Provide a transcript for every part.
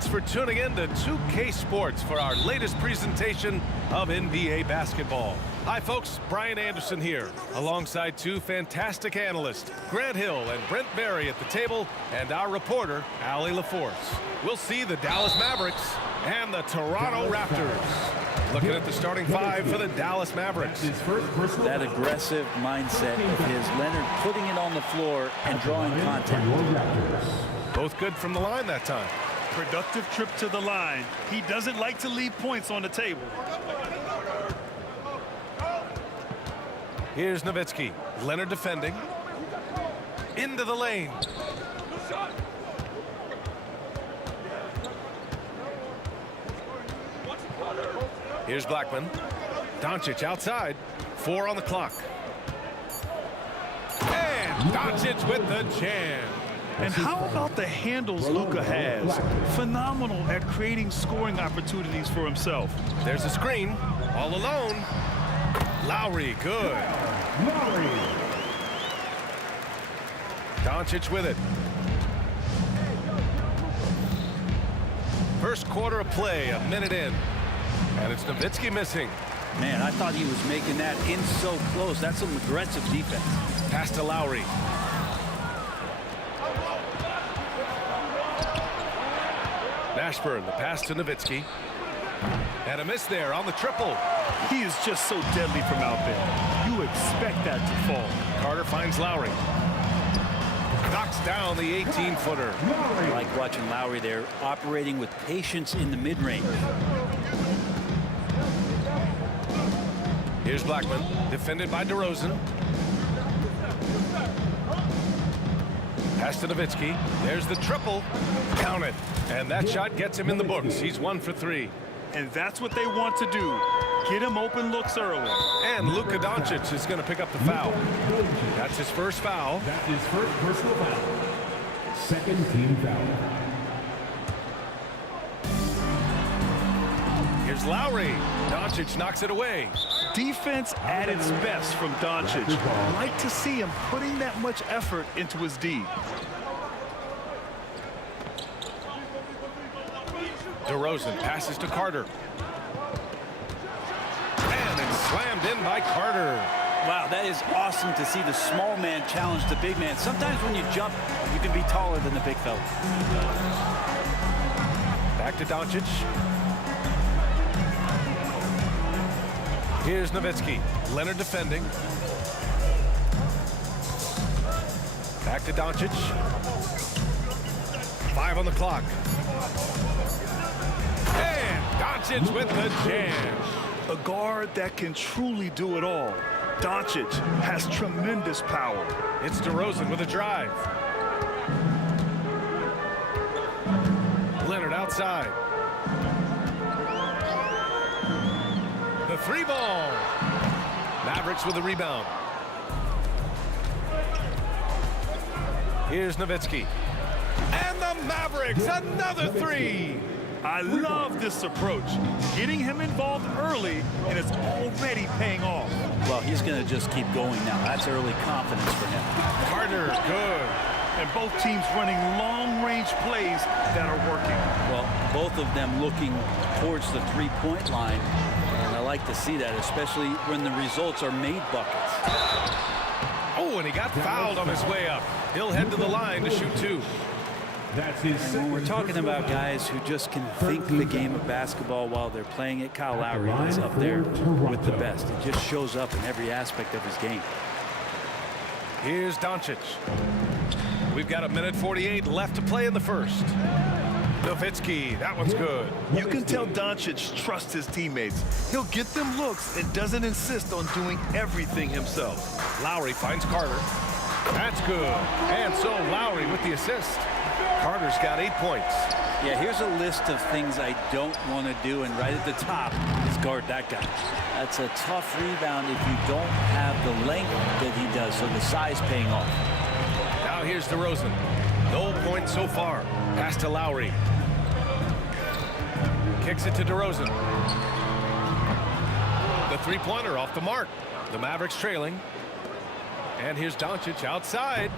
Thanks for tuning in to 2K Sports for our latest presentation of NBA basketball. Hi folks, Brian Anderson here, alongside two fantastic analysts, Grant Hill and Brent Barry at the table, and our reporter, Allie LaForce. We'll see the Dallas Mavericks and the Toronto Raptors. Looking at the starting five for the Dallas Mavericks. That aggressive mindset of his, Leonard putting it on the floor and drawing contact. Both good from the line that time. Productive trip to the line. He doesn't like to leave points on the table. Here's Nowitzki. Leonard defending. Into the lane. Here's Blackman. Doncic outside. 4 on the clock. And Doncic with the jam. And how about the handles Luka has? Phenomenal at creating scoring opportunities for himself. There's a screen. All alone. Lowry, good. Doncic with it. First quarter of play, a minute in. And it's Nowitzki missing. Man, I thought he was making that in so close. That's some aggressive defense. Pass to Lowry. Ashburn, the pass to Nowitzki. And a miss there on the triple. He is just so deadly from out there. You expect that to fall. Carter finds Lowry. Knocks down the 18-footer. I like watching Lowry there, operating with patience in the mid-range. Here's Blackman, defended by DeRozan. Pass to Nowitzki. There's the triple. Count it. And that shot gets him in the books. He's 1 for 3. And that's what they want to do. Get him open looks early. And Luka Doncic is going to pick up the foul. That's his first foul. That's his first personal foul. Second team foul. Here's Lowry. Doncic knocks it away. Defense at its best from Doncic. I like to see him putting that much effort into his D. DeRozan passes to Carter. And it's slammed in by Carter. Wow, that is awesome to see the small man challenge the big man. Sometimes when you jump, you can be taller than the big fella. Back to Doncic. Here's Nowitzki. Leonard defending. Back to Doncic. 5 on the clock. And Doncic with the jam. A guard that can truly do it all. Doncic has tremendous power. It's DeRozan with a drive. Leonard outside. The 3-ball. Mavericks with the rebound. Here's Nowitzki. And the Mavericks, another 3. I love this approach. Getting him involved early, and it's already paying off. Well, he's going to just keep going now. That's early confidence for him. Carter, good. And both teams running long-range plays that are working. Well, both of them looking towards the three-point line. And I like to see that, especially when the results are made buckets. Oh, and he got fouled on his way up. He'll head to the line to shoot 2. That's his When we're talking about guys who just can think the game of basketball while they're playing it, Kyle Lowry is up there with the best. He just shows up in every aspect of his game. Here's Doncic. We've got 1:48 left to play in the first. Nowitzki, that one's good. You can tell Doncic trusts his teammates. He'll get them looks and doesn't insist on doing everything himself. Lowry finds Carter. That's good. And so Lowry with the assist. Carter's got 8 points. Yeah, here's a list of things I don't want to do, and right at the top is guard that guy. That's a tough rebound if you don't have the length that he does, so the size paying off. Now here's DeRozan. No points so far. Pass to Lowry. Kicks it to DeRozan. The three-pointer off the mark. The Mavericks trailing. And here's Doncic outside.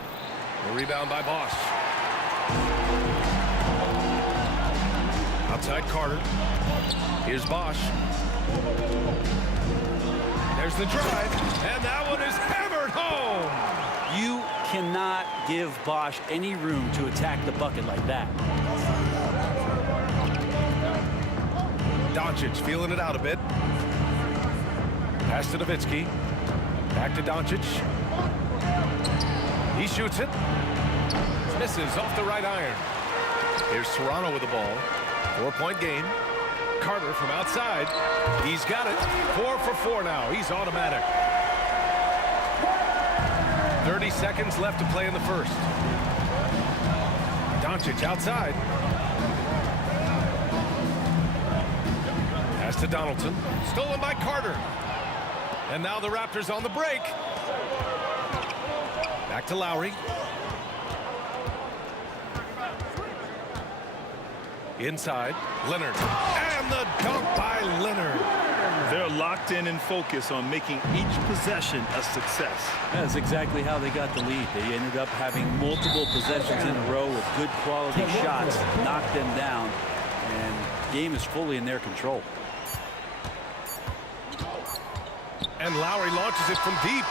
The rebound by Bosch. Outside Carter. Here's Bosch. There's the drive, and that one is hammered home. You cannot give Bosch any room to attack the bucket like that. Doncic feeling it out a bit. Pass to Nowitzki. Back to Doncic. He shoots it. Misses off the right iron. Here's Toronto with the ball. 4-point game. Carter from outside. He's got it. 4 for 4 now. He's automatic. 30 seconds left to play in the first. Doncic outside. Pass to Donaldson. Stolen by Carter. And now the Raptors on the break. Back to Lowry. Inside, Leonard. And the dunk by Leonard. They're locked in and focused on making each possession a success. That's exactly how they got the lead. They ended up having multiple possessions in a row with good quality shots, knocked them down, and the game is fully in their control. And Lowry launches it from deep.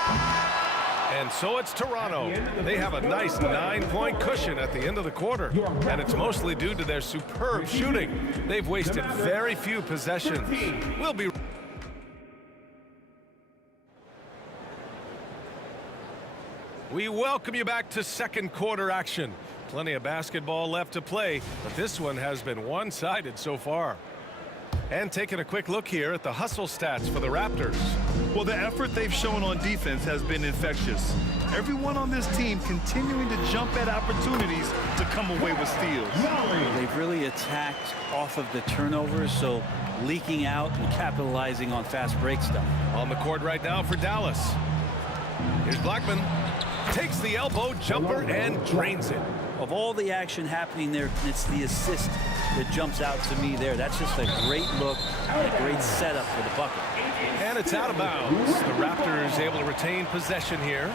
And so it's Toronto. They have a nice 9-point cushion at the end of the quarter. And it's mostly due to their superb shooting. They've wasted very few possessions. We'll be... We welcome you back to second quarter action. Plenty of basketball left to play, but this one has been one-sided so far. And taking a quick look here at the hustle stats for the Raptors. Well, the effort they've shown on defense has been infectious. Everyone on this team continuing to jump at opportunities to come away with steals. They've really attacked off of the turnovers, so leaking out and capitalizing on fast break stuff. On the court right now for Dallas. Here's Blackman. Takes the elbow jumper and drains it. Of all the action happening there, it's the assist that jumps out to me there. That's just a great look and a great setup for the bucket. And it's out of bounds. The Raptors able to retain possession here.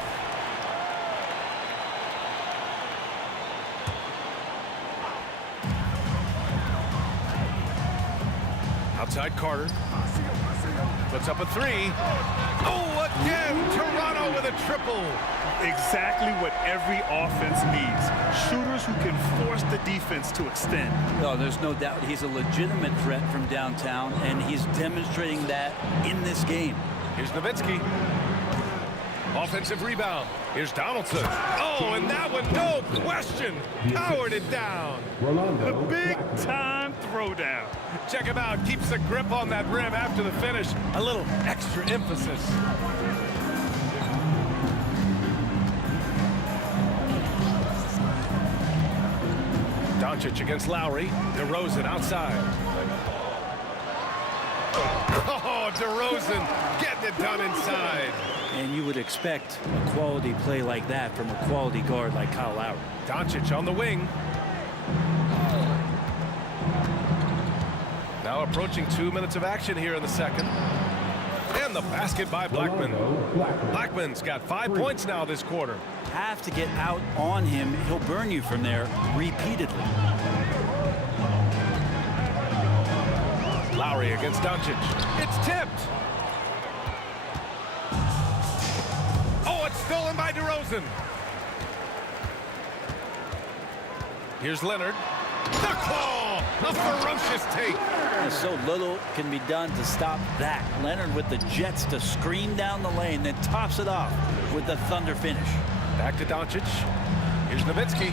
Outside Carter. Puts up a three. Oh, again, Toronto with a triple. Exactly what every offense needs. Shooters who can force the defense to extend. No, there's no doubt he's a legitimate threat from downtown, and he's demonstrating that in this game. Here's Nowitzki. Offensive rebound. Here's Donaldson. Oh, and that one, no question, powered it down. The big-time throwdown. Check him out. Keeps the grip on that rim after the finish. A little extra emphasis. Doncic against Lowry. DeRozan outside. Oh, DeRozan getting it done inside. And you would expect a quality play like that from a quality guard like Kyle Lowry. Doncic on the wing. Now approaching 2 minutes of action here in the second. And the basket by Blackman. Blackman's got 5 points now this quarter. Have to get out on him. He'll burn you from there repeatedly. Lowry against Doncic. It's tipped. Oh, it's stolen by DeRozan. Here's Leonard. The call! A ferocious take. And so little can be done to stop that. Leonard with the jets to scream down the lane, then tops it off with the thunder finish. Back to Doncic. Here's Nowitzki.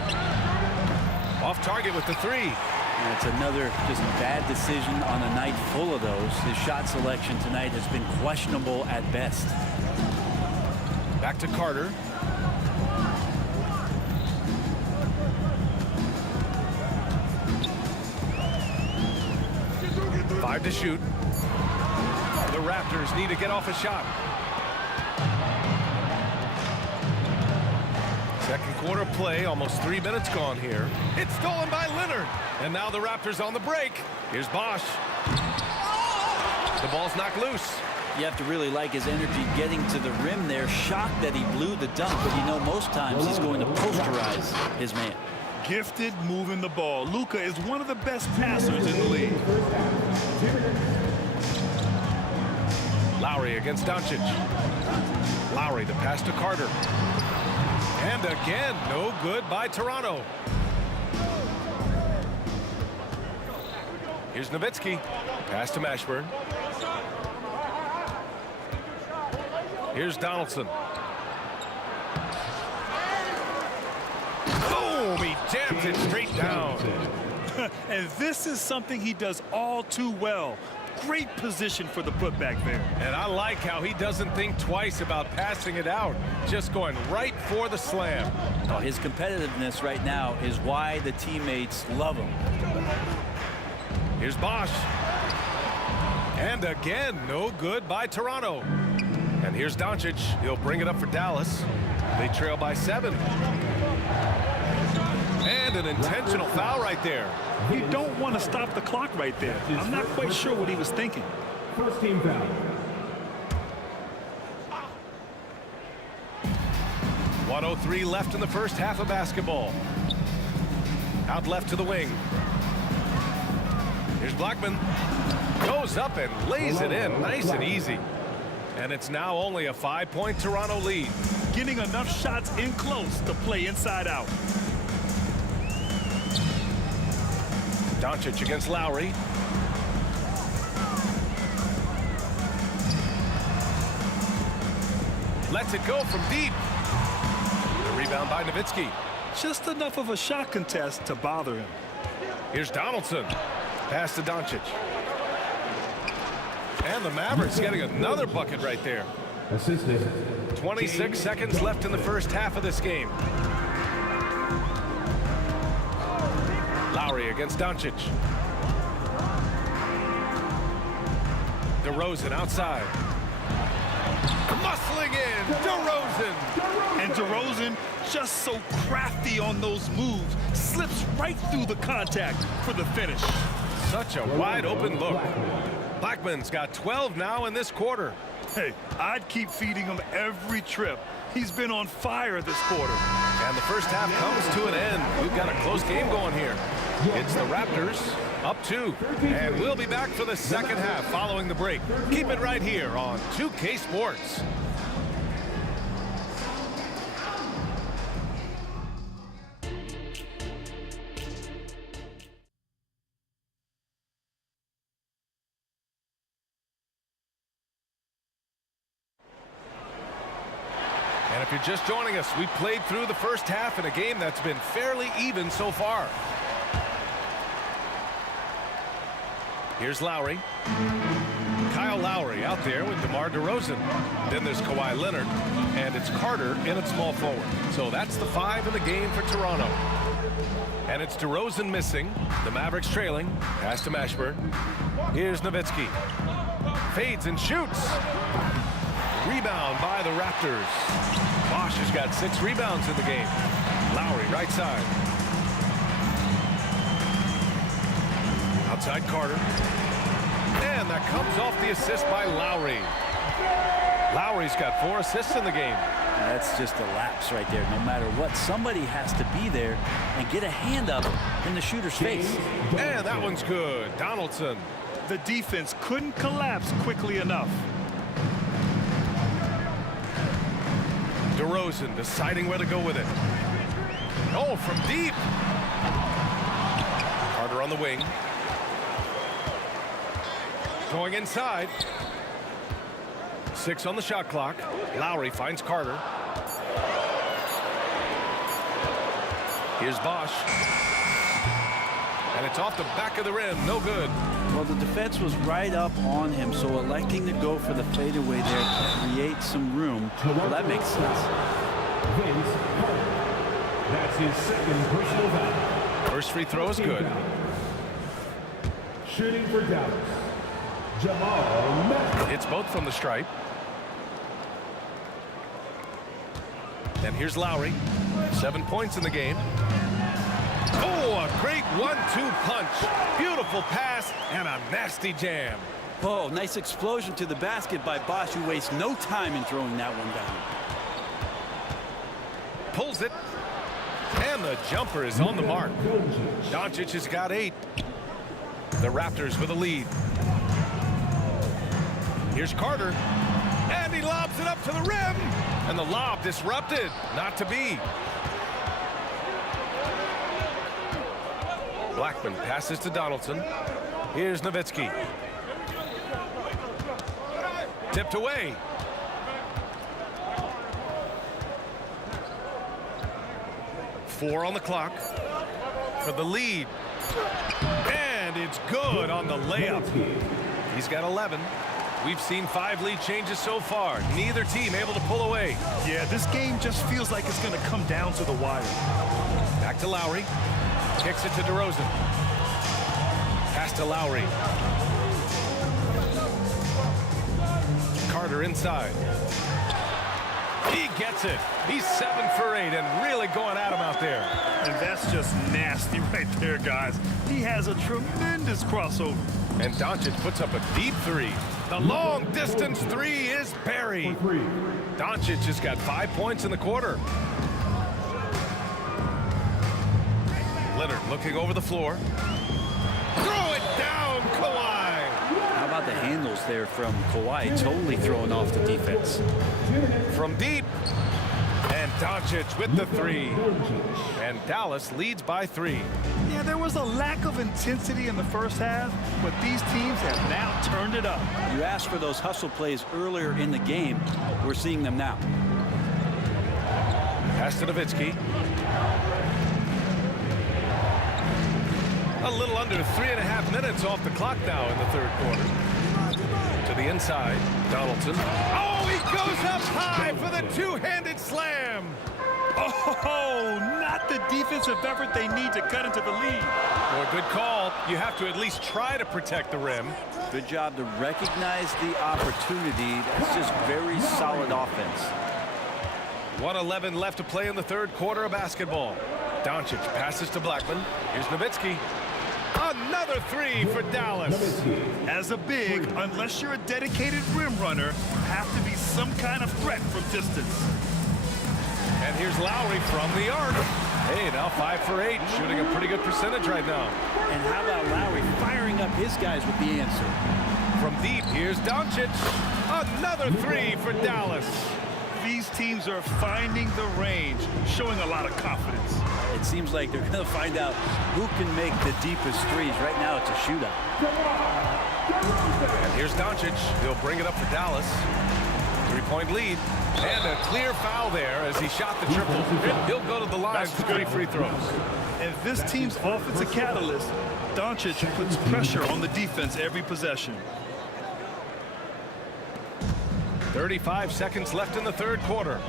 Off target with the three. And it's another just bad decision on a night full of those. His shot selection tonight has been questionable at best. Back to Carter. Five to shoot. The Raptors need to get off a shot. Second quarter play, almost 3 minutes gone here. It's stolen by Leonard. And now the Raptors on the break. Here's Bosch. The ball's knocked loose. You have to really like his energy getting to the rim there. Shocked that he blew the dunk, but you know most times he's going to posterize his man. Gifted moving the ball. Luka is one of the best passers in the league. Lowry against Doncic. Lowry the pass to Carter. And again, no good by Toronto. Here's Nowitzki. Pass to Mashburn. Here's Donaldson. Boom! He jams it straight down. And this is something he does all too well. Great position for the putback there. And I like how he doesn't think twice about passing it out. Just going right for the slam. Oh, his competitiveness right now is why the teammates love him. Here's Bosch. And again, no good by Toronto. And here's Doncic. He'll bring it up for Dallas. They trail by 7. And an intentional foul right there. You don't want to stop the clock right there. I'm not quite sure what he was thinking. First team foul. 1:03 left in the first half of basketball. Out left to the wing. Here's Blackman. Goes up and lays it in nice and easy. And it's now only a 5-point Toronto lead. Getting enough shots in close to play inside out. Doncic against Lowry. Lets it go from deep. The rebound by Nowitzki. Just enough of a shot contest to bother him. Here's Donaldson. Pass to Doncic. And the Mavericks getting another bucket right there. Assistant. 26 seconds left in the first half of this game. Lowry against Doncic. DeRozan outside. Muscling in, DeRozan. And DeRozan just so crafty on those moves. Slips right through the contact for the finish. Such a wide open look. Blackman's got 12 now in this quarter. Hey, I'd keep feeding him every trip. He's been on fire this quarter. And the first half comes to an end. We've got a close game going here. It's the Raptors up 2. And we'll be back for the second half following the break. Keep it right here on 2K Sports. And if you're just joining us, we played through the first half in a game that's been fairly even so far. Here's Lowry. Kyle Lowry out there with DeMar DeRozan. Then there's Kawhi Leonard, and it's Carter in at small forward. So that's the 5 in the game for Toronto. And it's DeRozan missing. The Mavericks trailing. Pass to Mashburn. Here's Nowitzki. Fades and shoots. Rebound by the Raptors. Bosch has got 6 rebounds in the game. Lowry right side. Outside Carter. And that comes off the assist by Lowry. Lowry's got 4 assists in the game. That's just a lapse right there. No matter what, somebody has to be there and get a hand up in the shooter's face. And that one's good. Donaldson. The defense couldn't collapse quickly enough. DeRozan deciding where to go with it. Oh, from deep. Carter on the wing. Going inside. 6 on the shot clock. Lowry finds Carter. Here's Bosch. And it's off the back of the rim. No good. Well, the defense was right up on him, so electing to go for the fadeaway there to create some room. Well, that makes sense. Vince Carter. That's his second personal foul. First free throw is good. Shooting for Dallas, Jamal Murray. It's both from the stripe. And here's Lowry. 7 points in the game. Oh, a great 1-2 punch. Beautiful pass and a nasty jam. Oh, nice explosion to the basket by Bosch, who wastes no time in throwing that one down. Pulls it. And And the jumper is on the mark. Doncic has got 8. The Raptors with a lead. Here's Carter. And he lobs it up to the rim. And the lob disrupted. Not to be. Blackman passes to Donaldson. Here's Nowitzki. Tipped away. Four on the clock for the lead. And it's good on the layup. He's got 11. We've seen 5 lead changes so far. Neither team able to pull away. Yeah, this game just feels like it's going to come down to the wire. Back to Lowry. Kicks it to DeRozan. Pass to Lowry. Carter inside. He gets it. He's 7 for 8 and really going at him out there. And that's just nasty right there, guys. He has a tremendous crossover. And Doncic puts up a deep 3. The long distance 3 is buried. Doncic has got 5 points in the quarter. Leonard looking over the floor. Throw it down, Kawhi. How about the handles there from Kawhi, totally throwing off the defense. From deep. And Doncic with the 3. And Dallas leads by 3. Yeah, there was a lack of intensity in the first half, but these teams have now turned it up. You asked for those hustle plays earlier in the game. We're seeing them now. Pass to Nowitzki. A little under 3.5 minutes off the clock now in the third quarter. To the inside, Donaldson. Oh, he goes up high for the two-handed slam. Oh, not the defensive effort they need to cut into the lead. Well, good call. You have to at least try to protect the rim. Good job to recognize the opportunity. That's just very solid offense. 1:11 left to play in the third quarter of basketball. Doncic passes to Blackman. Here's Nowitzki. Another 3 for Dallas. As a big, unless you're a dedicated rim runner, have to be some kind of threat from distance. And here's Lowry from the arc. Hey, now 5 for 8, shooting a pretty good percentage right now. And how about Lowry firing up his guys with the answer? From deep, here's Doncic. Another 3 for Dallas. These teams are finding the range, showing a lot of confidence. It seems like they're going to find out who can make the deepest threes. Right now, it's a shootout. And here's Doncic. He'll bring it up for Dallas. 3-point lead. And a clear foul there as he shot the triple. He'll go to the line for 3 free throws. And this team's offensive catalyst, Doncic, puts pressure on the defense every possession. 35 seconds left in the third quarter.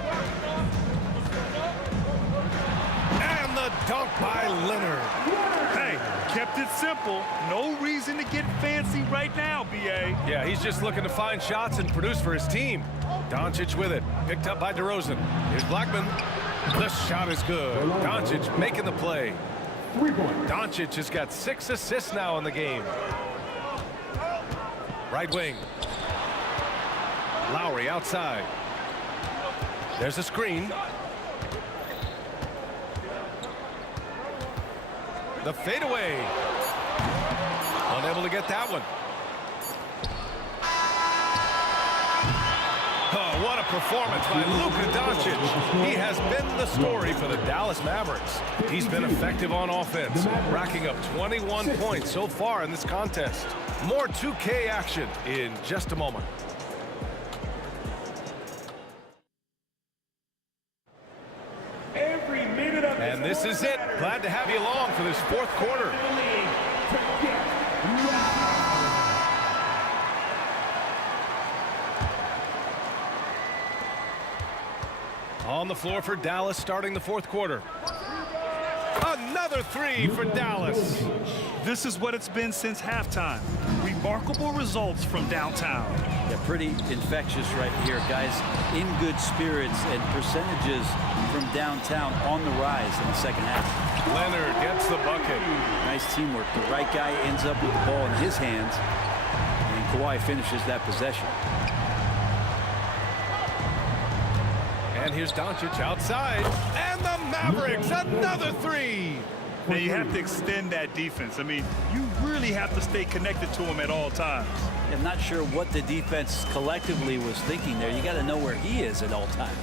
And the dunk by Leonard. Hey, kept it simple. No reason to get fancy right now, B.A. Yeah, he's just looking to find shots and produce for his team. Doncic with it. Picked up by DeRozan. Here's Blackman. The shot is good. Doncic making the play. Doncic has got 6 assists now in the game. Right wing. Lowry outside. There's a screen. The fadeaway. Unable to get that one. Oh, what a performance by Luka Doncic. He has been the story for the Dallas Mavericks. He's been effective on offense, racking up 21 points so far in this contest. More 2K action in just a moment. And this is it. Glad to have you along for this fourth quarter. On the floor for Dallas starting the fourth quarter. Another 3 for Dallas. This is what it's been since halftime. Remarkable results from downtown. Yeah, pretty infectious right here, guys. In good spirits and percentages from downtown on the rise in the second half. Leonard gets the bucket. Nice teamwork. The right guy ends up with the ball in his hands, and Kawhi finishes that possession. And here's Doncic outside. And the Mavericks, another three. Now you have to extend that defense. I mean, you really have to stay connected to him at all times. I'm not sure what the defense collectively was thinking there. You got to know where he is at all times.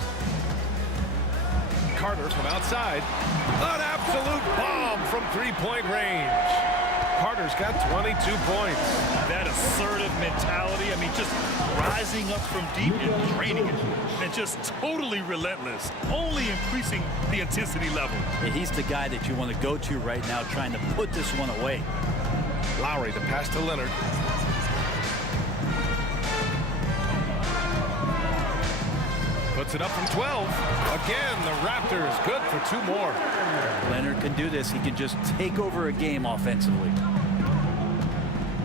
Carter from outside. An absolute bomb from three-point range. Carter's got 22 points. That assertive mentality, I mean, just rising up from deep and draining it. And just totally relentless, only increasing the intensity level. And he's the guy that you want to go to right now, trying to put this one away. Lowry, the pass to Leonard. Puts it up from 12. Again, the Raptors good for two more. Leonard can do this. He can just take over a game offensively.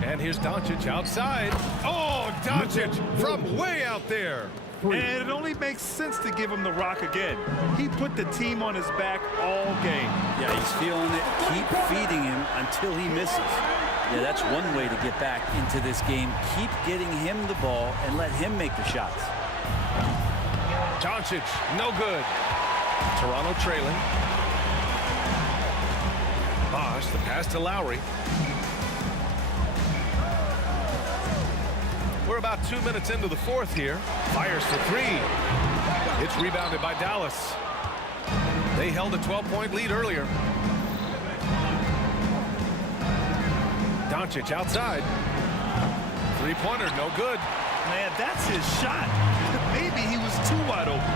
And here's Doncic outside. Oh, Doncic from way out there. And it only makes sense to give him the rock again. He put the team on his back all game. Yeah, he's feeling it. Keep feeding him until he misses. Yeah, that's one way to get back into this game. Keep getting him the ball and let him make the shots. Doncic, no good. Toronto trailing. Bosh, the pass to Lowry. We're about 2 minutes into the fourth here. Fires for three. It's rebounded by Dallas. They held a 12-point lead earlier. Doncic outside. Three-pointer, no good. Man, that's his shot. Maybe he was too wide open.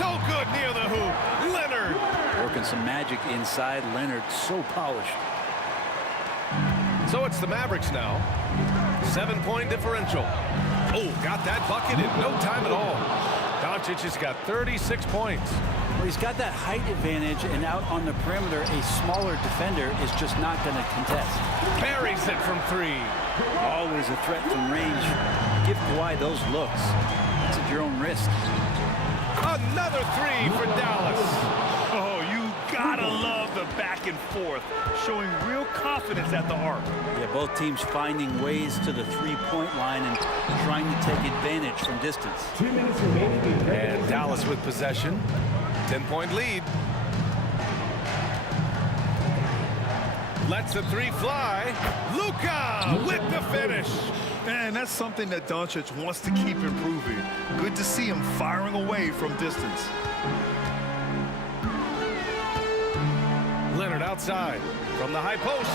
So good near the hoop. Leonard. Working some magic inside. Leonard so polished. So it's the Mavericks now. 7-point differential. Oh, got that bucket in no time at all. Doncic has got 36 points. Well, he's got that height advantage, and out on the perimeter, a smaller defender is just not going to contest. Buries it from three. Always a threat from range. Give Kawhi those looks. It's at your own risk. Another three for Dallas. Oh, you gotta love the back and forth, showing real confidence at the arc. Yeah, both teams finding ways to the three-point line and trying to take advantage from distance. 2 minutes remaining. And Dallas with possession. 10-point lead. Lets the three fly. Luka with the finish. Man, that's something that Doncic wants to keep improving. Good to see him firing away from distance. Leonard outside from the high post.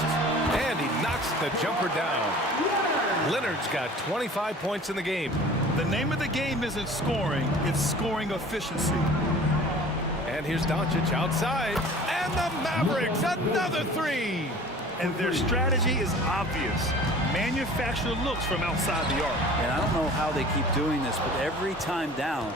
And he knocks the jumper down. Leonard's got 25 points in the game. The name of the game isn't scoring, it's scoring efficiency. And here's Doncic outside. And the Mavericks, another three. And their strategy is obvious. Manufacture looks from outside the arc. And I don't know how they keep doing this, but every time down,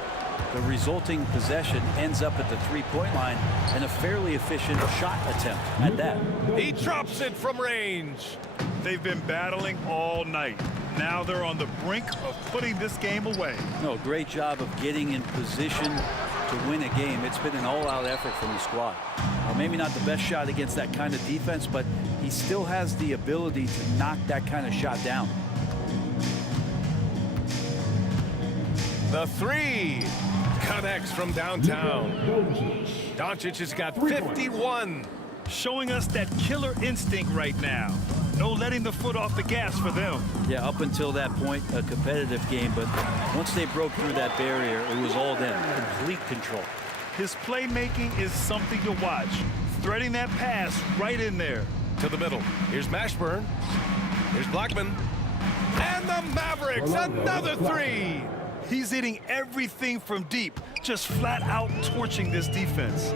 the resulting possession ends up at the three-point line and a fairly efficient shot attempt at that. He drops it from range. They've been battling all night. Now they're on the brink of putting this game away. No, great job of getting in position to win a game. It's been an all-out effort from the squad. Well, maybe not the best shot against that kind of defense, but he still has the ability to knock that kind of shot down. The three connects from downtown. Doncic has got 51. Showing us that killer instinct right now. No letting the foot off the gas for them. Yeah, up until that point, a competitive game, but once they broke through that barrier, it was all them. Complete control. His playmaking is something to watch. Threading that pass right in there. To the middle. Here's Mashburn. Here's Blackman. And the Mavericks, another three. He's hitting everything from deep, just flat out torching this defense.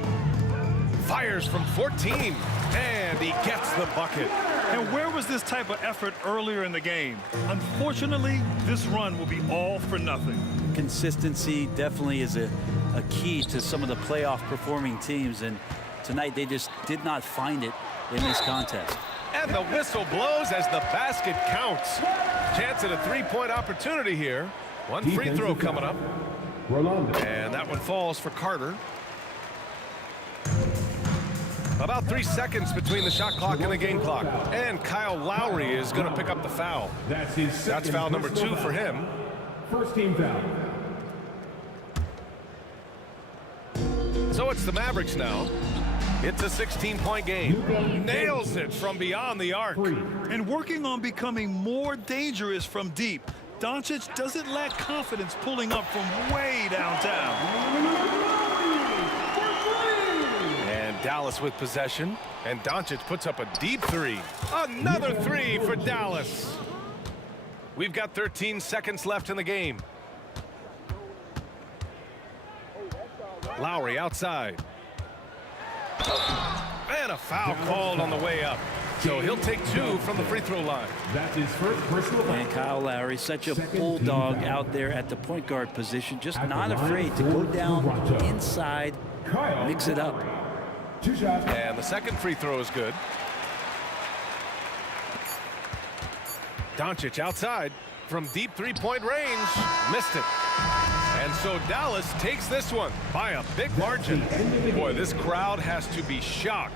Fires from 14, and he gets the bucket. And where was this type of effort earlier in the game? Unfortunately, this run will be all for nothing. Consistency definitely is a key to some of the playoff performing teams, and tonight they just did not find it in this contest. And the whistle blows as the basket counts. Chance at a three-point opportunity here. One free throw coming up. Rolando. And that one falls for Carter. About 3 seconds between the shot clock and the game clock. And Kyle Lowry is going to pick up the foul. That's his second That's foul number 2 personal for him. First team foul. So it's the Mavericks now. It's a 16-point game. Nails it from beyond the arc. And working on becoming more dangerous from deep. Doncic doesn't lack confidence pulling up from way downtown. And Dallas with possession. And Doncic puts up a deep three. Another three for Dallas. We've got 13 seconds left in the game. Lowry outside. And a foul called on the way up. So he'll take 2 from the free throw line. That's his first personal foul. And Kyle Lowry, such a bulldog out there at the point guard position, just not afraid to go down inside, mix it up. 2 shots. And the second free throw is good. Doncic outside from deep three-point range. Missed it. And so Dallas takes this one by a big margin. Boy, this crowd has to be shocked.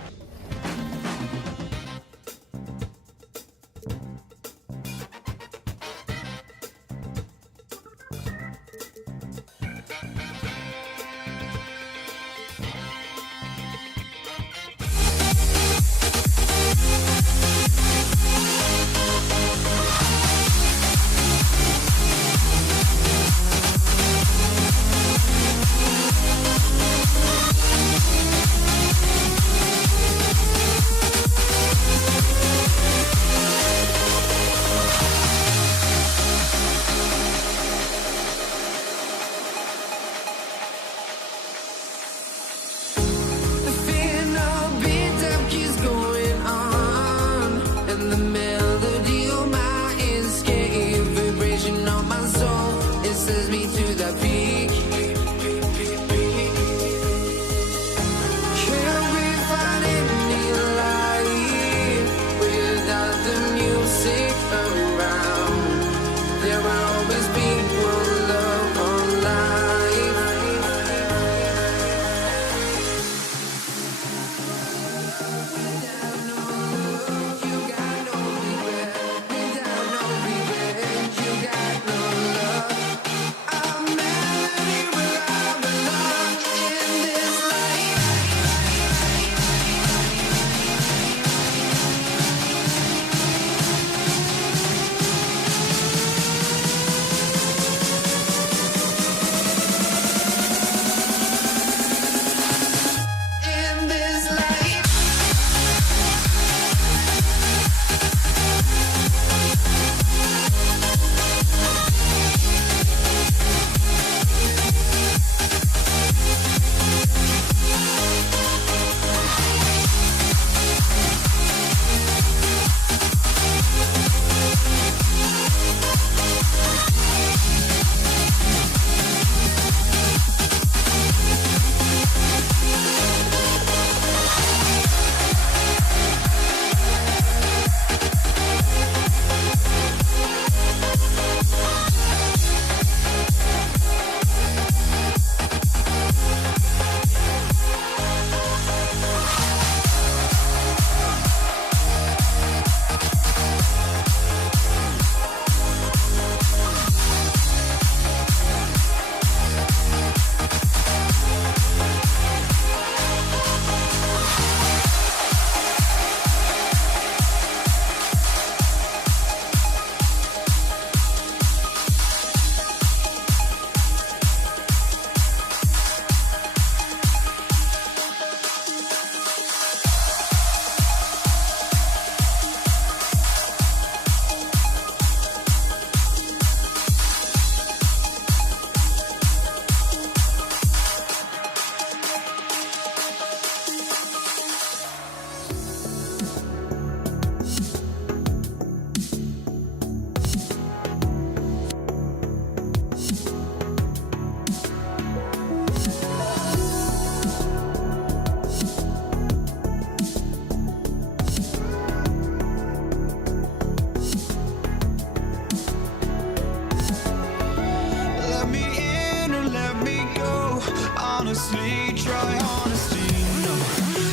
honestly, try honesty, no.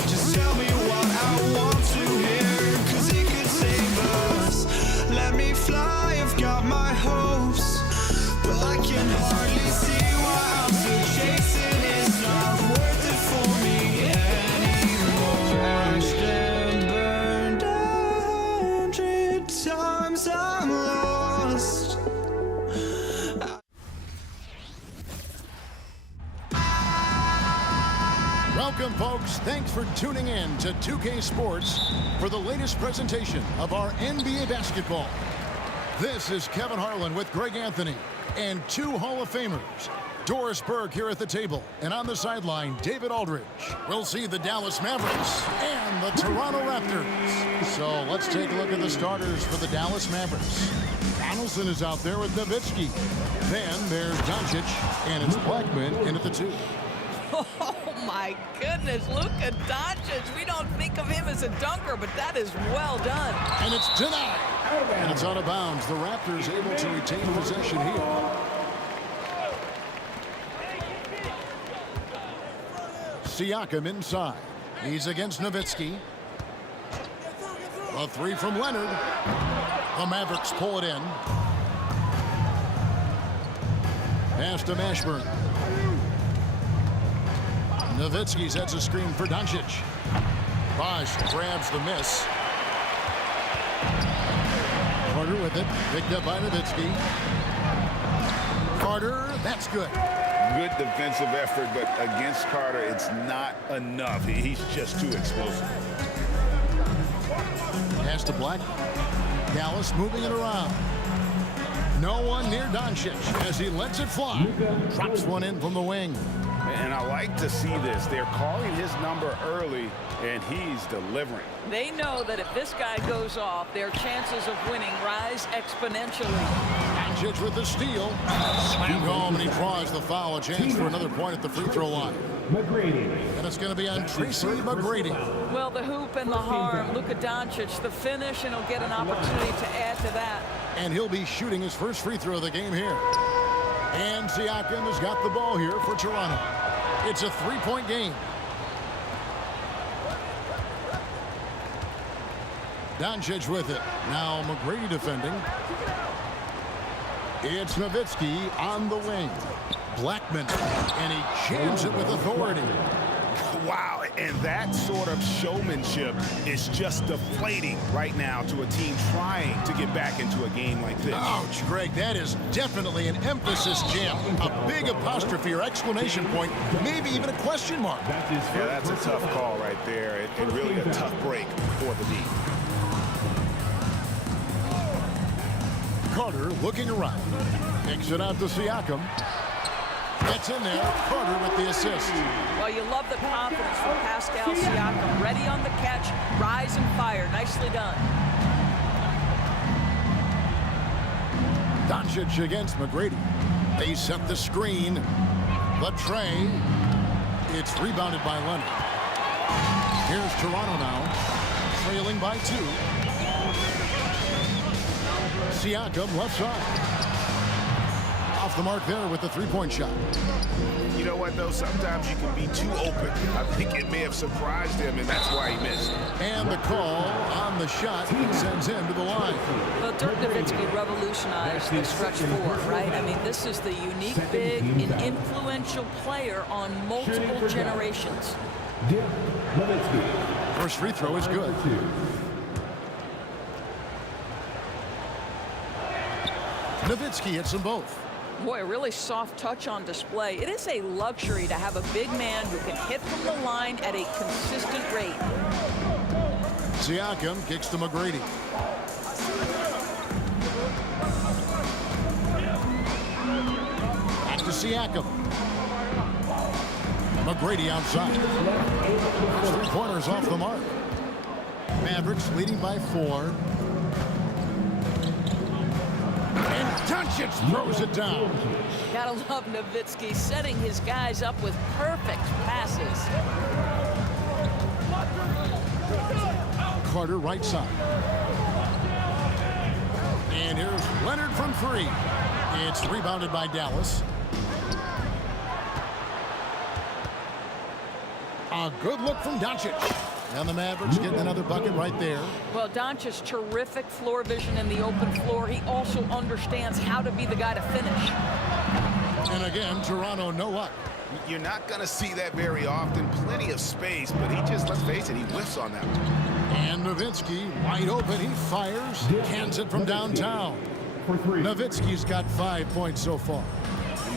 Just tell me what I want to hear, 'cause it could save us. Let me fly, I've got my hopes, but I can hardly see why I'm still chasing. It's not worth it for 'cause I'm lost. Welcome, folks. Thanks for tuning in to 2K Sports for the latest presentation of our NBA basketball. This is Kevin Harlan with Greg Anthony and two Hall of Famers. Doris Burke here at the table, and on the sideline, David Aldridge. We'll see the Dallas Mavericks and the Toronto Raptors. So let's take a look at the starters for the Dallas Mavericks. Donaldson is out there with Nowitzki. Then there's Doncic, and it's Blackman in at the 2. Oh, my goodness. Luka Doncic. We don't think of him as a dunker, but that is well done. And it's denied. And it's out of bounds. The Raptors able to retain possession here. Siakam inside. He's against Nowitzki. A 3 from Leonard. The Mavericks pull it in. Pass to Mashburn. Nowitzki sets a screen for Doncic. Bosh grabs the miss. Carter with it. Picked up by Nowitzki. Carter, that's good. Good defensive effort, but against Carter, it's not enough. He's just too explosive. Pass to Black. Dallas moving it around. No one near Doncic as he lets it fly. Drops one in from the wing. And I like to see this. They're calling his number early, and he's delivering. They know that if this guy goes off, their chances of winning rise exponentially. Doncic with the steal. Slammed home, and he draws the foul. A chance for another point at the free throw line. And it's going to be on Tracy McGrady. Well, the hoop and the harm. Luka Doncic, the finish, and he'll get an opportunity to add to that. And he'll be shooting his first free throw of the game here. And Siakam has got the ball here for Toronto. It's a 3-point game. Doncic with it. Now McGrady defending. It's Nowitzki on the wing. Blackman, and he jams it with authority. Wow, and that sort of showmanship is just deflating right now to a team trying to get back into a game like this. Ouch, Greg, that is definitely an emphasis jam. A big apostrophe or exclamation point, maybe even a question mark. Yeah, that's a tough call right there, and really a tough break for the D. Carter looking around. Kicks it out to Siakam. Gets in there. Carter with the assist. Well, you love the confidence from Pascal Siakam. Ready on the catch, rise and fire. Nicely done. Doncic against McGrady. They set the screen. But Trey, it's rebounded by Leonard. Here's Toronto now, trailing by 2. Siakam left side. Off the mark there with the 3-point shot. You know what, though? Sometimes you can be too open. I think it may have surprised him, and that's why he missed. And the call on the shot sends him to the line. Well, Dirk Nowitzki revolutionized the stretch 4, right? I mean, this is the unique, big, and influential player on multiple generations. First free throw is good. Nowitzki hits them both. Boy, a really soft touch on display. It is a luxury to have a big man who can hit from the line at a consistent rate. Siakam kicks to McGrady. Back to Siakam. McGrady outside. 3-pointers off the mark. Mavericks leading by 4. And Doncic throws it down. Gotta love Nowitzki setting his guys up with perfect passes. Carter right side. And here's Leonard from 3. It's rebounded by Dallas. A good look from Doncic. And the Mavericks getting another bucket right there. Well, Doncic's terrific floor vision in the open floor. He also understands how to be the guy to finish. And again, Toronto no luck. You're not going to see that very often. Plenty of space, but he just, let's face it, he whiffs on that one. And Nowitzki wide open. He fires. Cans it from downtown. Nowitzki's got 5 points so far.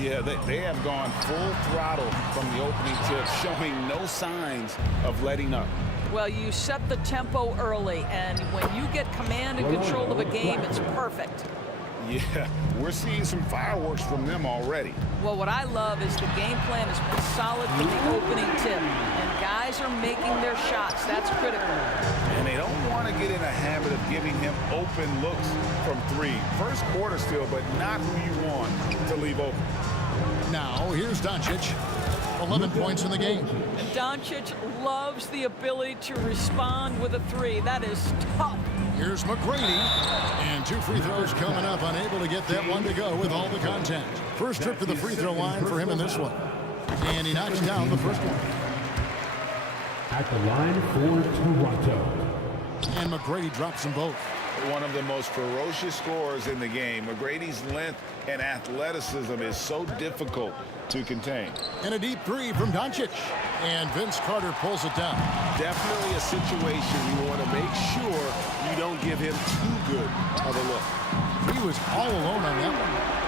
Yeah, they have gone full throttle from the opening tip, showing no signs of letting up. Well, you set the tempo early, and when you get command and control of a game, it's perfect. Yeah, we're seeing some fireworks from them already. Well, what I love is the game plan has been solid from the opening tip, and guys are making their shots. That's critical. And they don't want to get in a habit of giving him open looks from three. First quarter still, but not who you want to leave open. Now, here's Doncic. 11 points in the game. And Doncic loves the ability to respond with a three. That is tough. Here's McGrady. And 2 free throws coming up. Unable to get that one to go with all the contact. First trip to the free throw line for him in this one. And he knocks down the first one. At the line for Toronto. And McGrady drops them both. One of the most ferocious scorers in the game. McGrady's length and athleticism is so difficult to contain. And a deep three from Doncic. And Vince Carter pulls it down. Definitely a situation you want to make sure you don't give him too good of a look. He was all alone on that one.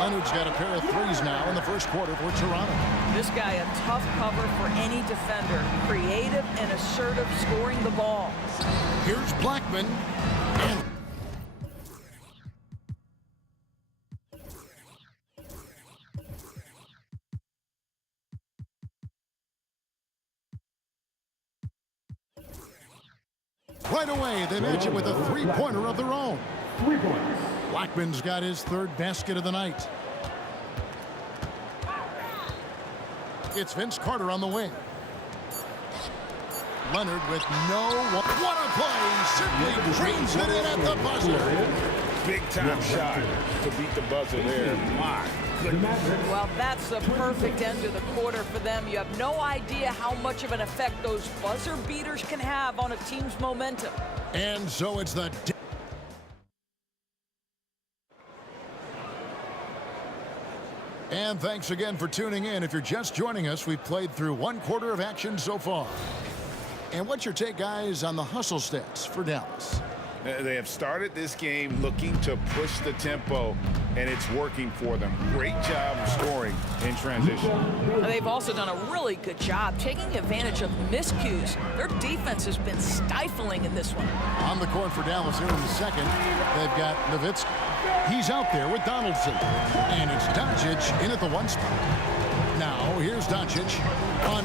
Leonard's got a pair of threes now in the first quarter for Toronto. This guy a tough cover for any defender. Creative and assertive scoring the ball. Here's Blackman. And right away, they match it with a three-pointer of their own. 3 points. Blackman's got his third basket of the night. It's Vince Carter on the wing. Leonard with no one. What a play! Simply drains it in at the buzzer. Big-time shot to beat the buzzer there. My goodness. Well, that's the perfect end to the quarter for them. You have no idea how much of an effect those buzzer beaters can have on a team's momentum. And so it's the... And thanks again for tuning in. If you're just joining us, we've played through 1 quarter of action so far. And what's your take, guys, on the hustle stats for Dallas? They have started this game looking to push the tempo, and it's working for them. Great job of scoring in transition. They've also done a really good job taking advantage of miscues. Their defense has been stifling in this one. On the court for Dallas here in the second, they've got Nowitzki. He's out there with Donaldson. And it's Doncic in at the 1 spot. Now, here's Doncic.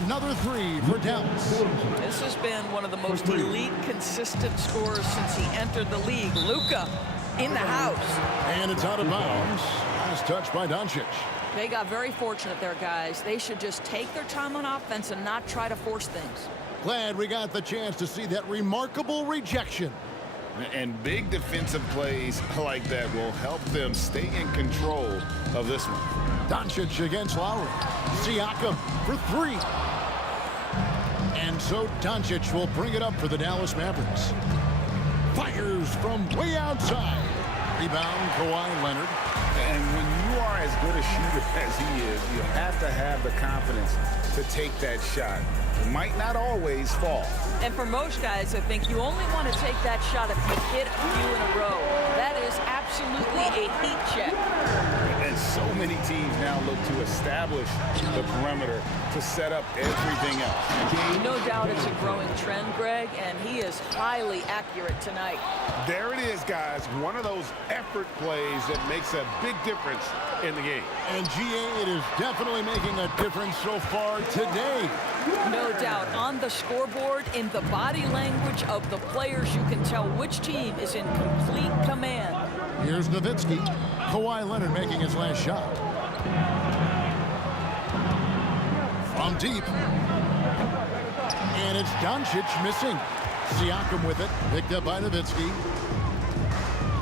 Another three for Dallas. This has been one of the most elite, consistent scorers since he entered the league. Luka in the house. And it's out of bounds. Last touch by Doncic. They got very fortunate there, guys. They should just take their time on offense and not try to force things. Glad we got the chance to see that remarkable rejection. And big defensive plays like that will help them stay in control of this one. Doncic against Lowry. Siakam for 3. And so Doncic will bring it up for the Dallas Mavericks. Fires from way outside. Rebound, Kawhi Leonard. And when you are as good a shooter as he is, you have to have the confidence to take that shot. It might not always fall. And for most guys, I think you only want to take that shot if you hit a few in a row. That is absolutely a heat check. And so many teams now look to establish the perimeter to set up everything else. No doubt it's a growing trend, Greg, and he is highly accurate tonight. There it is, guys. One of those effort plays that makes a big difference in the game. And GA, it is definitely making a difference so far today. No doubt. On the scoreboard, in the body language of the players, you can tell which team is in complete command. Here's Nowitzki. Kawhi Leonard making his last shot. From deep. And it's Doncic missing. Siakam with it. Picked up by Nowitzki.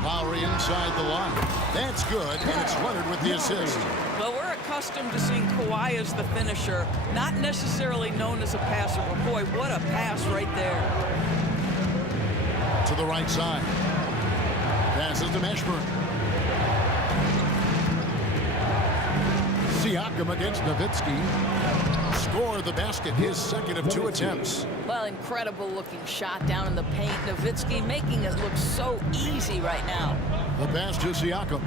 Lowry inside the line. That's good, and it's Leonard with the assist. Well, we're accustomed to seeing Kawhi as the finisher, not necessarily known as a passer, but boy, what a pass right there. To the right side. Passes to Mashburn. Siakam against Nowitzki. score the basket, his second of 2 attempts. Well, incredible looking shot down in the paint. Nowitzki making it look so easy right now. The pass to Siakam.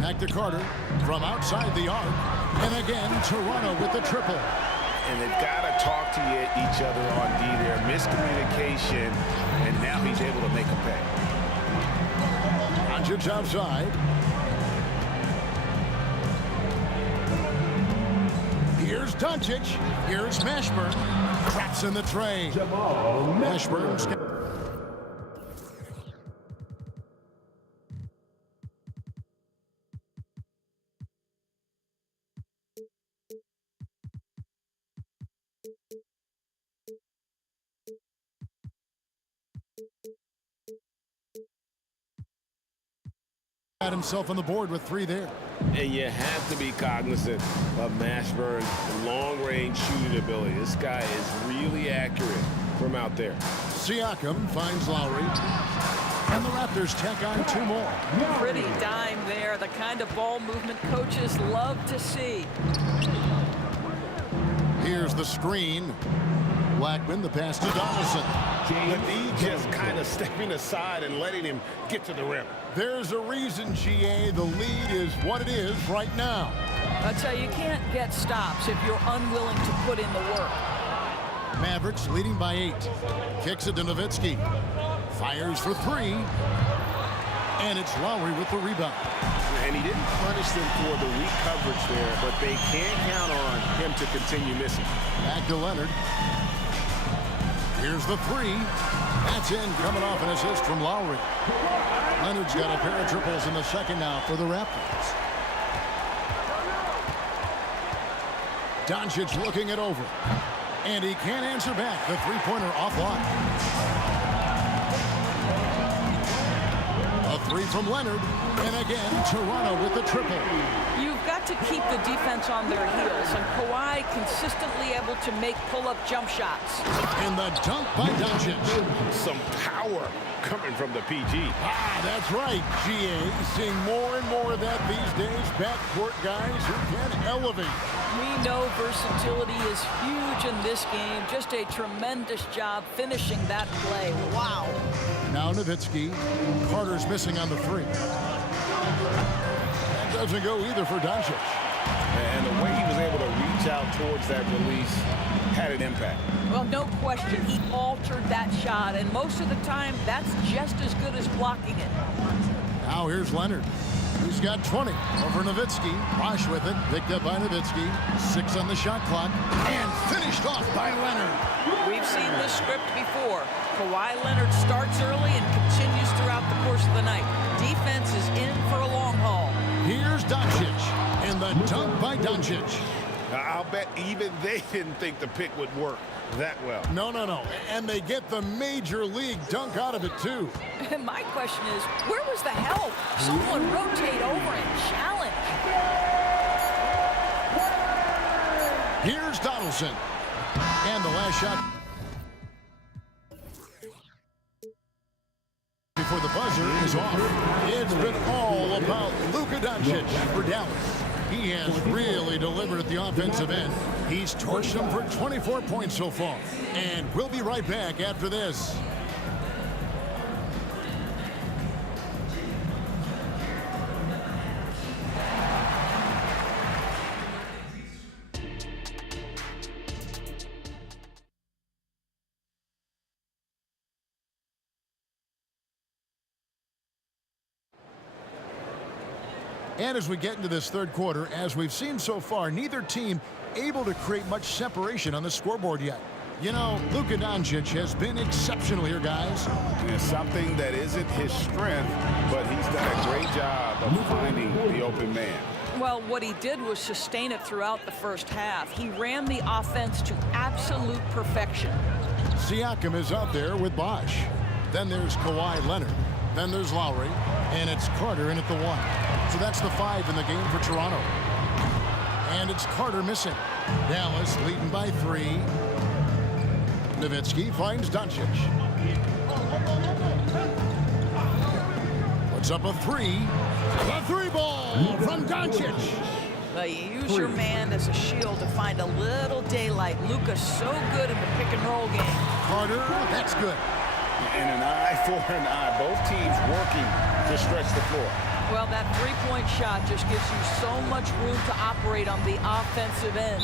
Back to Carter from outside the arc. And again, Toronto with the triple. And they've got to talk to each other on D there. Miscommunication, and now he's able to make a pay. Doncic outside. Here's Doncic. Here's Mashburn. Traps in the tray. Mashburn's... Had himself on the board with 3 there. And you have to be cognizant of Mashburn's long-range shooting ability. This guy is really accurate from out there. Siakam finds Lowry. And the Raptors tack on 2 more. Pretty dime there. The kind of ball movement coaches love to see. Here's the screen. Blackman, the pass to Donaldson. Ledee just kind of stepping aside and letting him get to the rim. There's a reason, GA, the lead is what it is right now. I tell you, you can't get stops if you're unwilling to put in the work. Mavericks leading by 8. Kicks it to Nowitzki. Fires for 3. And it's Lowry with the rebound. And he didn't punish them for the weak coverage there, but they can't count on him to continue missing. Back to Leonard. Here's the 3. That's in, coming off an assist from Lowry. Leonard's got a pair of triples in the second now for the Raptors. Doncic looking it over. And he can't answer back. The three-pointer offline. A 3 from Leonard. And again, Toronto with the triple. You've got to keep the defense on their heels, and Kawhi consistently able to make pull-up jump shots. And the dunk by Doncic. Some power coming from the PG. Ah, that's right, GA. Seeing more and more of that these days. Backcourt guys who can elevate. We know versatility is huge in this game. Just a tremendous job finishing that play. Wow. Now Nowitzki. Carter's missing on the 3. That doesn't go either for Doncic. And the way he was able to reach out towards that release had an impact. Well, no question. He altered that shot, and most of the time, that's just as good as blocking it. Now here's Leonard. He's got 20 over Nowitzki. Bosh with it. Picked up by Nowitzki. 6 on the shot clock. And finished off by Leonard. We've seen this script before. Kawhi Leonard starts early and continues throughout the course of the night. Defense is in for a long haul. Here's Doncic. And the dunk by Doncic. I'll bet even they didn't think the pick would work that well. No. And they get the major league dunk out of it, too. My question is, where was the help? Someone rotate over and challenge. Here's Donaldson. And the last shot before the buzzer is off. It's been all about Luka Doncic for Dallas. He has really delivered at the offensive end. He's torched them for 24 points so far. And we'll be right back after this. And as we get into this third quarter, as we've seen so far, neither team able to create much separation on the scoreboard yet. You know, Luka Doncic has been exceptional here, guys. It's something that isn't his strength, but he's done a great job of finding the open man. Well, what he did was sustain it throughout the first half. He ran the offense to absolute perfection. Siakam is out there with Bosh. Then there's Kawhi Leonard. Then there's Lowry. And it's Carter in at the 1. So that's the 5 in the game for Toronto. And it's Carter missing. Dallas leading by 3. Nowitzki finds Doncic. Puts up a 3. The 3 ball from Doncic. You use your man as a shield to find a little daylight. Luka's so good in the pick and roll game. Carter, that's good. And an eye for an eye. Both teams working to stretch the floor. Well, that three-point shot just gives you so much room to operate on the offensive end.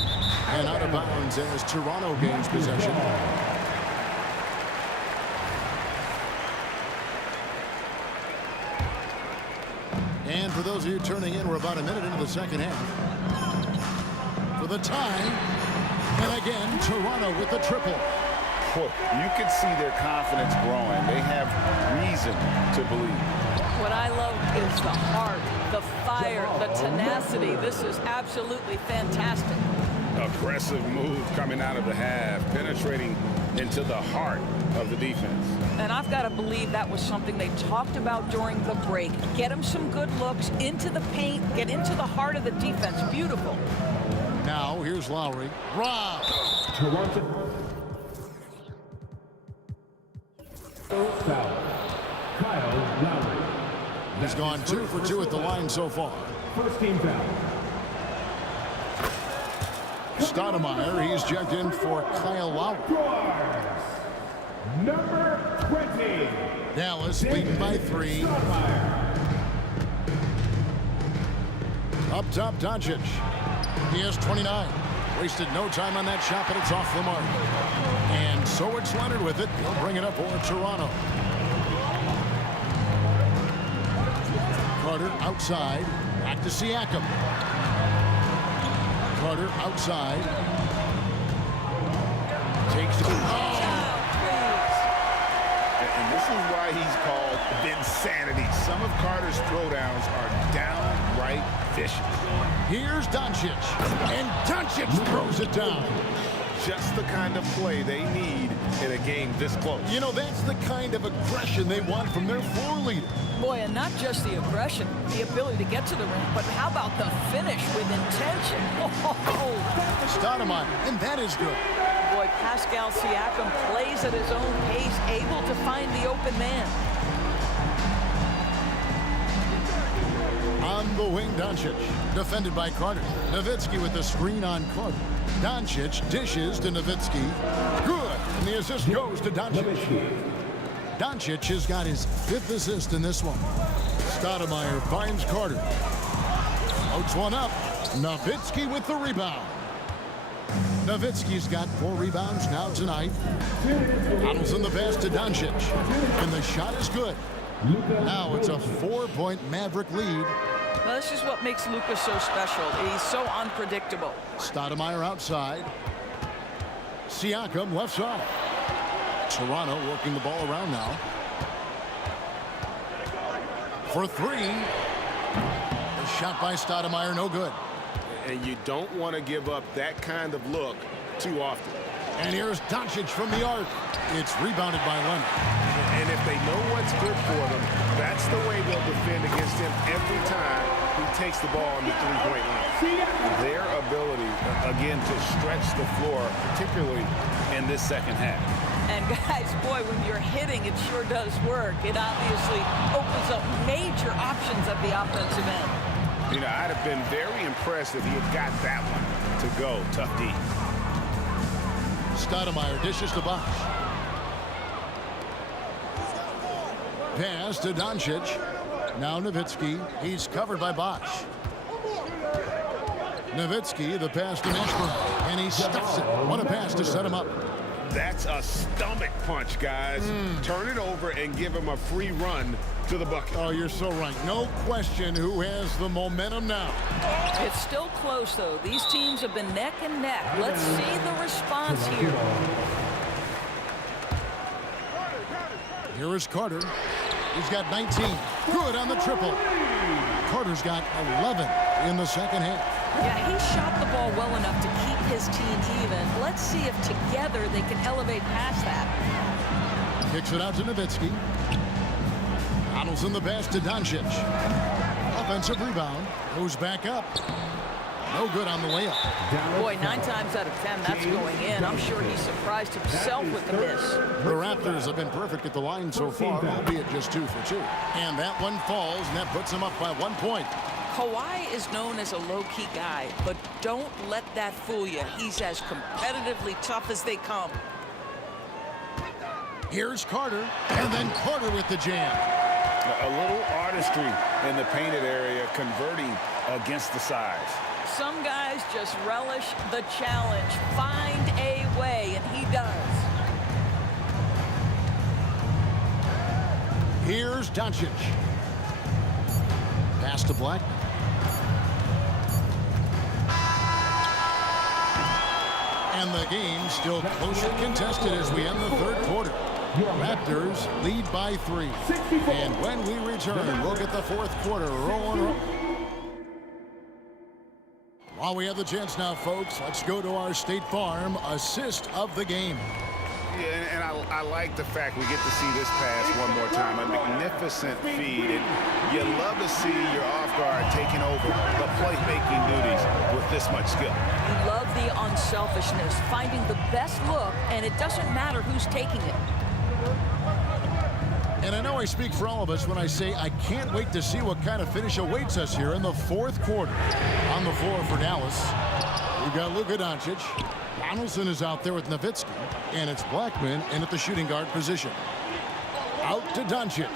And out of bounds as Toronto gains possession. And for those of you turning in, we're about a minute into the second half. For the tie. And again, Toronto with the triple. Boy, you can see their confidence growing. They have reason to believe. What I love is the heart, the fire, the tenacity. This is absolutely fantastic. Aggressive move coming out of the half, penetrating into the heart of the defense. And I've got to believe that was something they talked about during the break. Get him some good looks into the paint, get into the heart of the defense. Beautiful. Now, here's Lowry. Rob. Toronto. Foul. Kyle Lowry. He's gone 2 for 2 at the line so far. First team foul. Stoudemire, he's checked in for Kyle Lowry. Scores. Number 20. Dallas leading by 3. Up top, Doncic. He has 29. Wasted no time on that shot, but it's off the mark. And so it's Leonard with it. He'll bring it up for Toronto. Carter outside. Back to Siakam. Carter outside. Takes it. Oh! And this is why he's called Vinsanity. Some of Carter's throwdowns are downright vicious. Here's Doncic. And Doncic throws it down. Just the kind of play they need in a game this close. You know, that's the kind of aggression they want from their floor leader. Boy, and not just the aggression, the ability to get to the rim, but how about the finish with intention? Oh, Stoudemire, and that is good. boy, Pascal Siakam plays at his own pace, able to find the open man. On the wing, Doncic, defended by Carter. Nowitzki with the screen on Carter. Doncic dishes to Nowitzki. Good, and the assist goes to Doncic. Doncic has got his 5th assist in this one. Stoudemire finds Carter. Floats one up. Nowitzki with the rebound. Nowitzki's got 4 rebounds now tonight. Donaldson the pass to Doncic. And the shot is good. Now it's a 4-point Maverick lead. Well, this is what makes Luka so special. He's so unpredictable. Stoudemire outside. Siakam left side. Toronto working the ball around now. For 3. A shot by Stoudemire, no good. And you don't want to give up that kind of look too often. And here's Doncic from the arc. It's rebounded by Leonard. And if they know what's good for them, that's the way they'll defend against him every time he takes the ball on the three-point line. Their ability, again, to stretch the floor, particularly in this second half. And guys, boy, when you're hitting, it sure does work. It obviously opens up major options at the offensive end. You know, I'd have been very impressed if he had got that one to go. Tough D. Stoudemire dishes to Bosh. Pass to Doncic. Now Nowitzki. He's covered by Bosh. Nowitzki, the pass to Mashburn. And he stuffs it. What a pass to set him up. That's a stomach punch, guys. Turn it over and give him a free run to the bucket. Oh, you're so right. No question who has the momentum now. It's still close, though. These teams have been neck and neck. Let's see the response here. Here is Carter. He's got 19. Good on the triple. Carter's got 11 in the second half. Yeah, he shot the ball well enough to keep his team even. Let's see if together they can elevate past that. Kicks it out to Nowitzki. Donaldson the pass to Doncic. Offensive rebound. Goes back up. No good on the way up. Boy, 9 times out of 10, that's going in. I'm sure he surprised himself with the miss. The Raptors have been perfect at the line so far, albeit just 2 for 2. And that one falls, and that puts them up by 1 point. Kawhi is known as a low-key guy, but don't let that fool you. He's as competitively tough as they come. Here's Carter, and then Carter with the jam. A little artistry in the painted area, converting against the size. Some guys just relish the challenge. Find a way, and he does. Here's Doncic. Pass to Blackman. And the game still closely contested as we end the third quarter. Raptors lead by 3. And when we return, we'll get the fourth quarter rolling. While we have the chance now, folks, let's go to our State Farm assist of the game. Yeah, and I like the fact we get to see this pass one more time. A magnificent feed. And you love to see your off guard taking over the playmaking duties with this much skill. You love the unselfishness, finding the best look, and it doesn't matter who's taking it. And I know I speak for all of us when I say I can't wait to see what kind of finish awaits us here in the fourth quarter. On the floor for Dallas, we've got Luka Doncic. Donaldson is out there with Nowitzki, and it's Blackman in at the shooting guard position. Out to Doncic.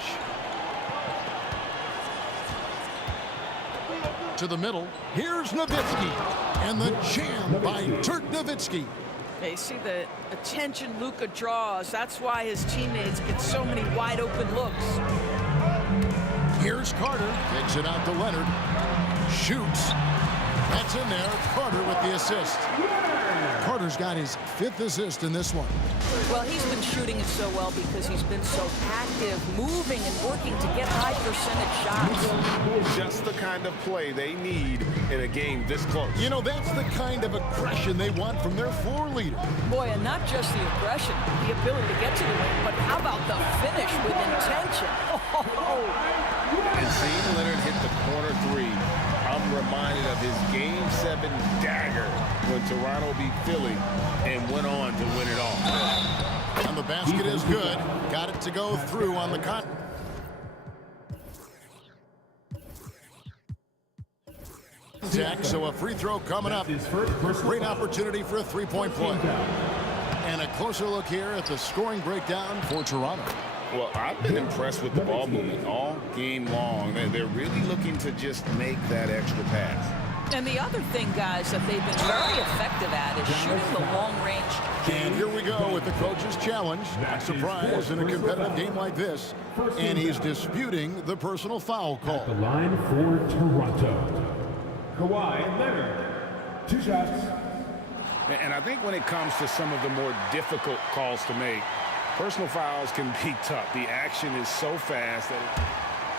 To the middle. Here's Nowitzki, and the jam by Dirk Nowitzki. They see the attention Luka draws. That's why his teammates get so many wide open looks. Here's Carter. Kicks it out to Leonard. Shoots. That's in there. Carter with the assist. Carter's got his 5th assist in this one. Well, he's been shooting it so well because he's been so active, moving and working to get high percentage shots. Just the kind of play they need in a game this close. You know, that's the kind of aggression they want from their floor leader. Boy, and not just the aggression, the ability to get to the rim, but how about the finish with intention? And seeing Leonard hit the corner 3, I'm reminded of his Game 7 dagger when Toronto beat Philly and went on to win it all. And the basket is good. Got it to go through on the contact. So a free throw coming up. Great opportunity for a three-point play. And a closer look here at the scoring breakdown for Toronto. Well, I've been impressed with the ball movement all game long. They're really looking to just make that extra pass. And the other thing, guys, that they've been very effective at is shooting the long range. And here we go with the coach's challenge. Not surprised in a competitive game like this. And he's disputing the personal foul call. The line for Toronto. Kawhi Leonard. 2 shots. And I think when it comes to some of the more difficult calls to make, personal fouls can be tough. The action is so fast that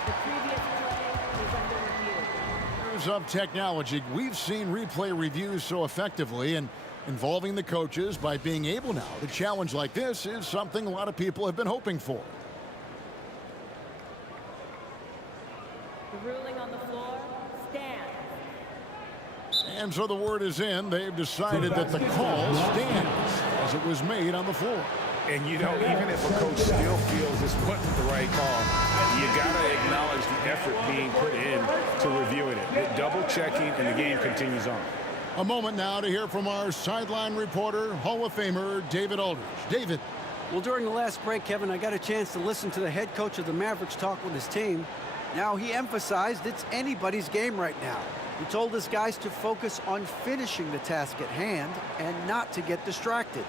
the previous play is under review. Years of technology, we've seen replay reviews so effectively, and involving the coaches by being able now to challenge like this is something a lot of people have been hoping for. The ruling on the floor stands. And so the word is in. They've decided that the call stands as it was made on the floor. And, you know, even if a coach still feels this wasn't the right call, you got to acknowledge the effort being put in to reviewing it. Double-checking, and the game continues on. A moment now to hear from our sideline reporter, Hall of Famer David Aldridge. David. Well, during the last break, Kevin, I got a chance to listen to the head coach of the Mavericks talk with his team. Now, he emphasized it's anybody's game right now. He told his guys to focus on finishing the task at hand and not to get distracted.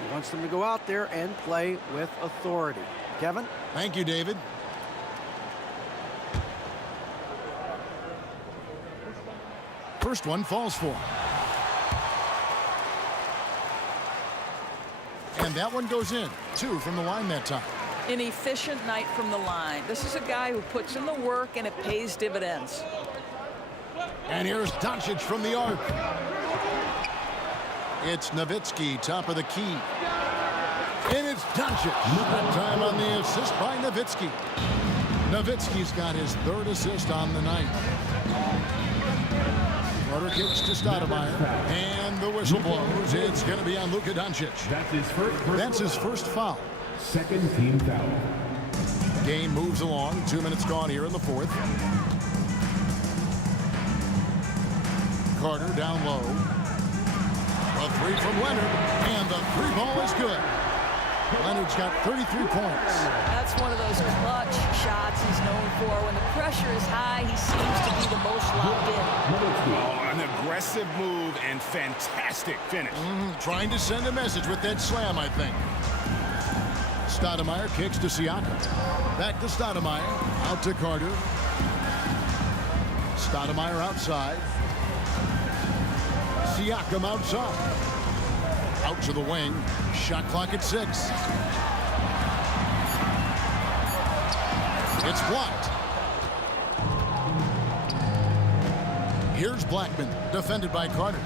He wants them to go out there and play with authority. Kevin? Thank you, David. First one falls for him. And that one goes in. 2 from the line that time. An efficient night from the line. This is a guy who puts in the work and it pays dividends. And here's Doncic from the arc. It's Nowitzki, top of the key. And it's Doncic. That time on the assist by Nowitzki. Nowitzki's got his 3rd assist on the night. Carter kicks to Stoudemire. And the whistle blows. It's going to be on Luka Doncic. That's his first foul. Second team foul. Game moves along. 2 minutes gone here in the fourth. Carter down low. A three from Leonard, and the three ball is good. Leonard's got 33 points. That's one of those clutch shots he's known for. When the pressure is high, he seems to be the most locked in. Oh, an aggressive move and fantastic finish. Trying to send a message with that slam, I think. Stoudemire kicks to Siakam. Back to Stoudemire. Out to Carter. Stoudemire outside. Siakam outside. Out to the wing. Shot clock at 6. It's blocked. Here's Blackman, defended by Carter.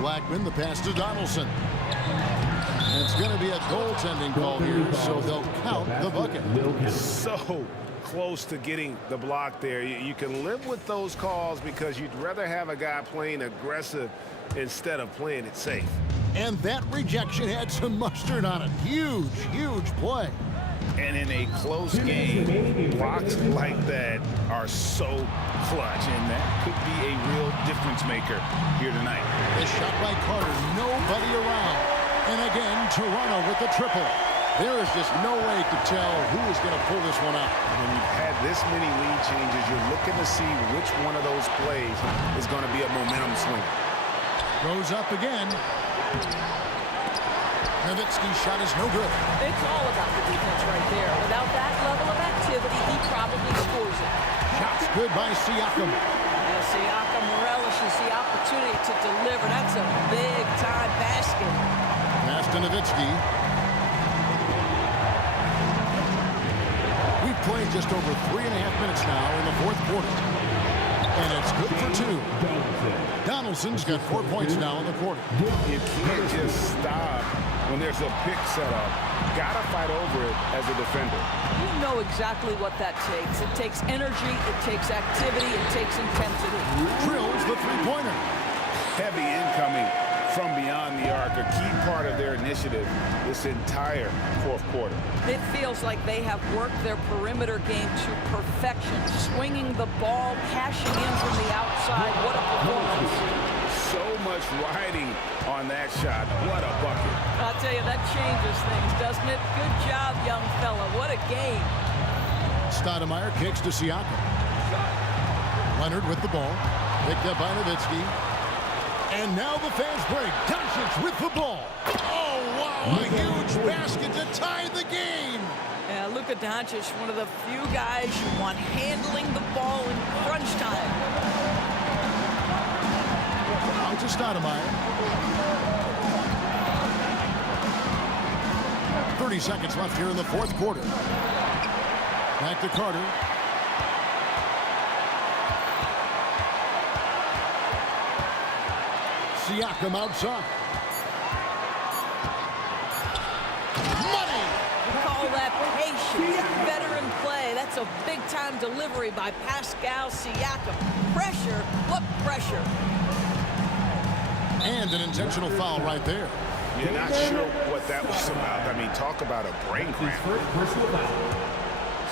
Blackman, the pass to Donaldson. And it's going to be a goaltending call here, so they'll count the bucket. So close to getting the block there. You can live with those calls because you'd rather have a guy playing aggressive instead of playing it safe. And that rejection had some mustard on it. Huge, huge play. And in a close game, blocks like that are so clutch, and that could be a real difference maker here tonight. A shot by Carter, nobody around. And again, Toronto with the triple. There is just no way to tell who is going to pull this one out. When you've had this many lead changes, you're looking to see which one of those plays is going to be a momentum swinger. Goes up again. Nowitzki's shot is no good. It's all about the defense right there. Without that level of activity, he probably scores it. Shots good by Siakam. And Siakam relishes the opportunity to deliver. That's a big-time basket. Pass to Nowitzki. We've played just over 3.5 minutes now in the fourth quarter. And it's good for 2. Donaldson's got 4 points now in the quarter. You can't just stop when there's a pick set up. Gotta fight over it as a defender. You know exactly what that takes. It takes energy, it takes activity, it takes intensity. Drills the three-pointer. Heavy incoming from beyond the arc, a key part of their initiative this entire fourth quarter. It feels like they have worked their perimeter game to perfection, swinging the ball, cashing in from the outside. What a performance. So much riding on that shot. What a bucket. I'll tell you, that changes things, doesn't it? Good job, young fella. What a game. Stoudemire kicks to Siakam. Leonard with the ball. Picked up by Nowitzki. And now the fans break. Doncic with the ball. Oh, wow. A huge basket to tie the game. Yeah, Luka Doncic, one of the few guys you want handling the ball in crunch time. Out to Stoudemire. 30 seconds left here in the fourth quarter. Back to Carter. Siakam outside. Money! We call that patience. Veteran play. That's a big-time delivery by Pascal Siakam. Pressure. What pressure? And an intentional foul right there. You're not sure what that was about. I mean, talk about a brain cramp. First personal foul.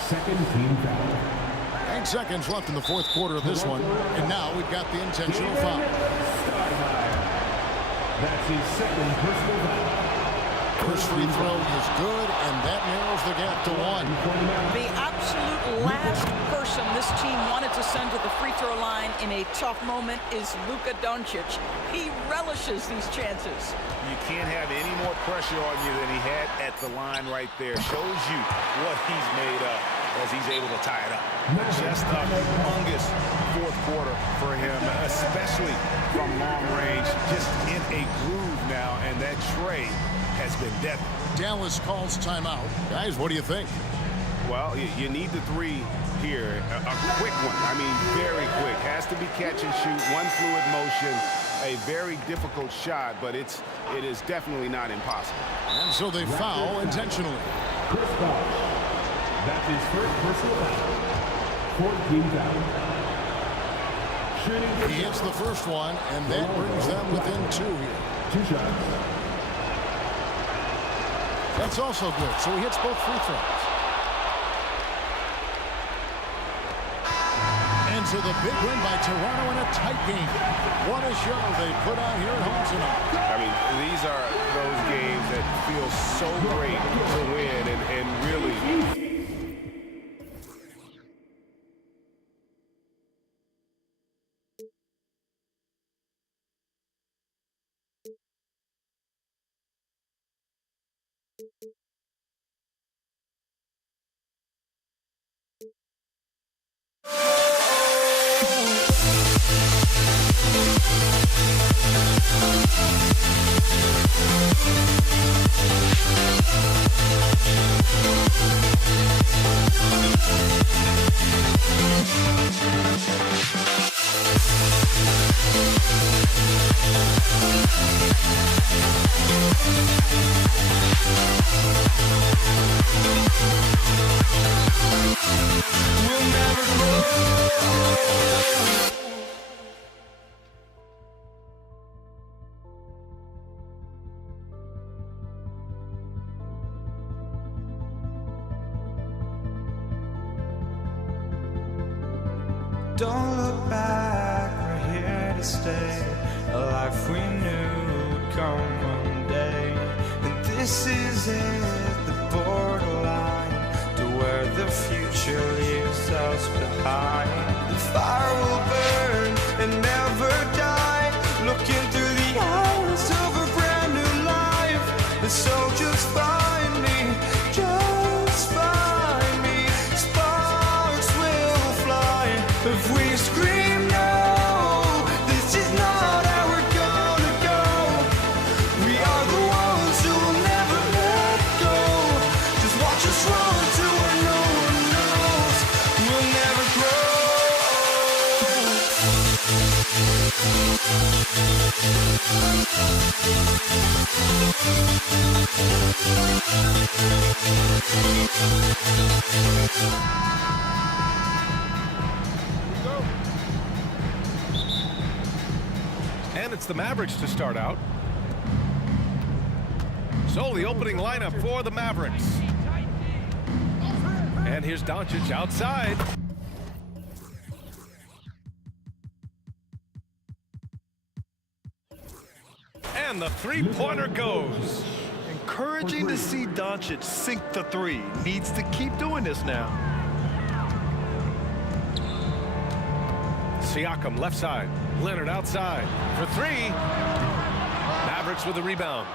Second team foul. 8 seconds left in the fourth quarter of this one. And now we've got the intentional foul. That's his second personal foul. First free throw is good, and that narrows the gap to 1. The absolute last person this team wanted to send to the free throw line in a tough moment is Luka Doncic. He relishes these chances. You can't have any more pressure on you than he had at the line right there. Shows you what he's made of as he's able to tie it up. Just a humongous fourth quarter for him, especially from long range. Just in a groove now, and that trade has been deadly. Dallas calls timeout. Guys, what do you think? Well, you need the three here. A quick one. I mean, very quick. Has to be catch and shoot. One fluid motion. A very difficult shot, but it is definitely not impossible. And so they foul intentionally. Chris Bosh. That's his first personal foul. 14 foul. Shooting. He hits the first one, and that brings them within 2 here. 2 shots. That's also good. So he hits both free throws. And to the big win by Toronto in a tight game. What a show they put on here at home tonight. I mean, these are those games that feel so great to win and really... Don't look back, we're here to stay. A life we knew would come one day. And this is it, the borderline to where the future leaves us behind. The fire will burn and never die, looking through the eyes of a brand new life. And so just find me, just find me. Sparks will fly if we scream no. This is not how we're gonna go. We are the ones who will never let go. Just watch us run to where no one knows. We'll never And it's the Mavericks to start out. So the opening lineup for the Mavericks. And here's Doncic outside. And the three-pointer goes. Encouraging to see Doncic sink the three. Needs to keep doing this now. Siakam left side. Leonard outside for three. Mavericks with the rebound.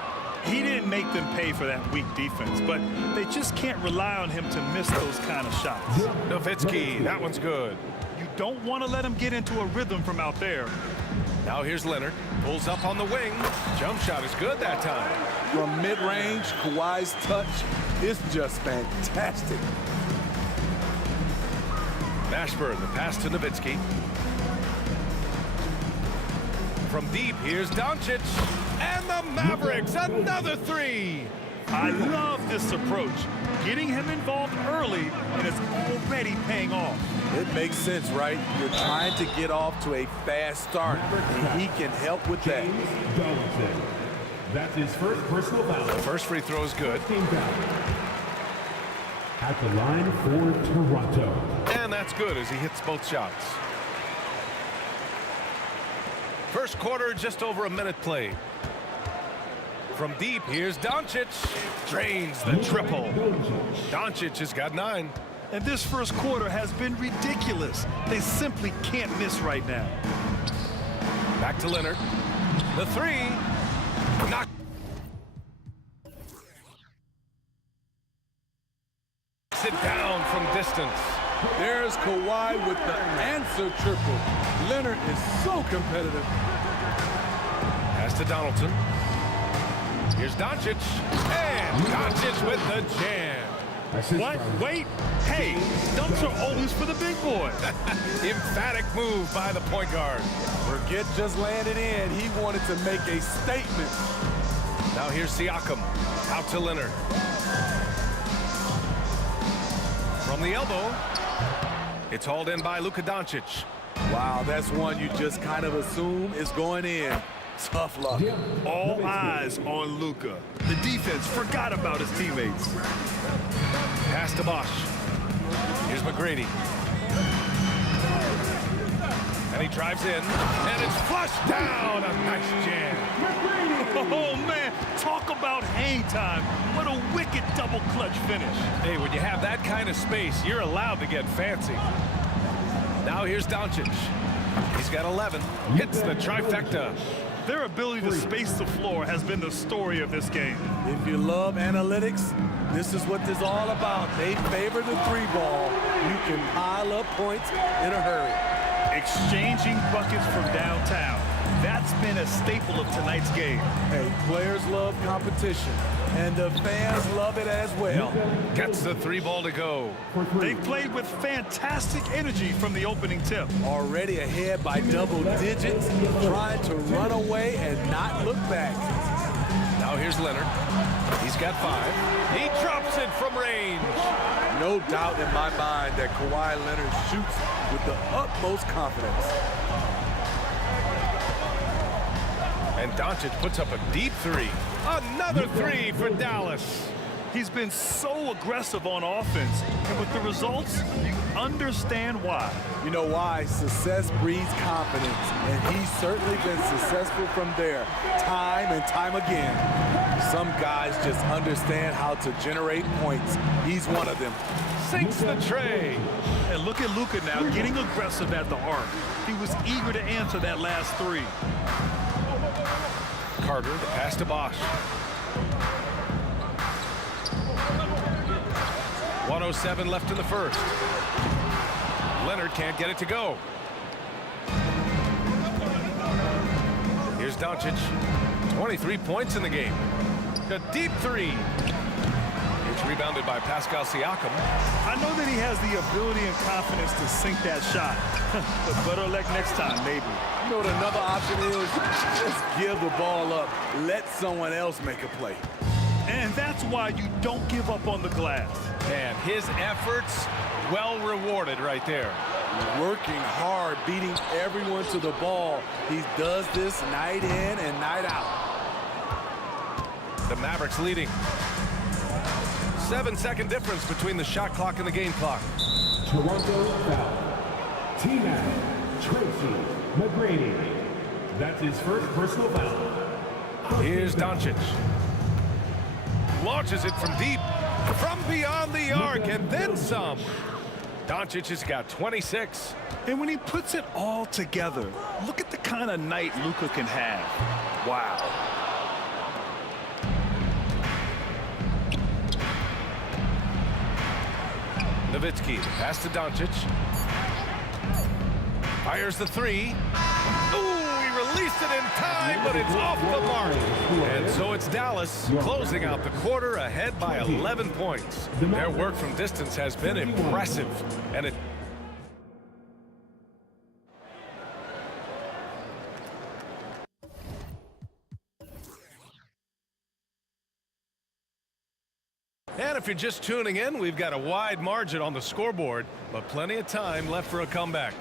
He didn't make them pay for that weak defense, but they just can't rely on him to miss those kind of shots. Nowitzki, that one's good. You don't want to let him get into a rhythm from out there. Now here's Leonard. Pulls up on the wing. Jump shot is good that time. From mid-range, Kawhi's touch is just fantastic. Mashburn, the pass to Nowitzki. From deep, here's Doncic. And the Mavericks, another three. I love this approach. Getting him involved early, and it's already paying off. It makes sense, right? You're trying to get off to a fast start, and he can help with that. Donaldson. That's his first personal foul. The first free throw is good. Team foul. At the line for Toronto. And that's good as he hits both shots. First quarter, just over a minute played. From deep, here's Doncic. Drains the triple. Doncic has got 9. And this first quarter has been ridiculous. They simply can't miss right now. Back to Leonard. The three. Knock. It down from distance. There's Kawhi with the answer triple. Leonard is so competitive. Pass to Donaldson. Here's Doncic. And Doncic with the jam. What? Wait. Hey, dunks are always for the big boy. Emphatic move by the point guard. Forget just landing in. He wanted to make a statement. Now here's Siakam. Out to Leonard. From the elbow. It's hauled in by Luka Doncic. Wow, that's one you just kind of assume is going in. Tough luck. All eyes on Luka. The defense forgot about his teammates. Pass to Bosch. Here's McGrady. drives in, and it's flushed down. A nice jam. Oh, man, talk about hang time. What a wicked double clutch finish. Hey, when you have that kind of space, you're allowed to get fancy. Now here's Doncic. He's got 11. Hits the trifecta. Their ability to space the floor has been the story of this game. If you love analytics, this is what this is all about. They favor the three ball. You can pile up points in a hurry. Exchanging buckets from downtown. That's been a staple of tonight's game. Hey, players love competition, and the fans love it as well. Gets the three ball to go. They played with fantastic energy from the opening tip. Already ahead by double digits, trying to run away and not look back. Now here's Leonard. He's got 5. He drops it from range. No doubt in my mind that Kawhi Leonard shoots with the utmost confidence. And Doncic puts up a deep 3. Another 3 for Dallas. He's been so aggressive on offense, and with the results, you understand why. You know why? Success breeds confidence, and he's certainly been successful from there, time and time again. Some guys just understand how to generate points. He's one of them. Sinks the tray. And look at Luka now getting aggressive at the arc. He was eager to answer that last 3. Carter, the pass to Bosch. 1:07 left in the first. Leonard can't get it to go. Here's Doncic. 23 points in the game. A deep 3. It's rebounded by Pascal Siakam. I know that he has the ability and confidence to sink that shot. But better luck next time, maybe. You know what another option is? Just give the ball up. Let someone else make a play. And that's why you don't give up on the glass. And his efforts well rewarded right there. Working hard, beating everyone to the ball. He does this night in and night out. The Mavericks leading. 7-second difference between the shot clock and the game clock. Toronto foul. T-Mac, Tracy McGrady. That's his first personal foul. Here's Doncic. Launches it from deep, from beyond the arc, and then some. Doncic has got 26. And when he puts it all together, look at the kind of night Luka can have. Wow. Nowitzki, pass to Doncic. Fires the 3. Ooh, he released it in time, but it's off the mark. And so it's Dallas closing out the quarter ahead by 11 points. Their work from distance has been impressive. And it And if you're just tuning in, we've got a wide margin on the scoreboard, but plenty of time left for a comeback.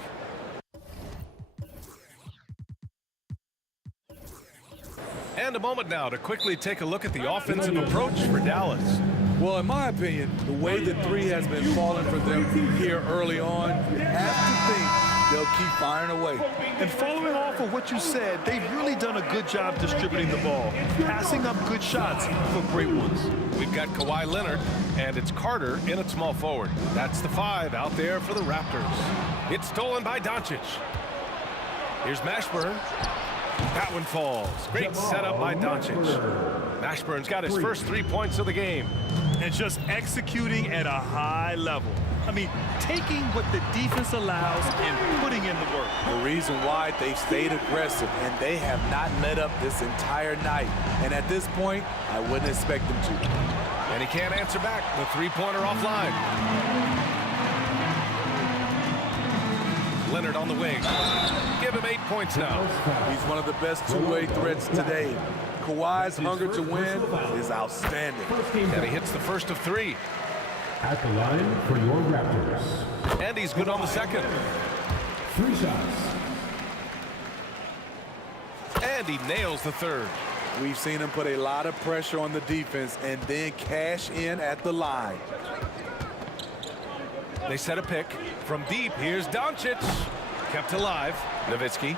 And a moment now to quickly take a look at the offensive approach for Dallas. Well, in my opinion, the way the 3 has been falling for them here early on, you have to think they'll keep firing away. And following off of what you said, they've really done a good job distributing the ball, passing up good shots for great ones. We've got Kawhi Leonard, and it's Carter in at small forward. That's the 5 out there for the Raptors. It's stolen by Doncic. Here's Mashburn. That one falls. Great setup by Doncic. Mashburn's got his first 3 points of the game. And just executing at a high level. I mean, taking what the defense allows and putting in the work. The reason why they've stayed aggressive, and they have not let up this entire night. And at this point, I wouldn't expect them to. And he can't answer back. The 3-pointer offline. Leonard on the wing. Give him 8 points now. He's one of the best two-way threats today. Kawhi's hunger to win is outstanding. And he hits the first of 3. At the line for your Raptors. And he's good on the second. 3 shots. And he nails the third. We've seen him put a lot of pressure on the defense and then cash in at the line. They set a pick from deep. Here's Doncic. Kept alive. Nowitzki.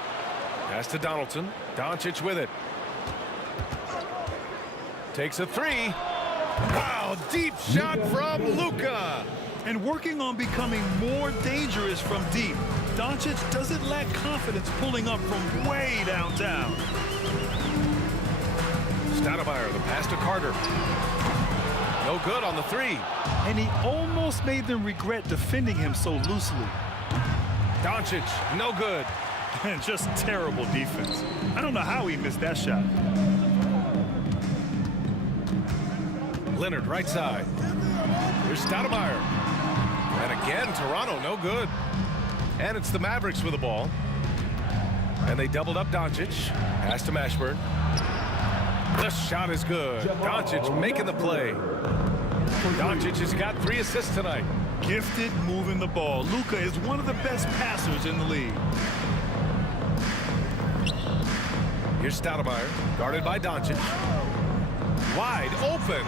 Pass to Donaldson. Doncic with it. Takes a three. Wow, deep shot from Luka. And working on becoming more dangerous from deep. Doncic doesn't lack confidence pulling up from way downtown. Stoudemire, the pass to Carter. No good on the three. And he almost made them regret defending him so loosely. Doncic, no good. And just terrible defense. I don't know how he missed that shot. Leonard, right side. Here's Stoudemire. And again, Toronto, no good. And it's the Mavericks with the ball. And they doubled up Doncic. Pass to Mashburn. The shot is good. Doncic making the play. Doncic has got 3 assists tonight. Gifted moving the ball. Luka is one of the best passers in the league. Here's Stoudemire, guarded by Doncic. Wide open.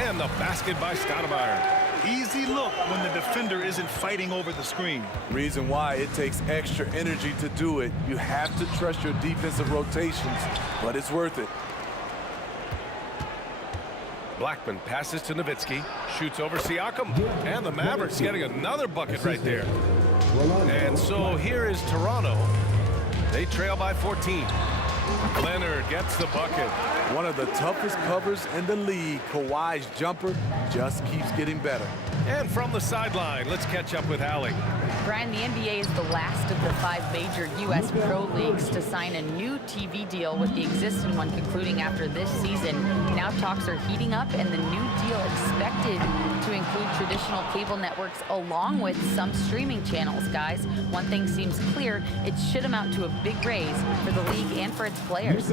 And the basket by Stoudemire. Easy look when the defender isn't fighting over the screen. Reason why it takes extra energy to do it. You have to trust your defensive rotations, but it's worth it. Blackman passes to Nowitzki, shoots over Siakam, and the Mavericks getting another bucket right there. And so here is Toronto. They trail by 14. Leonard gets the bucket. One of the toughest covers in the league. Kawhi's jumper just keeps getting better. And from the sideline, let's catch up with Allie. Brian, the NBA is the last of the 5 major U.S. pro leagues to sign a new TV deal, with the existing one concluding after this season. Now talks are heating up, and the new deal expected to include traditional cable networks along with some streaming channels. Guys, one thing seems clear: it should amount to a big raise for the league and for its players.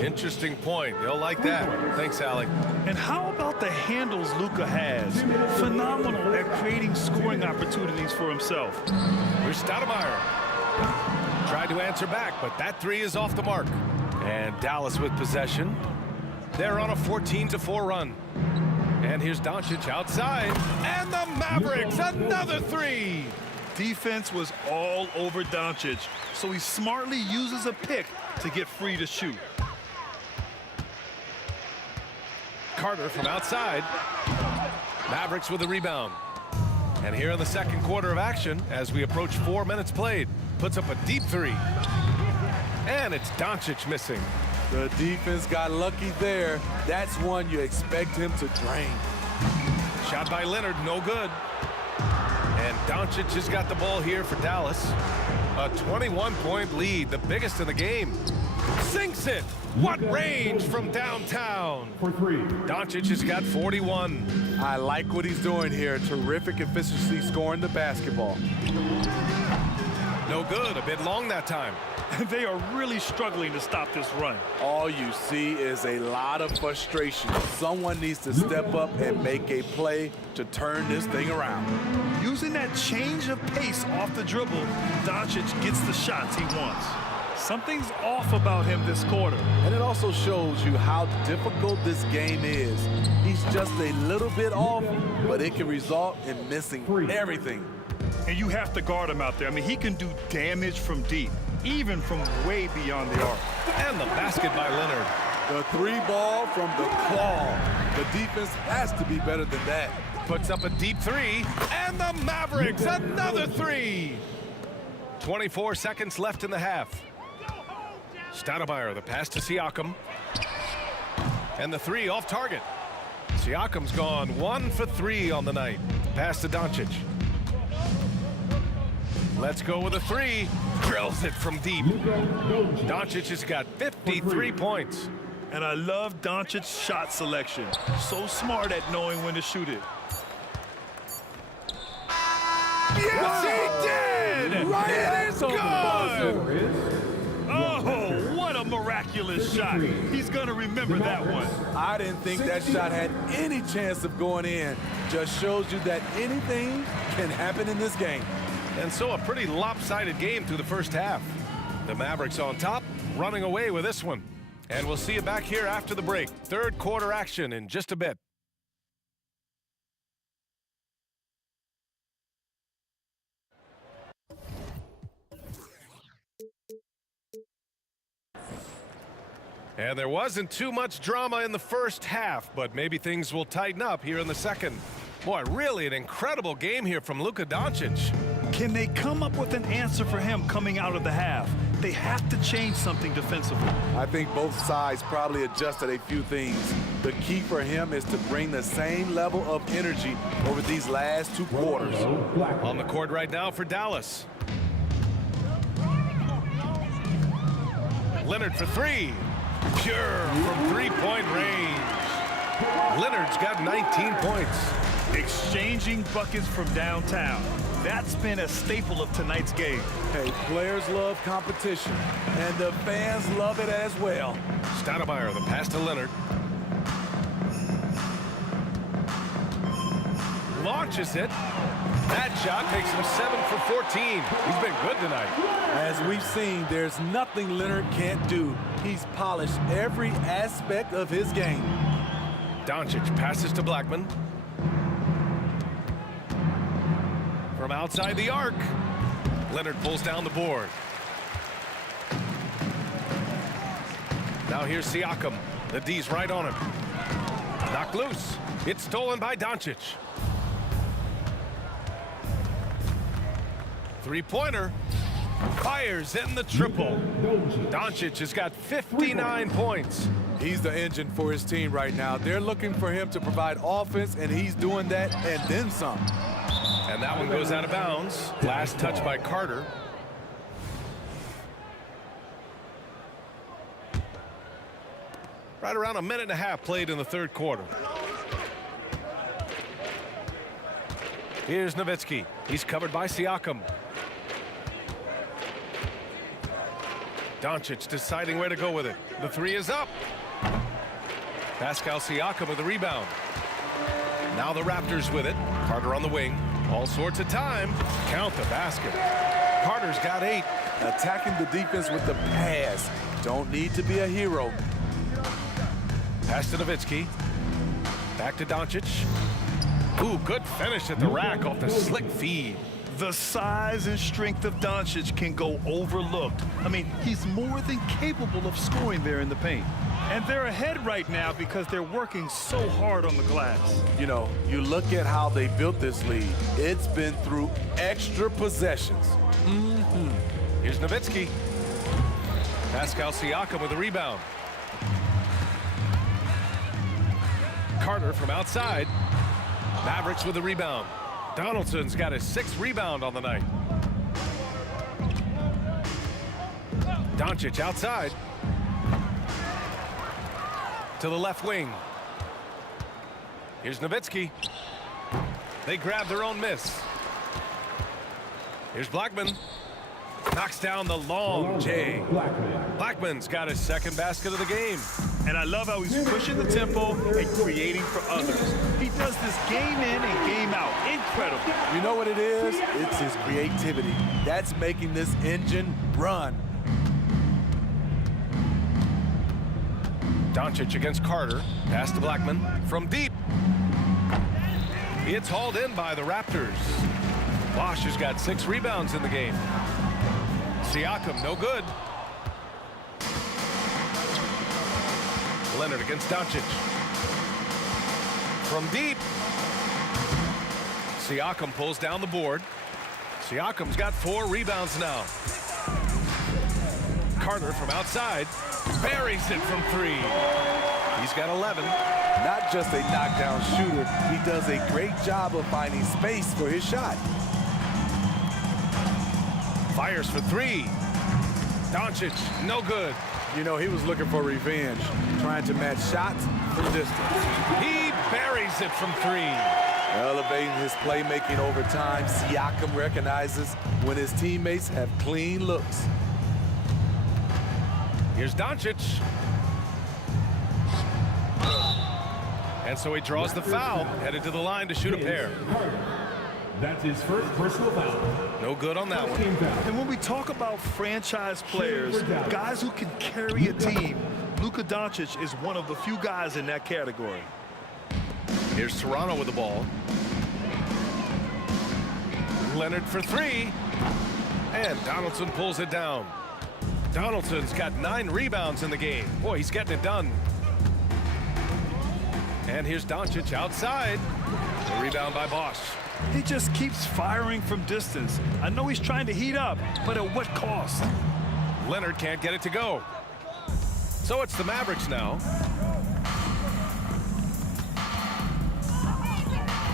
Interesting point. They'll like that. Thanks, Allie. And how about the handles Luka has? Phenomenal at creating scoring opportunities for himself. Here's Stoudemire. Tried to answer back, but that three is off the mark. And Dallas with possession. They're on a 14-4 run. And here's Doncic outside. And the Mavericks, another three. Defense was all over Doncic, so he smartly uses a pick to get free to shoot. Carter from outside. Mavericks with the rebound. And here in the second quarter of action, as we approach 4 minutes played, puts up a deep three. And it's Doncic missing. The defense got lucky there. That's one you expect him to drain. Shot by Leonard, no good. And Doncic has got the ball here for Dallas. A 21-point lead, the biggest in the game. Sinks it. What range from downtown. For 3. Doncic has got 41. I like what he's doing here. Terrific efficiency scoring the basketball. No good. A bit long that time. They are really struggling to stop this run. All you see is a lot of frustration. Someone needs to step up and make a play to turn this thing around. Using that change of pace off the dribble, Doncic gets the shots he wants. Something's off about him this quarter. And it also shows you how difficult this game is. He's just a little bit off, but it can result in missing everything. And you have to guard him out there. I mean, he can do damage from deep, even from way beyond the arc. And the basket by Leonard. The 3-ball from the claw. The defense has to be better than that. Puts up a deep three, and the Mavericks, another three. 24 seconds left in the half. Stoudemire, the pass to Siakam. And the three off target. Siakam's gone 1 for 3 on the night. Pass to Doncic. Let's go with a three. Drills it from deep. Doncic has got 53 points. And I love Doncic's shot selection. So smart at knowing when to shoot it. Yes, he did! Right it is good! Oh, what a miraculous shot. He's going to remember that one. I didn't think that shot had any chance of going in. Just shows you that anything can happen in this game. And so a pretty lopsided game through the first half. The Mavericks on top, running away with this one. And we'll see you back here after the break. Third quarter action in just a bit. And there wasn't too much drama in the first half, but maybe things will tighten up here in the second. Boy, really an incredible game here from Luka Doncic. Can they come up with an answer for him coming out of the half? They have to change something defensively. I think both sides probably adjusted a few things. The key for him is to bring the same level of energy over these last 2 quarters. On the court right now for Dallas. Leonard for 3. Pure from 3-point range. Leonard's got 19 points. Exchanging buckets from downtown. That's been a staple of tonight's game. Hey, players love competition, and the fans love it as well. Stoudemire, the pass to Leonard. Launches it. That shot takes him 7 for 14. He's been good tonight. As we've seen, there's nothing Leonard can't do. He's polished every aspect of his game. Doncic passes to Blackman. From outside the arc, Leonard pulls down the board. Now here's Siakam. The D's right on him. Knocked loose. It's stolen by Doncic. Three-pointer. Fires in the triple. Doncic has got 59 points. He's the engine for his team right now. They're looking for him to provide offense, and he's doing that and then some. And that one goes out of bounds. Last touch by Carter. Right around a minute and a half played in the third quarter. Here's Nowitzki. He's covered by Siakam. Doncic deciding where to go with it. The 3 is up. Pascal Siakam with the rebound. Now the Raptors with it. Carter on the wing. All sorts of time. Count the basket. Carter's got 8. Attacking the defense with the pass. Don't need to be a hero. Pass to Nowitzki. Back to Doncic. Ooh, good finish at the rack off the slick feed. The size and strength of Doncic can go overlooked. I mean, he's more than capable of scoring there in the paint. And they're ahead right now because they're working so hard on the glass. You know, you look at how they built this lead. It's been through extra possessions. Here's Nowitzki. Pascal Siakam with the rebound. Carter from outside. Mavericks with the rebound. Donaldson's got his 6th rebound on the night. Doncic outside. To the left wing. Here's Nowitzki. They grab their own miss. Here's Blackman. Knocks down the long J. Blackman's got his 2nd basket of the game. And I love how he's pushing the tempo and creating for others. He does this game in and game out. Incredible. You know what it is? It's his creativity. That's making this engine run. Doncic against Carter. Pass to Blackman. From deep. It's hauled in by the Raptors. Bosch has got 6 rebounds in the game. Siakam, no good. Leonard against Doncic. From deep. Siakam pulls down the board. Siakam's got 4 rebounds now. Carter from outside. Buries it from 3. He's got 11. Not just a knockdown shooter, he does a great job of finding space for his shot. Fires for 3. Doncic, no good. You know, he was looking for revenge, trying to match shots from distance. He buries it from 3. Elevating his playmaking over time, Siakam recognizes when his teammates have clean looks. Here's Doncic. And so he draws the foul, headed to the line to shoot a pair. That's his first personal foul. No good on that one. And when we talk about franchise players, guys who can carry a team, Luka Doncic is one of the few guys in that category. Here's Toronto with the ball. Leonard for 3. And Donaldson pulls it down. Donaldson's got 9 rebounds in the game. Boy, he's getting it done. And here's Doncic outside. The rebound by Bosch. He just keeps firing from distance. I know he's trying to heat up, but at what cost? Leonard can't get it to go. So it's the Mavericks now.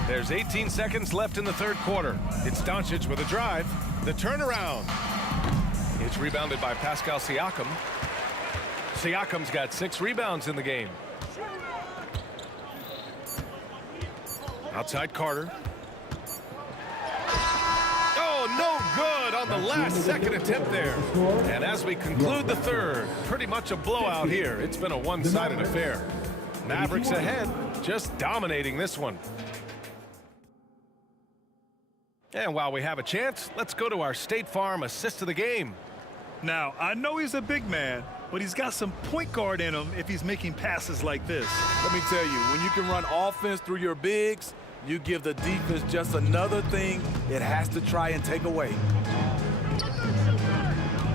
There's 18 seconds left in the third quarter. It's Doncic with a drive. The turnaround. It's rebounded by Pascal Siakam. Siakam's got 6 rebounds in the game. Outside Carter. Oh, no good on the last second attempt there. And as we conclude the third, pretty much a blowout here. It's been a one-sided affair. Mavericks ahead, just dominating this one. And while we have a chance, let's go to our State Farm assist of the game. Now, I know he's a big man, but he's got some point guard in him if he's making passes like this. Let me tell you, when you can run offense through your bigs, you give the defense just another thing it has to try and take away.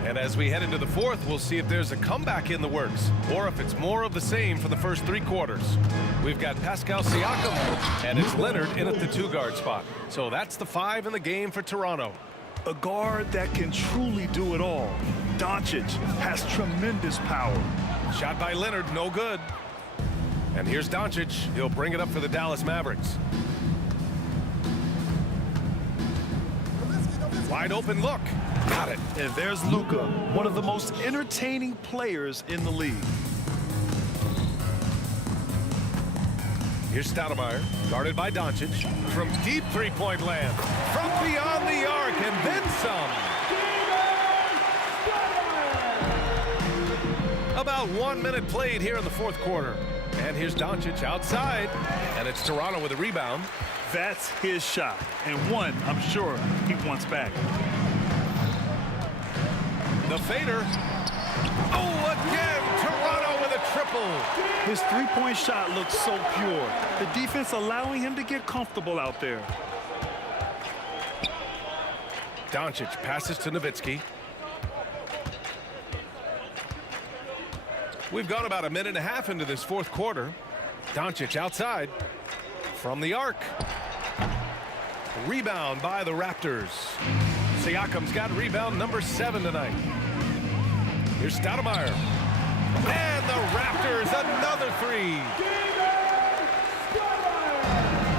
And as we head into the fourth, we'll see if there's a comeback in the works or if it's more of the same for the first 3 quarters. We've got Pascal Siakam, and it's Leonard in at the 2-guard spot. So that's the 5 in the game for Toronto. A guard that can truly do it all. Doncic has tremendous power. Shot by Leonard, no good. And here's Doncic. He'll bring it up for the Dallas Mavericks. Wide open look. Got it. And there's Luka, one of the most entertaining players in the league. Here's Stoudemire, guarded by Doncic. From deep 3-point land. From beyond the arc, and then some. About 1 minute played here in the fourth quarter. And here's Doncic outside. And it's Toronto with a rebound. That's his shot. And one, I'm sure, he wants back. The fader. Oh, again, Toronto with a triple. His 3-point shot looks so pure. The defense allowing him to get comfortable out there. Doncic passes to Nowitzki. We've gone about 1.5 minutes into this fourth quarter. Doncic outside from the arc. Rebound by the Raptors. Siakam's got rebound number 7 tonight. Here's Stoudemire. And the Raptors, another 3.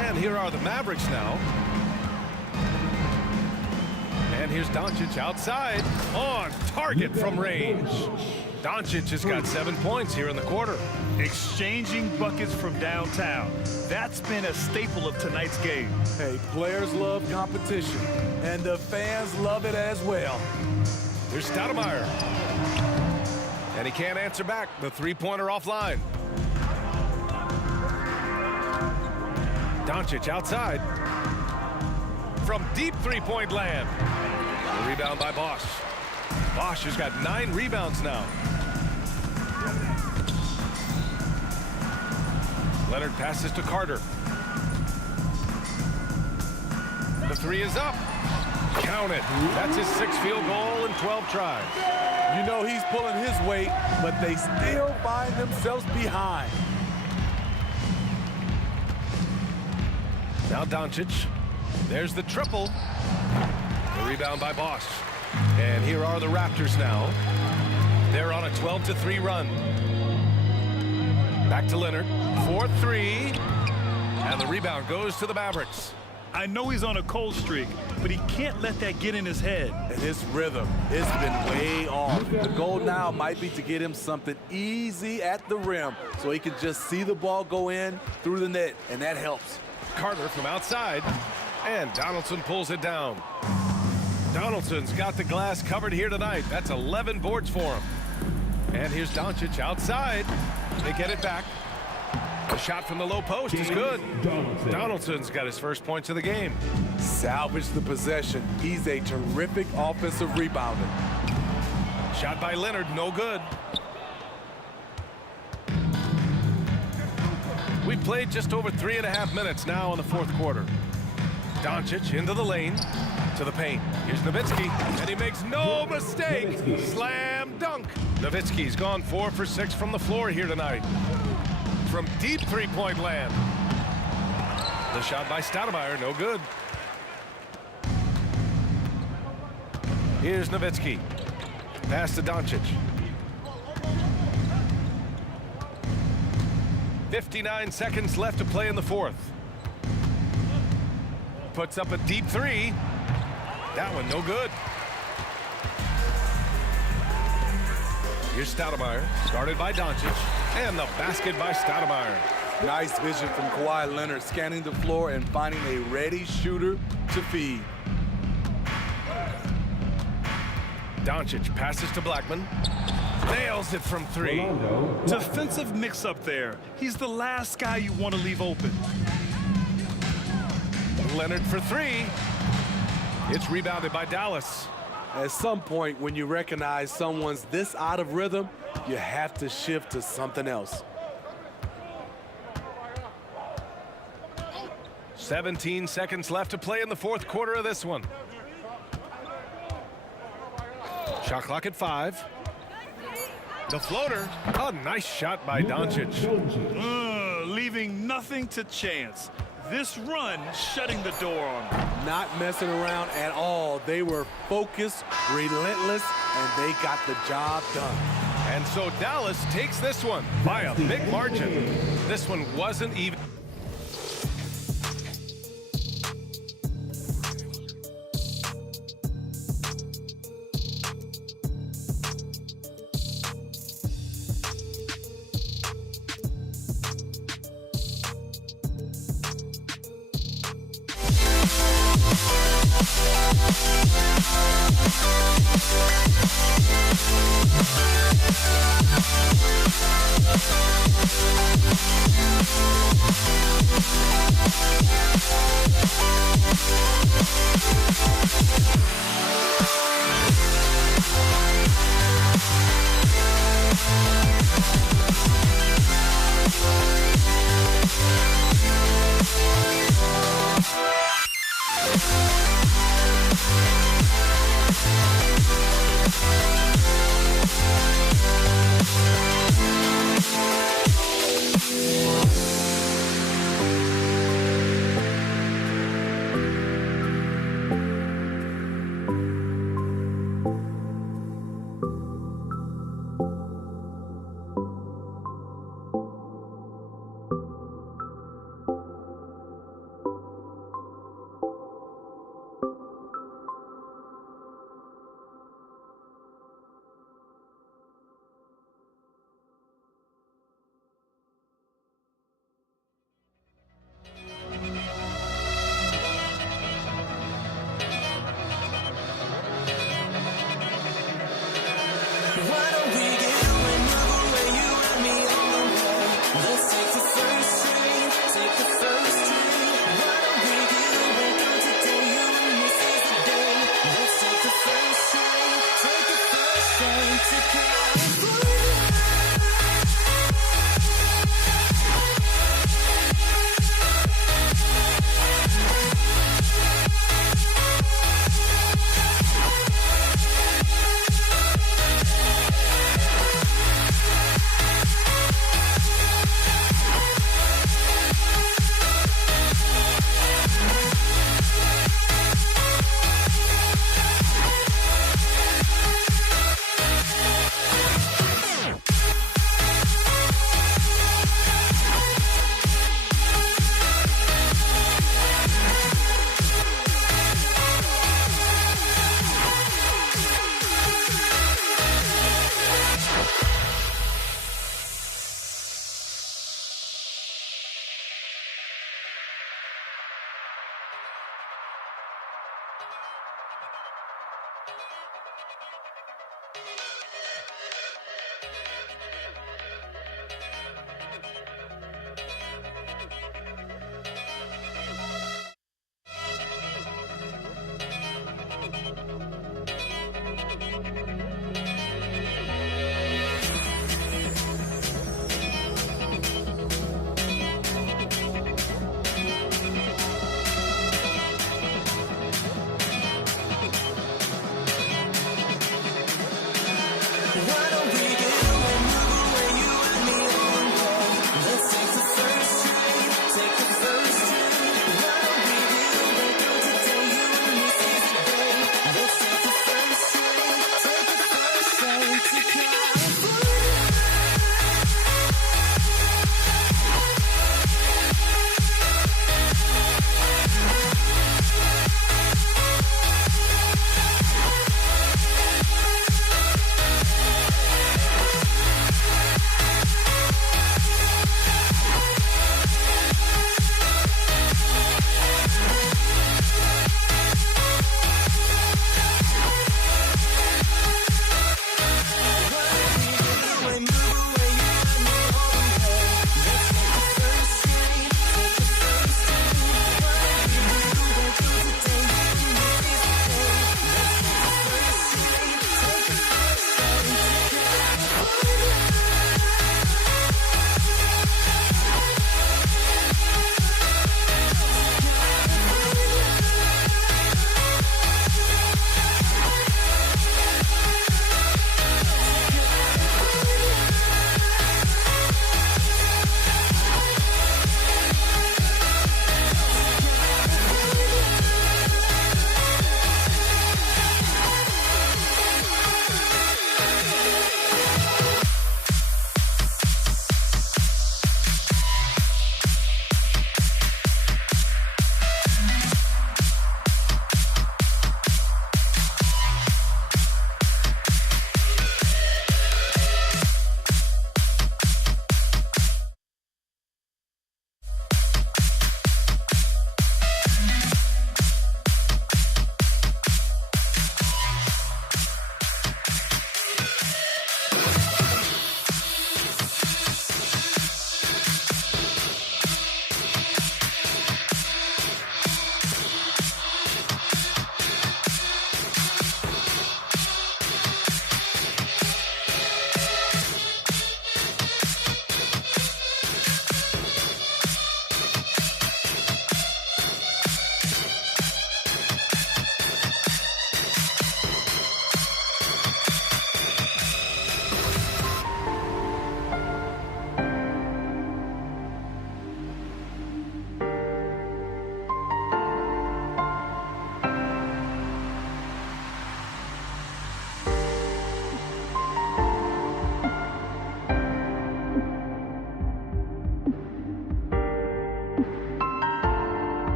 And here are the Mavericks now. And here's Doncic outside on target from range. Doncic has got 7 points here in the quarter. Exchanging buckets from downtown. That's been a staple of tonight's game. Hey, players love competition, and the fans love it as well. Here's Stoudemire. And he can't answer back. The 3-pointer offline. Doncic outside. From deep 3-point land. The rebound by Bosch. Bosch has got 9 rebounds now. Leonard passes to Carter. The 3 is up. Count it. That's his 6th field goal in 12 tries. You know he's pulling his weight, but they still find themselves behind. Now Doncic. There's the triple. The rebound by Bosch. And here are the Raptors now. They're on a 12-3 run. Back to Leonard. 4-3. And the rebound goes to the Mavericks. I know he's on a cold streak, but he can't let that get in his head. And his rhythm, it's been way off. The goal now might be to get him something easy at the rim so he can just see the ball go in through the net, and that helps. Carter from outside, and Donaldson pulls it down. Donaldson's got the glass covered here tonight. That's 11 boards for him. And here's Doncic outside. They get it back. The shot from the low post is good. Donaldson's got his first points of the game. Salvage the possession. He's a terrific offensive rebounder. Shot by Leonard, no good. We've played just over 3.5 minutes now in the fourth quarter. Doncic into the lane, to the paint. Here's Nowitzki, and he makes no mistake. Slam dunk. Nowitzki's gone 4 for 6 from the floor here tonight. From deep three-point land. The shot by Stoudemire, no good. Here's Nowitzki. Pass to Doncic. 59 seconds left to play in the fourth. Puts up a deep three. That one no good. Here's Stoudemire, guarded by Doncic, and the basket by Stoudemire. Nice vision from Kawhi Leonard, scanning the floor and finding a ready shooter to feed. Doncic passes to Blackman. Nails it from three. Defensive mix-up there. He's the last guy you want to leave open. Leonard for three. It's rebounded by Dallas. At some point, when you recognize someone's this out of rhythm, you have to shift to something else. 17 seconds left to play in the fourth quarter of this one. Shot clock at 5. The floater. A nice shot by Doncic. Leaving nothing to chance. This run shutting the door on them. Not messing around at all. They were focused, relentless, and they got the job done. And so Dallas takes this one by a big margin. This one wasn't even.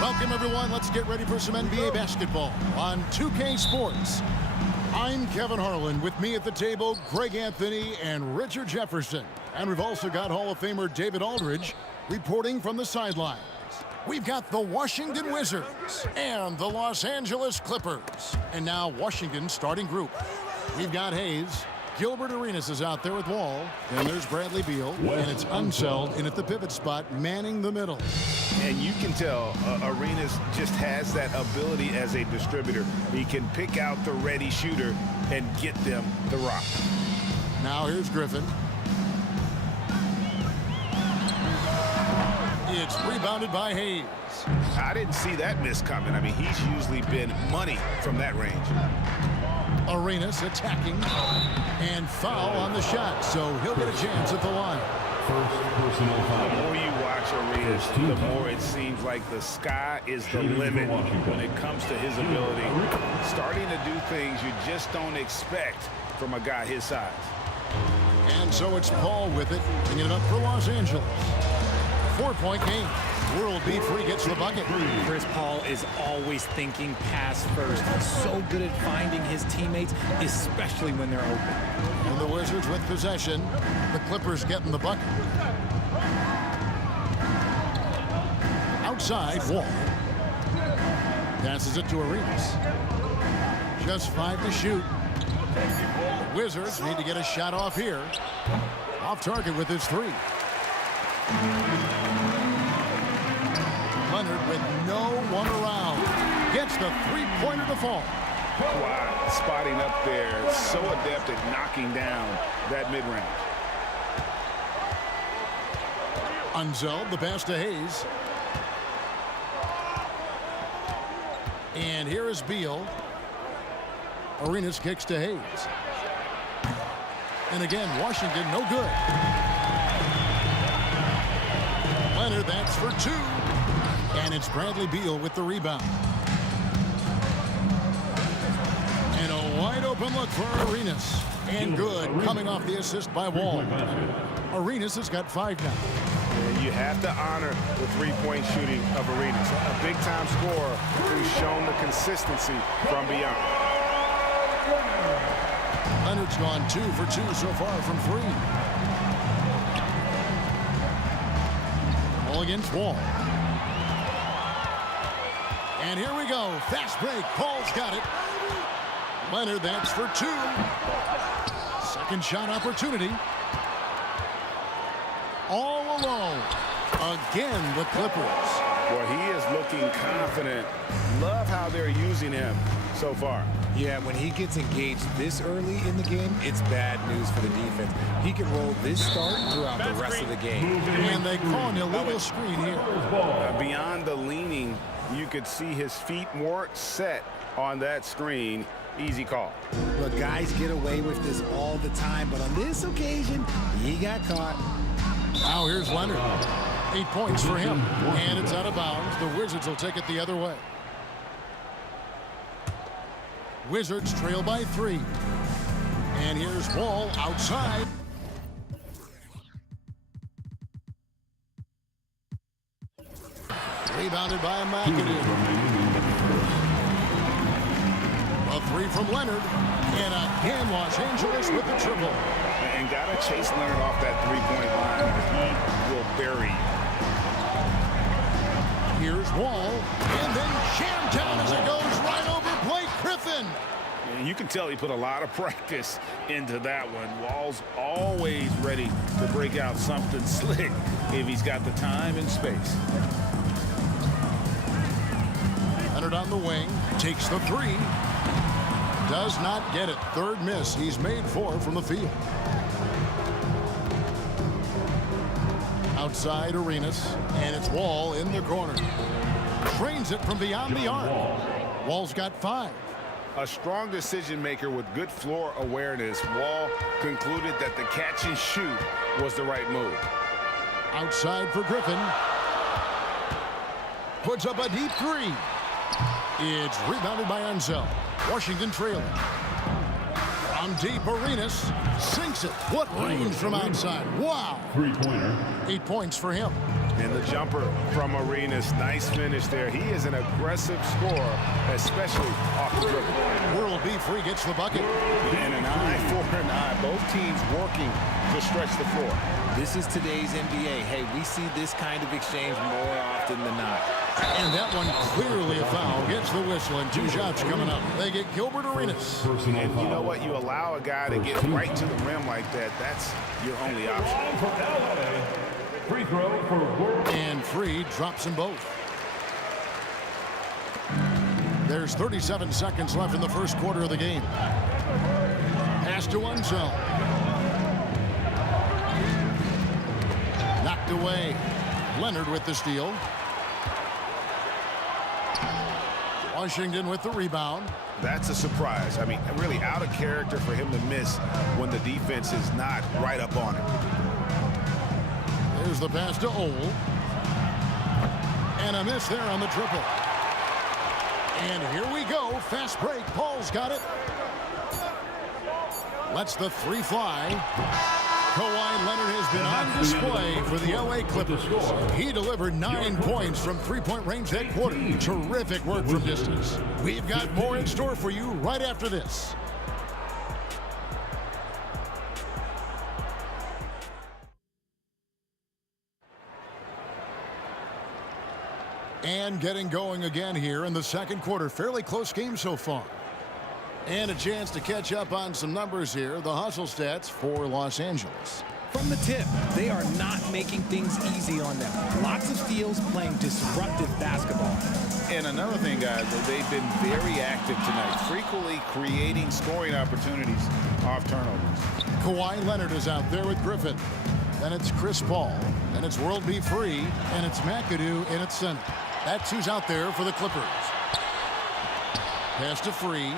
Welcome, everyone. Let's get ready for some NBA basketball on 2K Sports. I'm Kevin Harlan. With me at the table, Greg Anthony and Richard Jefferson. And we've also got Hall of Famer David Aldridge reporting from the sidelines. We've got the Washington Wizards and the Los Angeles Clippers. And now Washington's starting group. We've got Hayes. Gilbert Arenas is out there with Wall. Then there's Bradley Beal. And it's Unseld in at the pivot spot, manning the middle. And you can tell Arenas just has that ability as a distributor. He can pick out the ready shooter and get them the rock. Now here's Griffin. It's rebounded by Hayes. I didn't see that miss coming. I mean, he's usually been money from that range. Arenas attacking and foul on the shot, so he'll get a chance at the line. First personal foul. The more you watch Arenas, the more it seems like the sky is the limit when it comes to his ability. Starting to do things you just don't expect from a guy his size. And so it's Paul with it, bringing it up for Los Angeles. 4-point game. World B free gets the bucket. Chris Paul is always thinking pass first. He's so good at finding his teammates, especially when they're open. And the Wizards with possession. The Clippers getting the bucket. Outside, Wall. Passes it to Arenas. Just 5 to shoot. The Wizards need to get a shot off here. Off target with his 3. Leonard with no one around. Gets the three-pointer to fall. Wow, spotting up there. So adept at knocking down that mid-range. Unseld, the pass to Hayes. And here is Beal. Arenas kicks to Hayes. And again, Washington, no good. Leonard, that's for 2. And it's Bradley Beal with the rebound. And a wide open look for Arenas. And good, coming off the assist by Wall. Arenas has got 5 now. And you have to honor the three-point shooting of Arenas. A big-time scorer who's shown the consistency from beyond. Leonard's gone 2 for 2 so far from 3. Ball against Wall. And here we go. Fast break. Paul's got it. Leonard, that's for 2. Second shot opportunity. All alone. Again, the Clippers. Well, he is looking confident. Love how they're using him so far. Yeah, when he gets engaged this early in the game, it's bad news for the defense. He can roll this start throughout the rest of the game. And they call an illegal screen here. Beyond the leaning, you could see his feet more set on that screen. Easy call. Look, guys get away with this all the time, but on this occasion, he got caught. Now here's Leonard. 8 points for him. And it's out of bounds. The Wizards will take it the other way. Wizards trail by 3. And here's Wall outside. Rebounded by McAdoo. A three from Leonard. And again, Los Angeles with the triple. And got to chase Leonard off that three-point line, or he will bury you. Here's Wall. And then jammed down as it goes right over Blake Griffin. And you can tell he put a lot of practice into that one. Wall's always ready to break out something slick if he's got the time and space. Leonard on the wing. Takes the three. Does not get it. Third miss. He's made 4 from the field. Outside Arenas. And it's Wall in the corner. Trains it from beyond the arc. Wall's got 5. A strong decision maker with good floor awareness. Wall concluded that the catch and shoot was the right move. Outside for Griffin. Puts up a deep 3. It's rebounded by Ansel. Washington trailing. From deep, Arenas sinks it. What range from outside. Wow. 3-pointer. 8 points for him. And the jumper from Arenas. Nice finish there. He is an aggressive scorer, especially off the dribble. World B free gets the bucket. And an eye for an eye. Both teams working to stretch the floor. This is today's NBA. Hey, we see this kind of exchange more often than not. And that one clearly a foul. Gets the whistle and 2 shots coming up. They get Gilbert Arenas. And you know what? You allow a guy to get right to the rim like that. That's your only option. Free throw for World. And Free drops them both. There's 37 seconds left in the first quarter of the game. Pass to Unseld. Knocked away. Leonard with the steal. Washington with the rebound. That's a surprise. I mean, really out of character for him to miss when the defense is not right up on him. There's the pass to Ole. And a miss there on the triple. And here we go. Fast break. Paul's got it. Lets the 3 fly. Kawhi Leonard has been on display for the LA Clippers. He delivered 9 points from 3-point range that quarter. Terrific work from distance. We've got more in store for you right after this. And getting going again here in the second quarter. Fairly close game so far. And a chance to catch up on some numbers here. The hustle stats for Los Angeles. From the tip, they are not making things easy on them. Lots of steals, playing disruptive basketball. And another thing, guys, they've been very active tonight, frequently creating scoring opportunities off turnovers. Kawhi Leonard is out there with Griffin. Then it's Chris Paul. Then it's World B Free. And it's McAdoo in its center. That's who's out there for the Clippers. Pass to Free.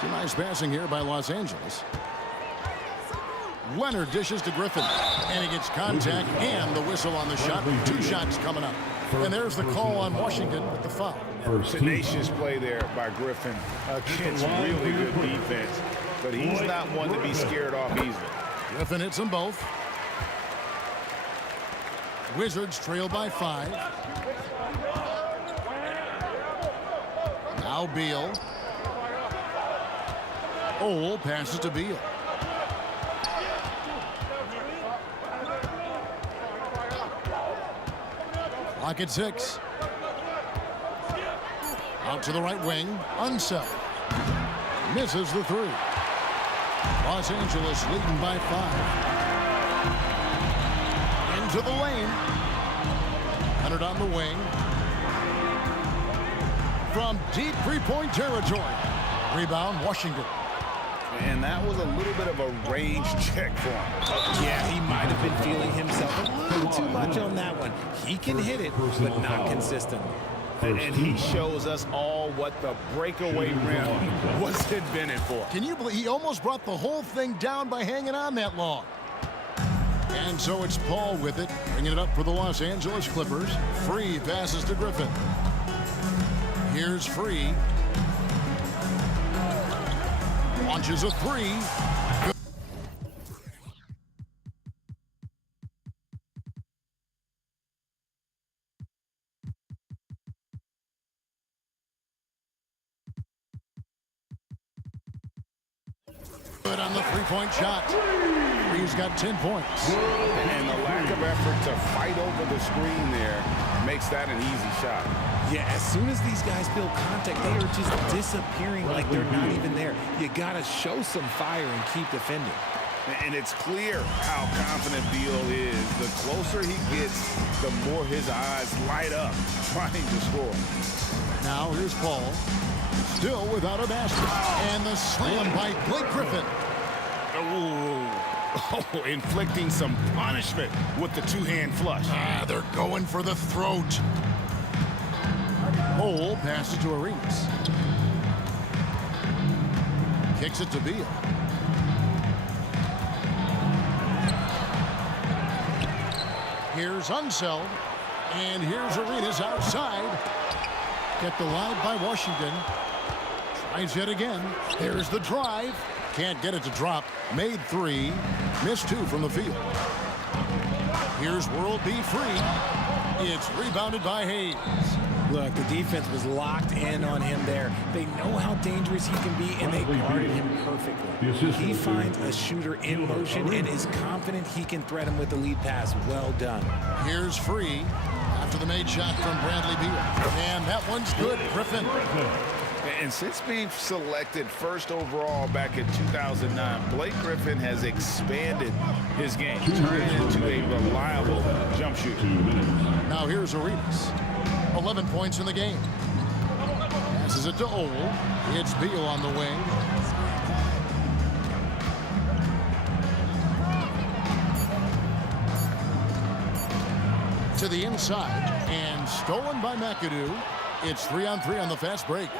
Some nice passing here by Los Angeles. Leonard dishes to Griffin. And he gets contact and the whistle on the shot. 2 shots coming up. And there's the call on Washington with the foul. Tenacious play there by Griffin against really good defense. But he's not one to be scared off easily. Griffin hits them both. Wizards trail by 5. Now Beal. Ole passes to Beal. Clock at 6. Out to the right wing. Unseld. Misses the 3. Los Angeles leading by 5. Into the lane. Leonard on the wing. From deep 3-point territory. Rebound, Washington. And that was a little bit of a range check for him. Yeah, he might have been feeling himself a little too much on that one. He can hit it, but not consistent. And he shows us all what the breakaway rim was invented for. Can you believe he almost brought the whole thing down by hanging on that long? And so it's Paul with it, bringing it up for the Los Angeles Clippers. Free passes to Griffin. Here's Free. Launches a 3. good on the three-point shot. He's got 10 points. And the lack of effort to fight over the screen there makes that an easy shot. Yeah, as soon as these guys feel contact, they are just disappearing like they're not even there. You got to show some fire and keep defending. And it's clear how confident Beal is. The closer he gets, the more his eyes light up trying to score. Now here's Paul. Still without a basket. And the slam by Blake Griffin. Oh, inflicting some punishment with the two-hand flush. They're going for the throat. Cole passes to Arenas. Kicks it to Beal. Here's Unseld. And here's Arenas outside. Kept alive by Washington. Tries yet again. There's the drive. Can't get it to drop. Made three. Missed two from the field. Here's World B free. It's rebounded by Hayes. Look, the defense was locked in on him there. They know how dangerous he can be, and they guarded him perfectly. He finds a shooter in motion and is confident he can threat him with the lead pass. Well done. Here's free after the made shot from Bradley Beal. And that one's good. Griffin. And since being selected first overall back in 2009, Blake Griffin has expanded his game, turning into a reliable jump shooter. Now here's Arenas. 11 points in the game. Passes it to Ole. It's Beal on the wing. To the inside. And stolen by McAdoo. It's 3-on-3 on the fast break.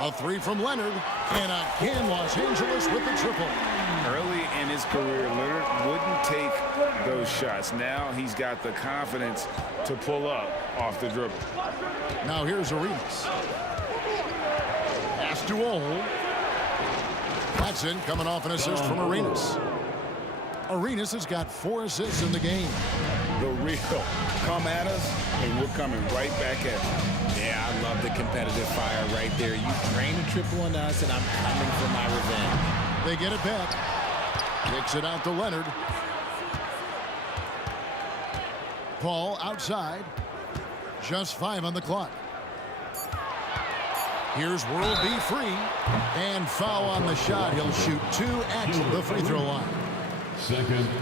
A three from Leonard. And again, Los Angeles with the triple. Early in his career, Leonard wouldn't take those shots. Now he's got the confidence to pull up off the dribble. Now here's Arenas. Pass to Ole. Watson coming off an assist from Arenas. Arenas has got 4 assists in the game. The real come at us, and we're coming right back at you. Yeah, I love the competitive fire right there. You drain a triple on us, and I'm coming for my revenge. They get it back. Kicks it out to Leonard. Paul outside. Just 5 on the clock. Here's World B free. And foul on the shot. He'll shoot 2 at the free throw line.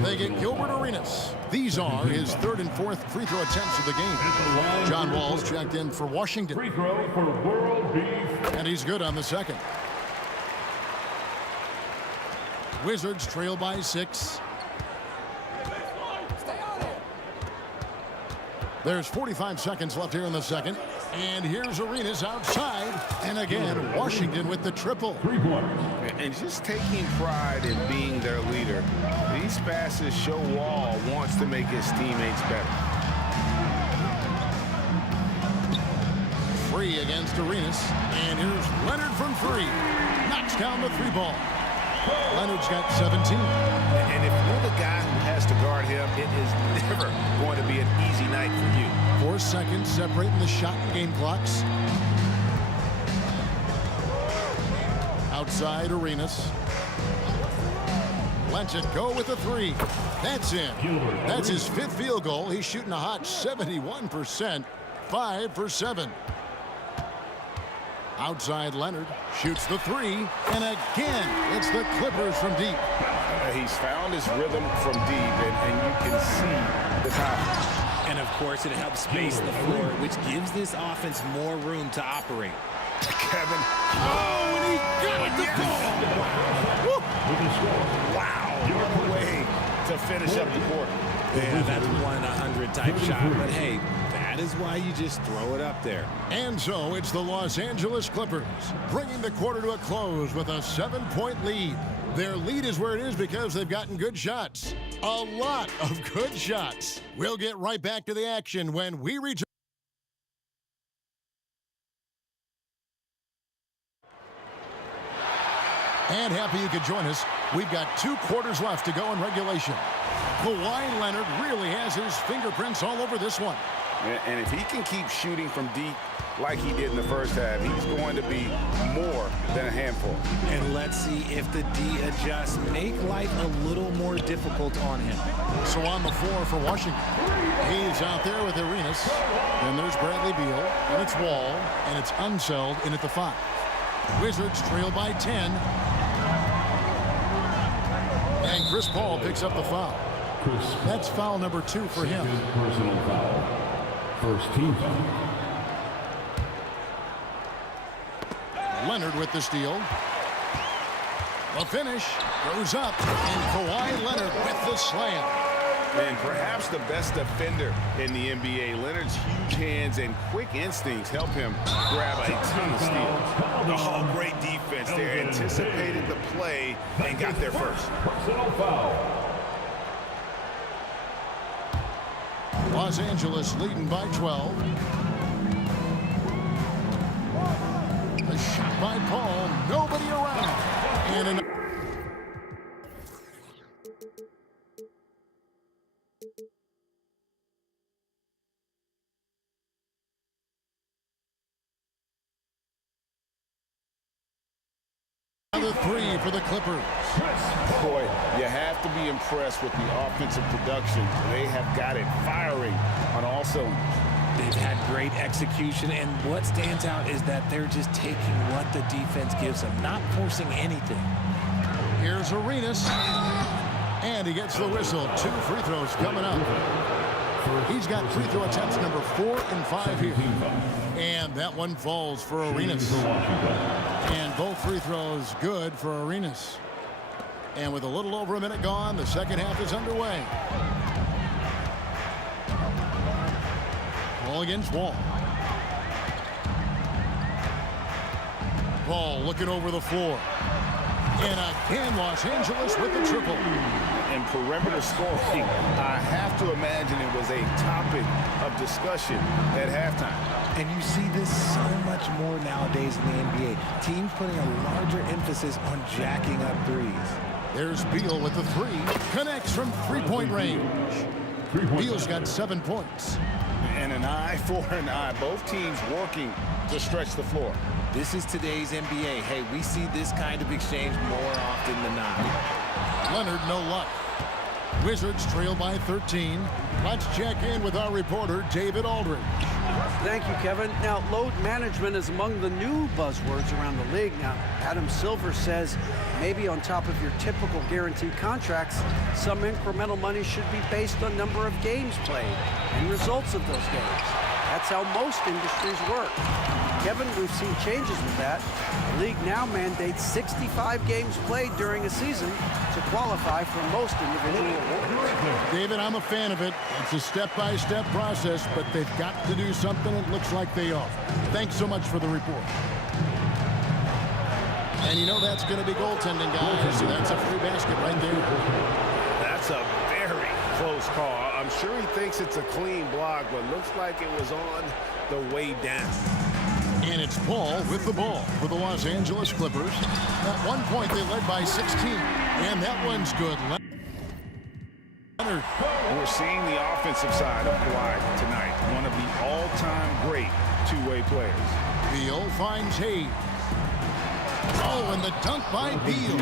They get Gilbert Arenas. These are his 3rd and 4th free throw attempts of the game. John Wall's checked in for Washington. Free throw for World B. And he's good on the second. Wizards trail by 6. There's 45 seconds left here in the second. And here's Arenas outside. And again, Washington with the triple. And just taking pride in being their leader, these passes show Wall wants to make his teammates better. Free against Arenas. And here's Leonard from free. Knocks down the 3 ball. Leonard's got 17. And if you're the guy who has to guard him, it is never going to be an easy night for you. 4 seconds separating the shot and game clocks. Outside Arenas. Lets it go with a 3. That's in. That's his 5th field goal. He's shooting a hot 71%. 5 for 7. Outside Leonard shoots the 3, and again it's the Clippers from deep. He's found his rhythm from deep, and you can see the confidence. And of course it helps space the floor, which gives this offense more room to operate. Kevin. Oh, and he got it to go. Wow, what a way to finish up the quarter. Yeah, that's 1-100 type shot, but hey, that is why you just throw it up there. And so it's the Los Angeles Clippers bringing the quarter to a close with a 7-point lead. Their lead is where it is because they've gotten good shots. A lot of good shots. We'll get right back to the action when we return. And happy you could join us. We've got 2 quarters left to go in regulation. Kawhi Leonard really has his fingerprints all over this one. And if he can keep shooting from deep, like he did in the first half, he's going to be more than a handful. And let's see if the D adjusts, make life a little more difficult on him. So on the floor for Washington, he's out there with Arenas. Then there's Bradley Beal, and it's Wall, and it's Unseld in at the 5. Wizards trail by 10. And Chris Paul picks up the foul. That's foul number 2 for him. Personal foul. First team foul. Leonard with the steal. The finish goes up, and Kawhi Leonard with the slam. And perhaps the best defender in the NBA. Leonard's huge hands and quick instincts help him grab a ton of steals. Oh, great defense there. Anticipated the play and got there first. Personal foul. Los Angeles leading by 12. A shot by Paul. Nobody around. And an another 3 for the Clippers. Boy, you have to be impressed with the offensive production. They have got it firing on all cylinders. They've had great execution, and what stands out is that they're just taking what the defense gives them, not forcing anything. Here's Arenas, and he gets the whistle. 2 free throws coming up. He's got free throw attempts number 4 and 5 here. And that one falls for Arenas. And both free throws good for Arenas. And with a little over a minute gone, the second half is underway. Ball against Wall. Ball looking over the floor. And again, Los Angeles with the triple. And perimeter scoring, I have to imagine it was a topic of discussion at halftime. And you see this so much more nowadays in the NBA. Teams putting a larger emphasis on jacking up threes. There's Beal with the 3. Connects from three-point range. Beal's got 7 points. And an eye for an eye. Both teams working to stretch the floor. This is today's NBA. Hey, we see this kind of exchange more often than not. Leonard, no luck. Wizards trail by 13. Let's check in with our reporter, David Aldridge. Thank you, Kevin. Now, load management is among the new buzzwords around the league. Now, Adam Silver says maybe on top of your typical guaranteed contracts, some incremental money should be based on number of games played and results of those games. That's how most industries work. Kevin, we've seen changes with that. The league now mandates 65 games played during a season to qualify for most individual awards. David, I'm a fan of it. It's a step-by-step process, but they've got to do something. It looks like they are. Thanks so much for the report. And you know that's going to be goaltending, guys. So that's a free basket right there. That's a very close call. I'm sure he thinks it's a clean block, but looks like it was on the way down. And it's Paul with the ball for the Los Angeles Clippers. At one point, they led by 16. And that one's good. Leonard. We're seeing the offensive side of Kawhi tonight. One of the all-time great two-way players. Beal finds Hayes. Oh, and the dunk by Beal.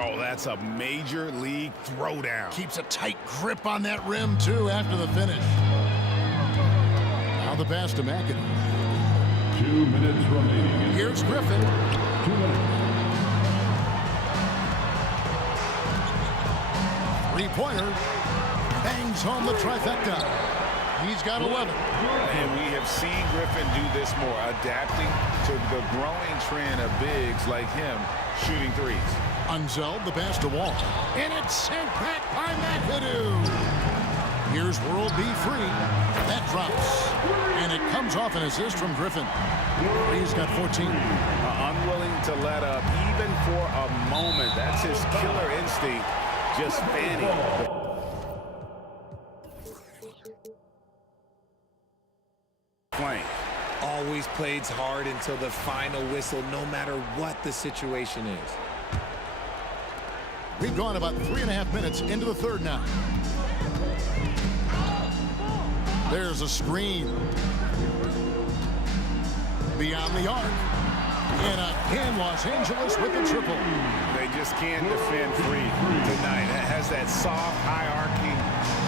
Oh, that's a major league throwdown. Keeps a tight grip on that rim, too, after the finish. Now the pass to McAdoo. 2 minutes remaining. Here's Griffin. 2 minutes. Three-pointer. Bangs home the trifecta. He's got 11. And we have seen Griffin do this more, adapting to the growing trend of bigs like him shooting threes. Unseld, the pass to Wall. And it's sent back by McAdoo. Here's World B free. That drops. And it comes off an assist from Griffin. He's got 14. Unwilling to let up even for a moment. That's his killer instinct, just fanning. Flank. Always plays hard until the final whistle, no matter what the situation is. We've gone about 3.5 minutes into the third now. There's a screen. beyond the arc. And again, Los Angeles with the triple. They just can't defend free tonight. It has that soft, high-arcing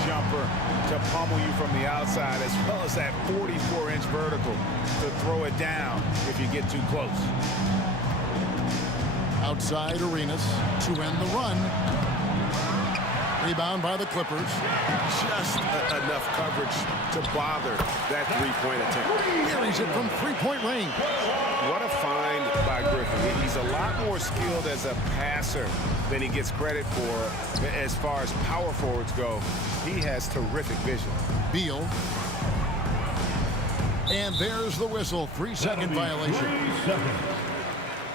jumper to pummel you from the outside, as well as that 44-inch vertical to throw it down if you get too close. Outside Arenas to end the run. Rebound by the Clippers. Just enough coverage to bother that three-point attempt. Carries it from three-point range. What a find by Griffin. He's a lot more skilled as a passer than he gets credit for as far as power forwards go. He has terrific vision. Beal. And there's the whistle. 3-second violation.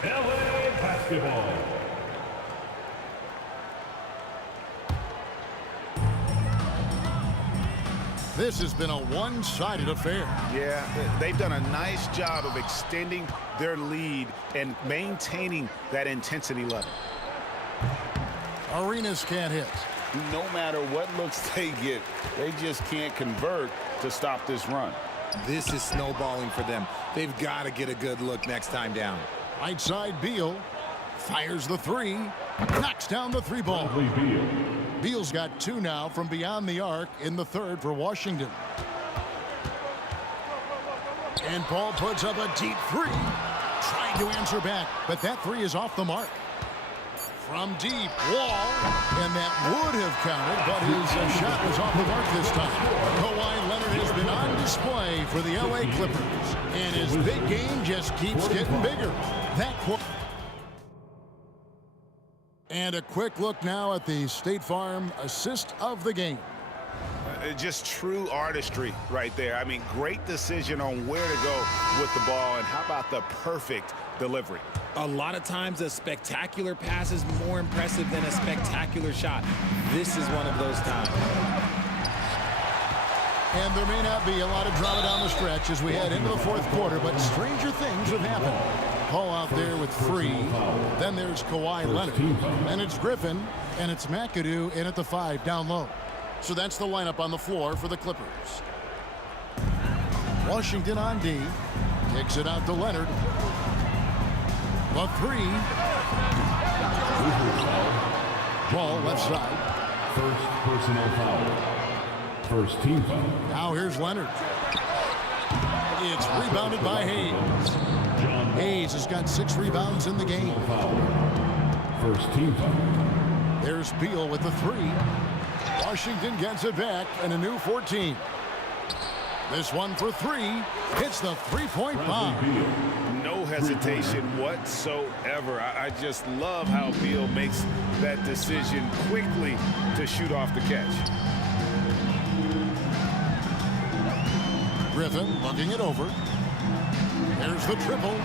LA basketball. This has been a one-sided affair. Yeah, they've done a nice job of extending their lead and maintaining that intensity level. Arenas can't hit. No matter what looks they get, they just can't convert to stop this run. This is snowballing for them. They've got to get a good look next time down. Right side Beal fires the three, knocks down the three ball. Beal's got two now from beyond the arc in the third for Washington. And Paul puts up a deep three, trying to answer back, but that three is off the mark. From deep, Wall, and that would have counted, but his shot was off the mark this time. Kawhi Leonard has been on display for the LA Clippers, and his big game just keeps getting bigger. And a quick look now at the State Farm assist of the game. Just true artistry right there. I mean, great decision on where to go with the ball, and how about the perfect delivery? A lot of times a spectacular pass is more impressive than a spectacular shot. This is one of those times. And there may not be a lot of drama down the stretch as we head into the fourth quarter, but stranger things have happened. Paul out there with free. Then there's Kawhi Leonard. And it's Griffin, and it's McAdoo in at the 5 down low. So that's the lineup on the floor for the Clippers. Washington on D. Kicks it out to Leonard. The three. Ball left side. First personal foul. First team foul. Now here's Leonard. It's rebounded by Hayes. Hayes has got 6 rebounds in the game. First team foul. There's Beal with the three. Washington gets it back and a new 14. This one for three. Hits the three-point bomb. No hesitation whatsoever. I just love how Beal makes that decision quickly to shoot off the catch. Griffin looking it over. There's the triple.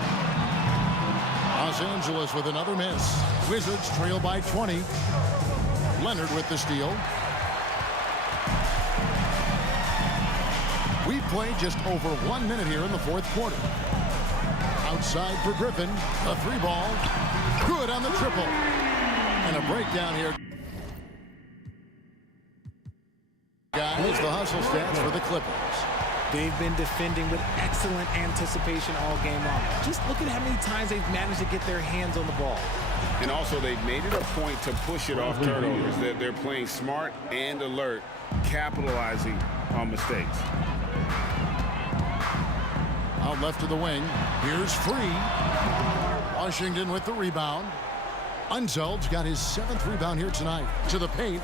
Los Angeles with another miss. Wizards trail by 20. Leonard with the steal. We've played just over 1 minute here in the fourth quarter. Outside for Griffin. A three ball. Good on the triple. And a breakdown here. Guys, the hustle stats for the Clippers. They've been defending with excellent anticipation all game long. Just look at how many times they've managed to get their hands on the ball. And also, they've made it a point to push it off turnovers. They're playing smart and alert, capitalizing on mistakes. Out left to the wing. Here's Free. Washington with the rebound. Unzeld's got his 7th rebound here tonight. To the paint.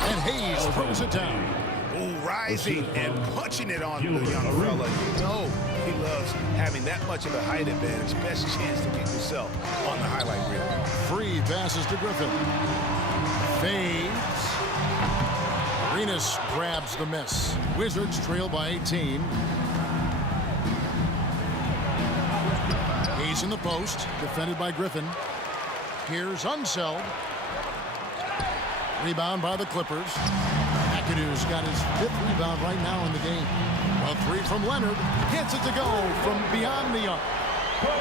And Hayes throws it down. Oh, rising and punching it on the young fella. You know he loves having that much of a height advantage. Best chance to get yourself on the highlight reel. Free passes to Griffin. Fades. Arenas grabs the miss. Wizards trail by 18. Hayes in the post. Defended by Griffin. Here's Unseld. Rebound by the Clippers. McAdoo's got his 5th rebound right now in the game. A three from Leonard. Gets it to go from beyond the arc.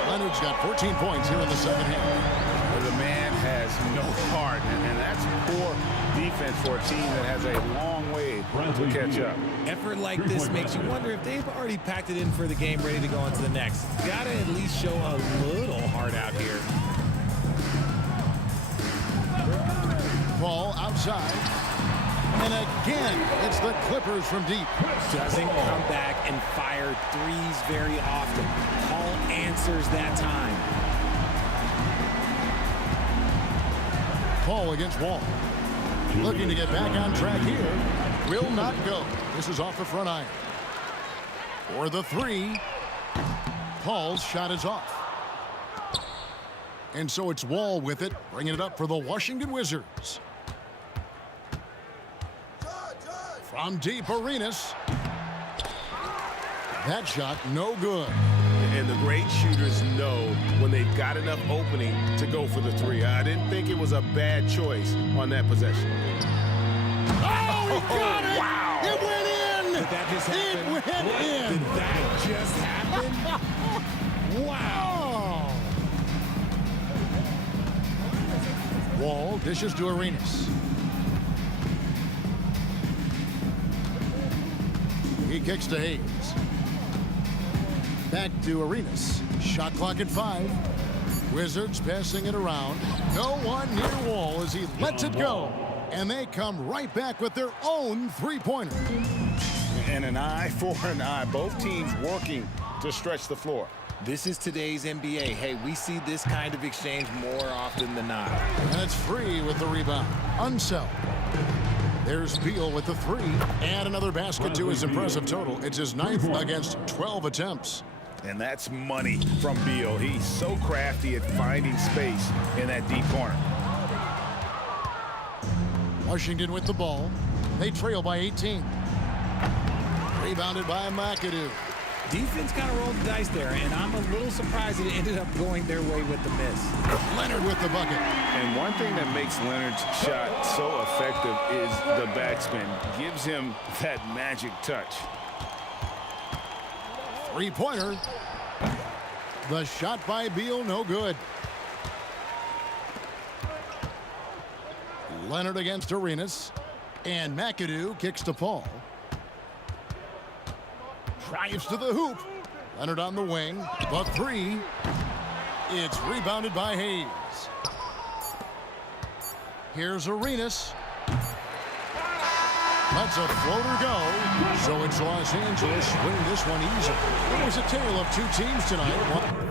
Leonard's got 14 points here in the second half. The man has no heart, and that's poor defense for a team that has a long way to catch up. Effort like this makes you wonder if they've already packed it in for the game, ready to go into the next. Gotta at least show a little heart out here. Ball outside. And again, it's the Clippers from deep. Doesn't come back and fire threes very often. Paul answers that time. Paul against Wall. Looking to get back on track here. Will not go. This is off the front iron. For the three. Paul's shot is off. And so it's Wall with it, bringing it up for the Washington Wizards. From deep, Arenas. That shot, no good. And the great shooters know when they've got enough opening to go for the three. I didn't think it was a bad choice on that possession. Oh, he got it! Wow! It went in! Did that just happen? It went in! Did that just happen? Wow! Wall dishes to Arenas. He kicks to Hayes. Back to Arenas. Shot clock at 5. Wizards passing it around. No one near Wall as he lets it go. And they come right back with their own three-pointer. And an eye for an eye. Both teams working to stretch the floor. This is today's NBA. Hey, we see this kind of exchange more often than not. And it's Free with the rebound. Unseld. There's Beal with the 3. And another basket to his impressive total. It's his 9th against 12 attempts. And that's money from Beal. He's so crafty at finding space in that deep corner. Washington with the ball. They trail by 18. Rebounded by McAdoo. Defense kind of rolled the dice there, and I'm a little surprised it ended up going their way with the miss. Leonard with the bucket. And one thing that makes Leonard's shot so effective is the backspin. Gives him that magic touch. Three-pointer. The shot by Beal, no good. Leonard against Arenas. And McAdoo kicks to Paul. Drives to the hoop. Leonard on the wing. The 3. It's rebounded by Hayes. Here's Arenas. Lets a floater go. So it's Los Angeles winning this one easily. It was a tale of two teams tonight.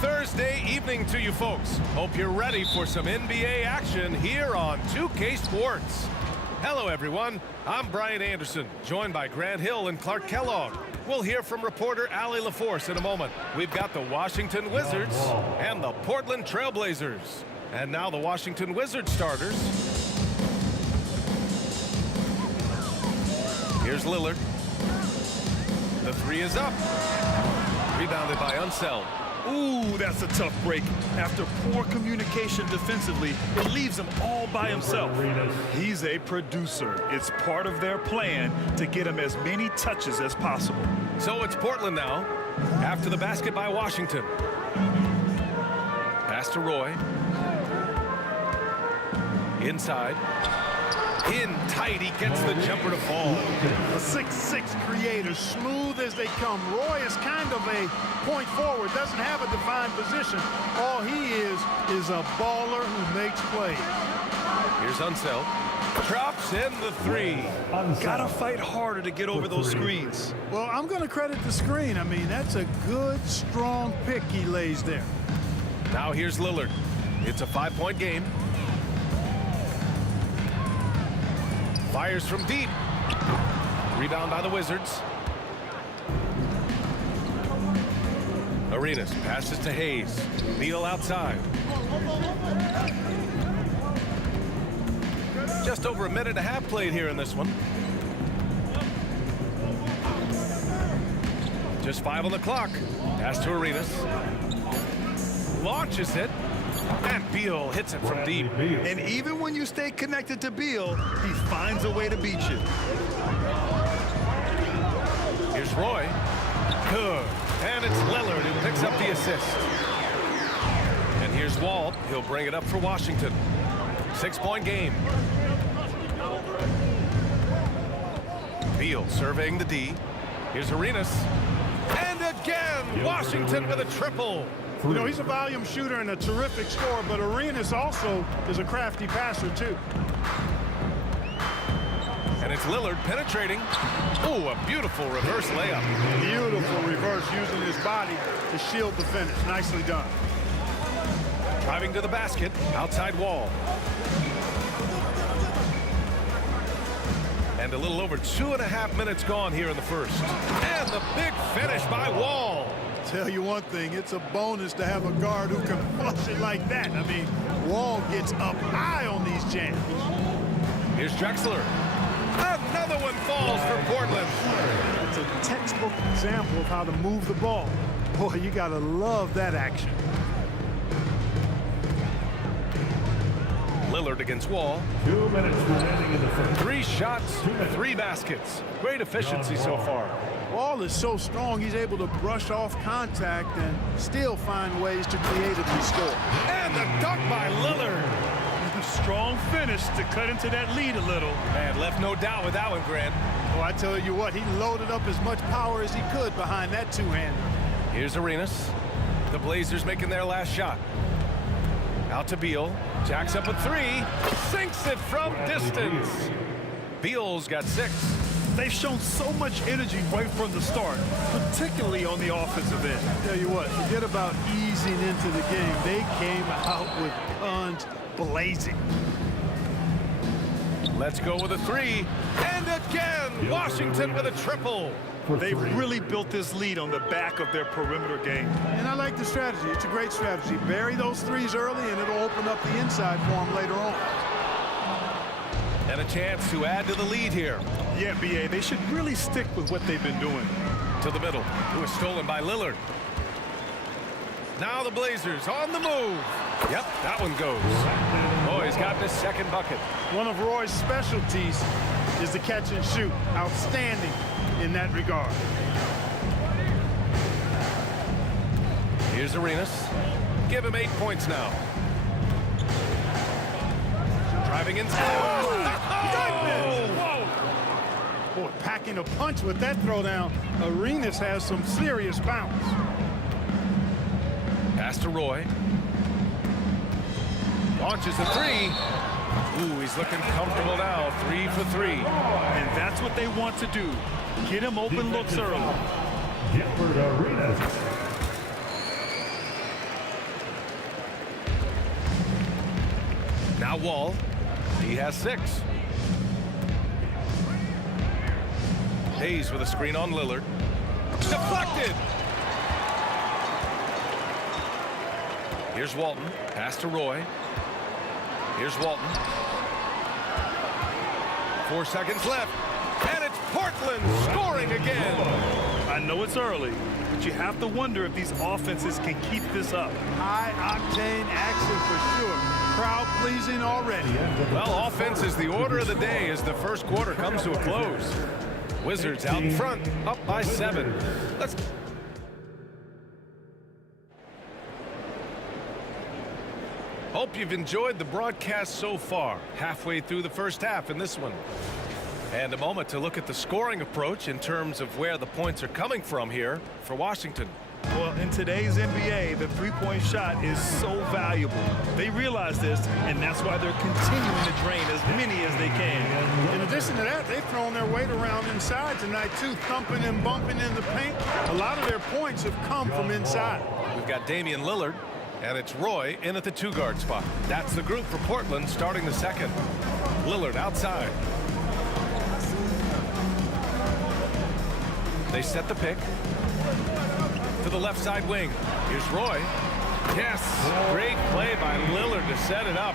Thursday evening to you folks. Hope you're ready for some NBA action here on 2K Sports. Hello everyone, I'm Brian Anderson, joined by Grant Hill and Clark Kellogg. We'll hear from reporter Allie LaForce in a moment. We've got the Washington Wizards and the Portland Trailblazers. And now the Washington Wizards starters. Here's Lillard. The three is up. Rebounded by Unseld. Ooh, that's a tough break. After poor communication defensively, it leaves him all by himself. He's a producer. It's part of their plan to get him as many touches as possible. So it's Portland now, after the basket by Washington. Pass to Roy. Inside. In tight, he gets the jumper to fall. A 6'6" creator, smooth as they come. Roy is kind of a point forward, doesn't have a defined position. All he is a baller who makes plays. Here's Unseld. Drops in the three. Gotta fight harder to get over those screens. Well, I'm going to credit the screen. I mean, that's a good, strong pick he lays there. Now here's Lillard. It's a 5-point game. Fires from deep. Rebound by the Wizards. Arenas passes to Hayes. Beal outside. Just over a minute and a half played here in this one. Just 5 on the clock. Pass to Arenas. Launches it. And Beal hits it from deep. And even when you stay connected to Beal, he finds a way to beat you. Here's Roy. Good. And it's Lillard who picks up the assist. And here's Wall. He'll bring it up for Washington. 6-point game. Beal surveying the D. Here's Arenas. And again, Washington with a triple. You know, he's a volume shooter and a terrific scorer, but Arenas also is a crafty passer, too. And it's Lillard penetrating. Oh, a beautiful reverse layup. Beautiful reverse, using his body to shield the finish. Nicely done. Driving to the basket, outside Wall. And a little over 2.5 minutes gone here in the first. And the big finish by Wall. Tell you one thing, it's a bonus to have a guard who can flush it like that. I mean, Wall gets up high on these jams. Here's Drexler. Another one falls for Portland. It's a textbook example of how to move the ball. Boy, you gotta love that action. Lillard against Wall. 2 minutes remaining in the first. 3 shots, 3 baskets. Great efficiency so far. Wall is so strong, he's able to brush off contact and still find ways to creatively score. And the dunk by Lillard. Strong finish to cut into that lead a little. And left no doubt with that one, Grant. Oh, I tell you what, he loaded up as much power as he could behind that two-hander. Here's Arenas. The Blazers making their last shot. Out to Beal. Jacks up a 3. Sinks it from distance. Beal's got 6. They've shown so much energy right from the start, particularly on the offensive end. Tell you what, forget about easing into the game. They came out with guns blazing. Let's go with a 3. And again, Washington with a triple. They've really built this lead on the back of their perimeter game. And I like the strategy. It's a great strategy. Bury those threes early, and it'll open up the inside for them later on. And a chance to add to the lead here. Yeah, B.A., they should really stick with what they've been doing. To the middle. It was stolen by Lillard. Now the Blazers on the move. Yep, that one goes. Oh, he's got his second bucket. One of Roy's specialties is the catch and shoot. Outstanding in that regard. Here's Arenas. Give him 8 points now. Driving inside. Whoa! Boy, packing a punch with that throwdown. Arenas has some serious bounce. Pass to Roy. Launches a three. Ooh, he's looking comfortable now. 3 for 3. And that's what they want to do. Get him open looks early. Gilbert Arenas. Now Wall. He has 6. Hayes with a screen on Lillard. Deflected. Here's Walton. Pass to Roy. Here's Walton. 4 seconds left. And it's Portland scoring again. I know it's early, but you have to wonder if these offenses can keep this up. High-octane action for sure. Crowd-pleasing already. Well, offense is the order of the day as the first quarter comes to a close. Wizards out in front, up by 7. Let's... Hope you've enjoyed the broadcast so far. Halfway through the first half in this one. And a moment to look at the scoring approach in terms of where the points are coming from here for Washington. Well, in today's NBA, the three-point shot is so valuable. They realize this, and that's why they're continuing to drain as many as they can. In addition to that, they've thrown their weight around inside tonight, too, thumping and bumping in the paint. A lot of their points have come from inside. We've got Damian Lillard, and it's Roy in at the 2-guard spot. That's the group for Portland starting the second. Lillard outside. They set the pick. To the left side wing. Here's Roy. Yes, great play by Lillard to set it up.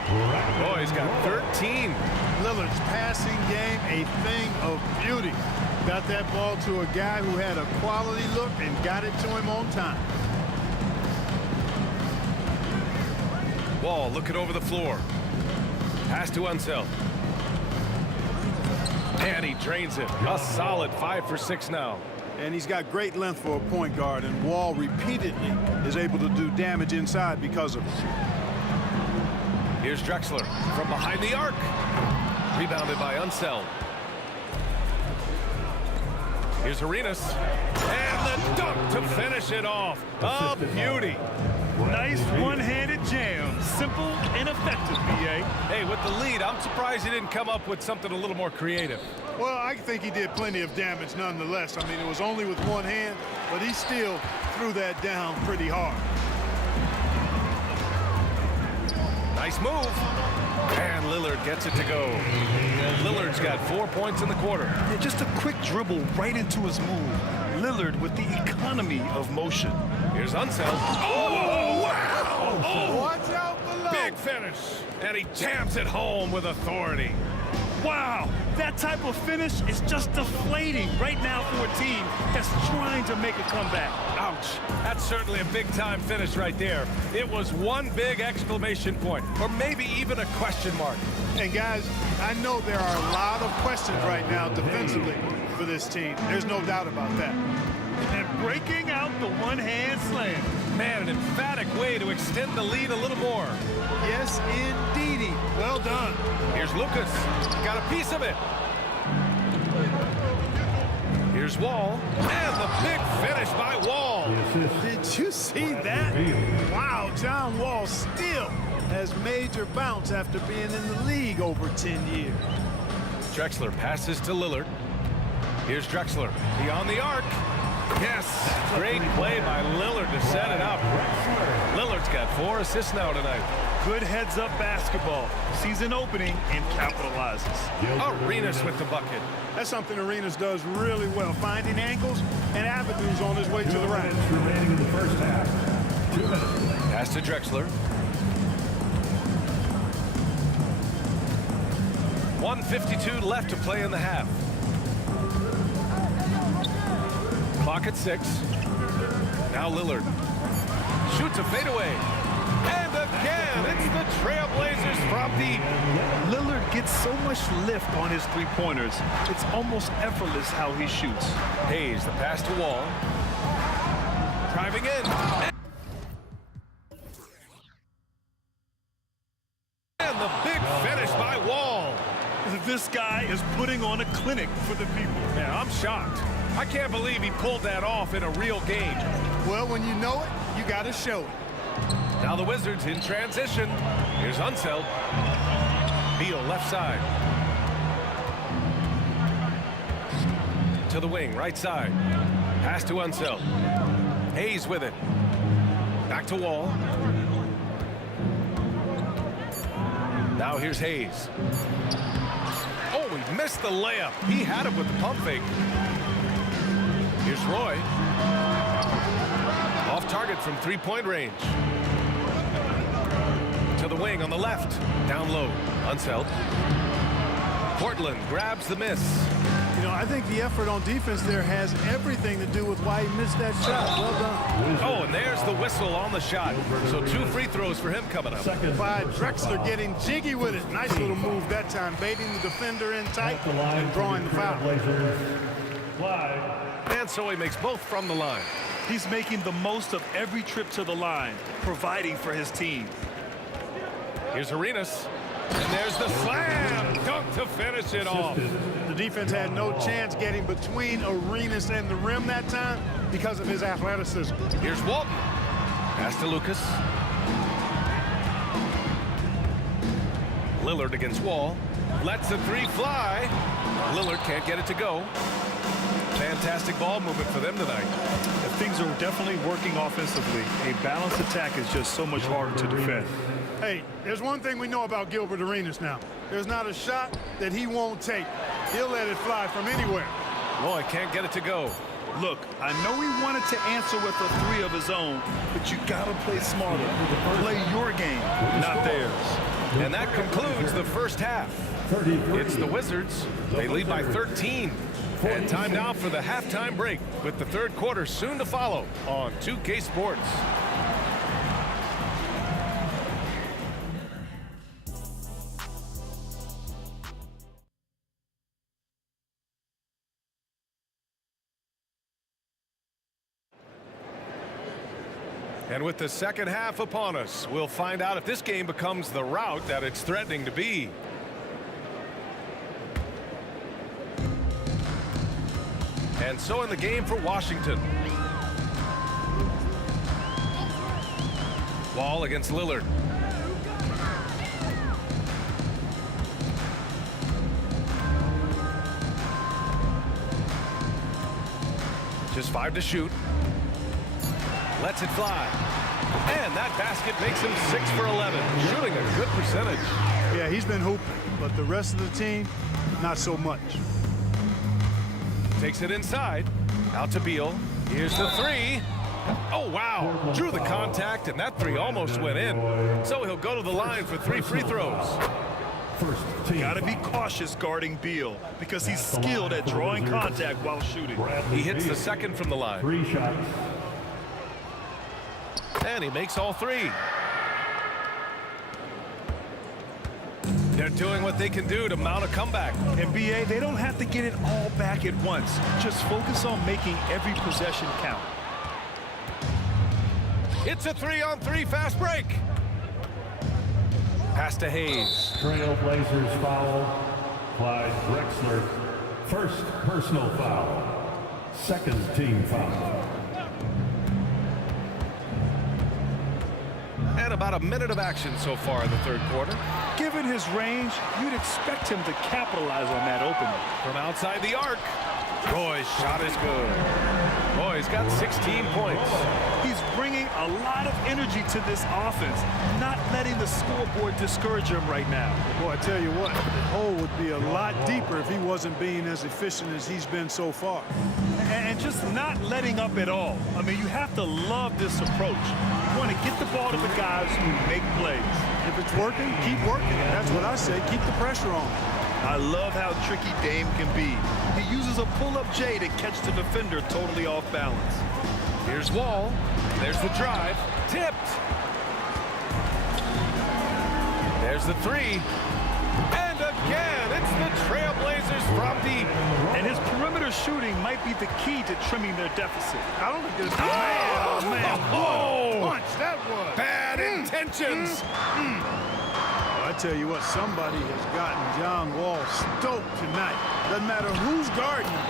Roy's got 13. Lillard's passing game, a thing of beauty. Got that ball to a guy who had a quality look and got it to him on time. Wall looking over the floor. Pass to Unseld. And he drains it. A solid 5 for 6 now. And he's got great length for a point guard, and Wall repeatedly is able to do damage inside because of it. Here's Drexler from behind the arc. Rebounded by Unseld. Here's Arenas. And the dunk to finish it off. A beauty. Nice one-handed jam. Simple and effective, B.A. Hey, with the lead, I'm surprised he didn't come up with something a little more creative. Well, I think he did plenty of damage nonetheless. I mean, it was only with one hand, but he still threw that down pretty hard. Nice move. And Lillard gets it to go. Lillard's got 4 points in the quarter. Yeah, just a quick dribble right into his move. Lillard with the economy of motion. Here's Unseld. Oh, wow! Oh, watch out below. Big finish. And he jams it home with authority. Wow, that type of finish is just deflating right now for a team that's trying to make a comeback. Ouch. That's certainly a big-time finish right there. It was one big exclamation point, or maybe even a question mark. And guys, I know there are a lot of questions right now defensively for this team. There's no doubt about that. And breaking out the one-hand slam. Man, an emphatic way to extend the lead a little more. Yes, indeedy. Well done. Here's Lucas. Got a piece of it. Here's Wall. And the big finish by Wall. Did you see that? Wow, John Wall still has major bounce after being in the league over 10 years. Drexler passes to Lillard. Here's Drexler. Beyond the arc. Yes, great play by Lillard to set it up. Lillard's got 4 assists now tonight. Good heads-up basketball. Season opening and capitalizes. Arenas with the bucket. That's something Arenas does really well, finding angles and avenues on his way to the rack. Remaining in the first half. 2 minutes. Pass to Drexler. 1:52 left to play in the half. Clock at 6. Now Lillard shoots a fadeaway. And again. It's the Trailblazers from deep. Lillard gets so much lift on his three-pointers. It's almost effortless how he shoots. Hayes, the pass to Wall. Driving in. And the big finish by Wall. This guy is putting on a clinic for the people. Yeah, I'm shocked. I can't believe he pulled that off in a real game. Well, when you know it, you got to show it. Now the Wizards in transition. Here's Unseld. Beal left side. To the wing, right side. Pass to Unseld. Hayes with it. Back to Wall. Now here's Hayes. Oh, he missed the layup. He had it with the pump fake. Here's Roy. Off target from three-point range. To the wing on the left. Down low. Unseld. Portland grabs the miss. You know, I think the effort on defense there has everything to do with why he missed that shot. Well done. Oh, and there's the whistle on the shot. So 2 free throws for him coming up. By Drexler getting jiggy with it. Nice little move that time, baiting the defender in tight and drawing the foul. And so he makes both from the line. He's making the most of every trip to the line, providing for his team. Here's Arenas. And there's the slam dunk to finish it off. The defense had no chance getting between Arenas and the rim that time because of his athleticism. Here's Walton. Pass to Lucas. Lillard against Wall. Lets the three fly. Lillard can't get it to go. Fantastic ball movement for them tonight. Things are definitely working offensively. A balanced attack is just so much harder to defend. Hey, there's one thing we know about Gilbert Arenas now. There's not a shot that he won't take. He'll let it fly from anywhere. Roy can't get it to go. Look, I know he wanted to answer with a three of his own, but you gotta play smarter. Play your game, not theirs. And that concludes the first half. It's the Wizards. They lead by 13. And time now for the halftime break, with the third quarter soon to follow on 2K Sports. And with the second half upon us, we'll find out if this game becomes the rout that it's threatening to be. And so in the game for Washington. Wall against Lillard. Just 5 to shoot. Lets it fly. And that basket makes him 6 for 11. Shooting a good percentage. Yeah, he's been hooping, but the rest of the team, not so much. Takes it inside. Out to Beal. Here's the three. Oh, wow. Drew the contact, and that three almost went in. So he'll go to the line for 3 free throws. Got to be cautious guarding Beal because he's skilled at drawing contact while shooting. He hits the second from the line. 3 shots. And he makes all 3. They're doing what they can do to mount a comeback. And BA, they don't have to get it all back at once. Just focus on making every possession count. It's a 3-on-3 fast break. Pass to Hayes. Trailblazers foul. Clyde Drexler. First personal foul. Second team foul. And about a minute of action so far in the third quarter. Given his range, you'd expect him to capitalize on that opening. From outside the arc, Roy's shot is good. Roy's got 16 points. He's bringing a lot of energy to this offense, not letting the scoreboard discourage him right now. Boy, I tell you what, the hole would be a lot deeper if he wasn't being as efficient as he's been so far. And just not letting up at all. I mean, you have to love this approach. You want to get the ball to the guys who make plays. If it's working, keep working. That's what I say. Keep the pressure on. I love how tricky Dame can be. He uses a pull-up J to catch the defender totally off balance. Here's Wall. There's the drive. Tipped. There's the three. And again, it's the Trailblazers from deep. And his perimeter shooting might be the key to trimming their deficit. I don't think there's... Man, Oh! what a punch that was. Bad intentions. I tell you what, somebody has gotten John Wall stoked tonight. Doesn't matter who's guarding him.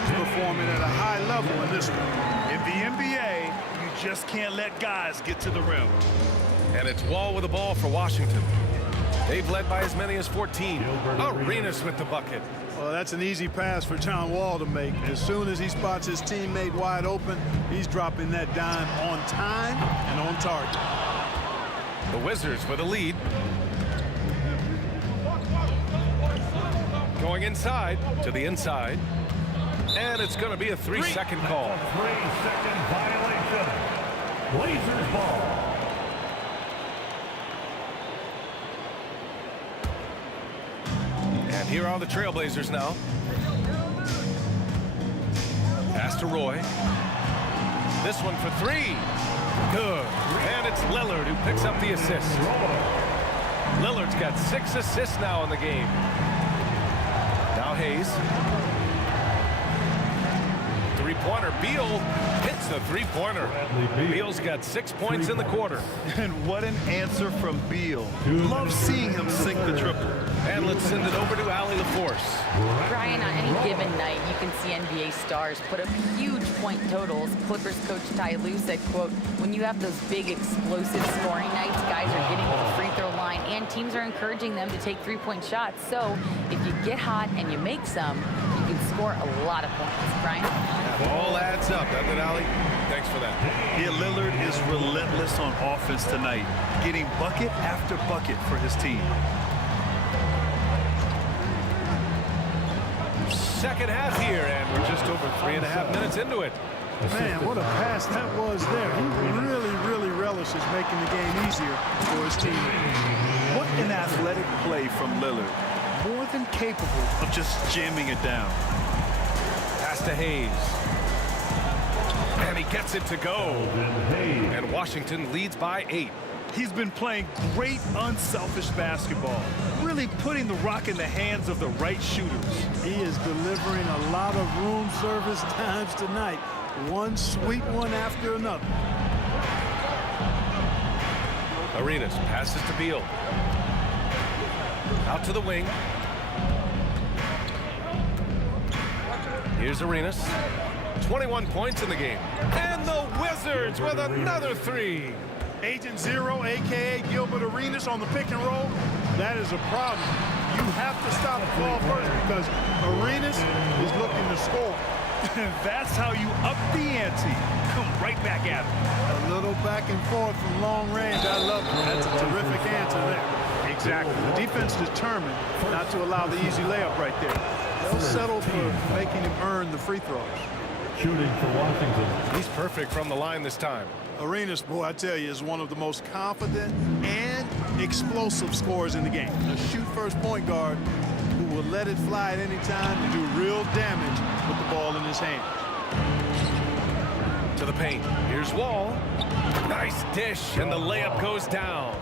He's performing at a high level in this one. In the NBA, you just can't let guys get to the rim. And it's Wall with the ball for Washington. They've led by as many as 14. Arenas with the bucket. Well, that's an easy pass for John Wall to make. As soon as he spots his teammate wide open, he's dropping that dime on time and on target. The Wizards with a lead. Going inside to the inside. And it's going to be a 3-second call. 3-second violation. Blazers ball. And here are the Trailblazers now. Pass to Roy. This one for three. Good. And it's Lillard who picks up the assist. Lillard's got 6 assists now in the game. Now Hayes. Three-pointer. Beal hits the three-pointer. Beal's got 6 points in the quarter. And what an answer from Beal. Love seeing him sink the triple. And let's send it over to Allie LaForce. Brian, on any given night, you can see NBA stars put up huge point totals. Clippers coach Ty Lue said, quote, when you have those big explosive scoring nights, guys are getting to the free throw line and teams are encouraging them to take three-point shots. So if you get hot and you make some, you can score a lot of points. Brian? That all adds up, doesn't it, Allie? Thanks for that. Yeah, Lillard is relentless on offense tonight, getting bucket after bucket for his team. Second half here, and we're just over 3.5 minutes into it. Man, what a pass that was there. He really relishes making the game easier for his teammates. What an athletic play from Lillard. More than capable of just jamming it down. Pass to Hayes. And he gets it to go. And Washington leads by 8. He's been playing great, unselfish basketball, really putting the rock in the hands of the right shooters. He is delivering a lot of room service times tonight. One sweet one after another. Arenas passes to Beal. Out to the wing. Here's Arenas. 21 points in the game. And the Wizards with another 3. Agent Zero, a.k.a. Gilbert Arenas on the pick and roll. That is a problem. You have to stop the ball first because Arenas is looking to score. And that's how you up the ante. Come right back at him. A little back and forth from long range. I love it. That's a terrific answer there. Exactly. The defense determined not to allow the easy layup right there. They'll settle for making him earn the free throws. Shooting for Washington. He's perfect from the line this time. Arenas, boy, I tell you, is one of the most confident and explosive scorers in the game. A shoot-first point guard who will let it fly at any time and do real damage with the ball in his hand. To the paint. Here's Wall. Nice dish, and the layup goes down.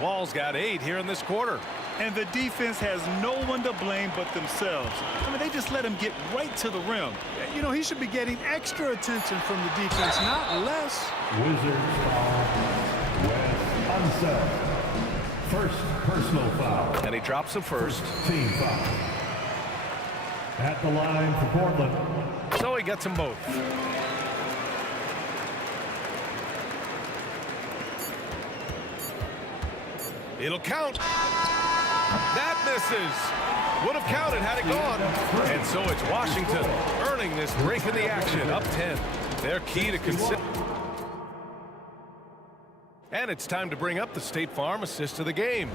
Wall's got 8 here in this quarter. And the defense has no one to blame but themselves. I mean, they just let him get right to the rim. You know, he should be getting extra attention from the defense, not less. Wizards foul. Wes Unseld. First personal foul. And he drops the first. Team foul. At the line for Portland. So he gets them both. It'll count. That misses. Would have counted had it gone. And so it's Washington earning this break in the action. Up 10. They're key to consider. And it's time to bring up the State Farm assist of the game.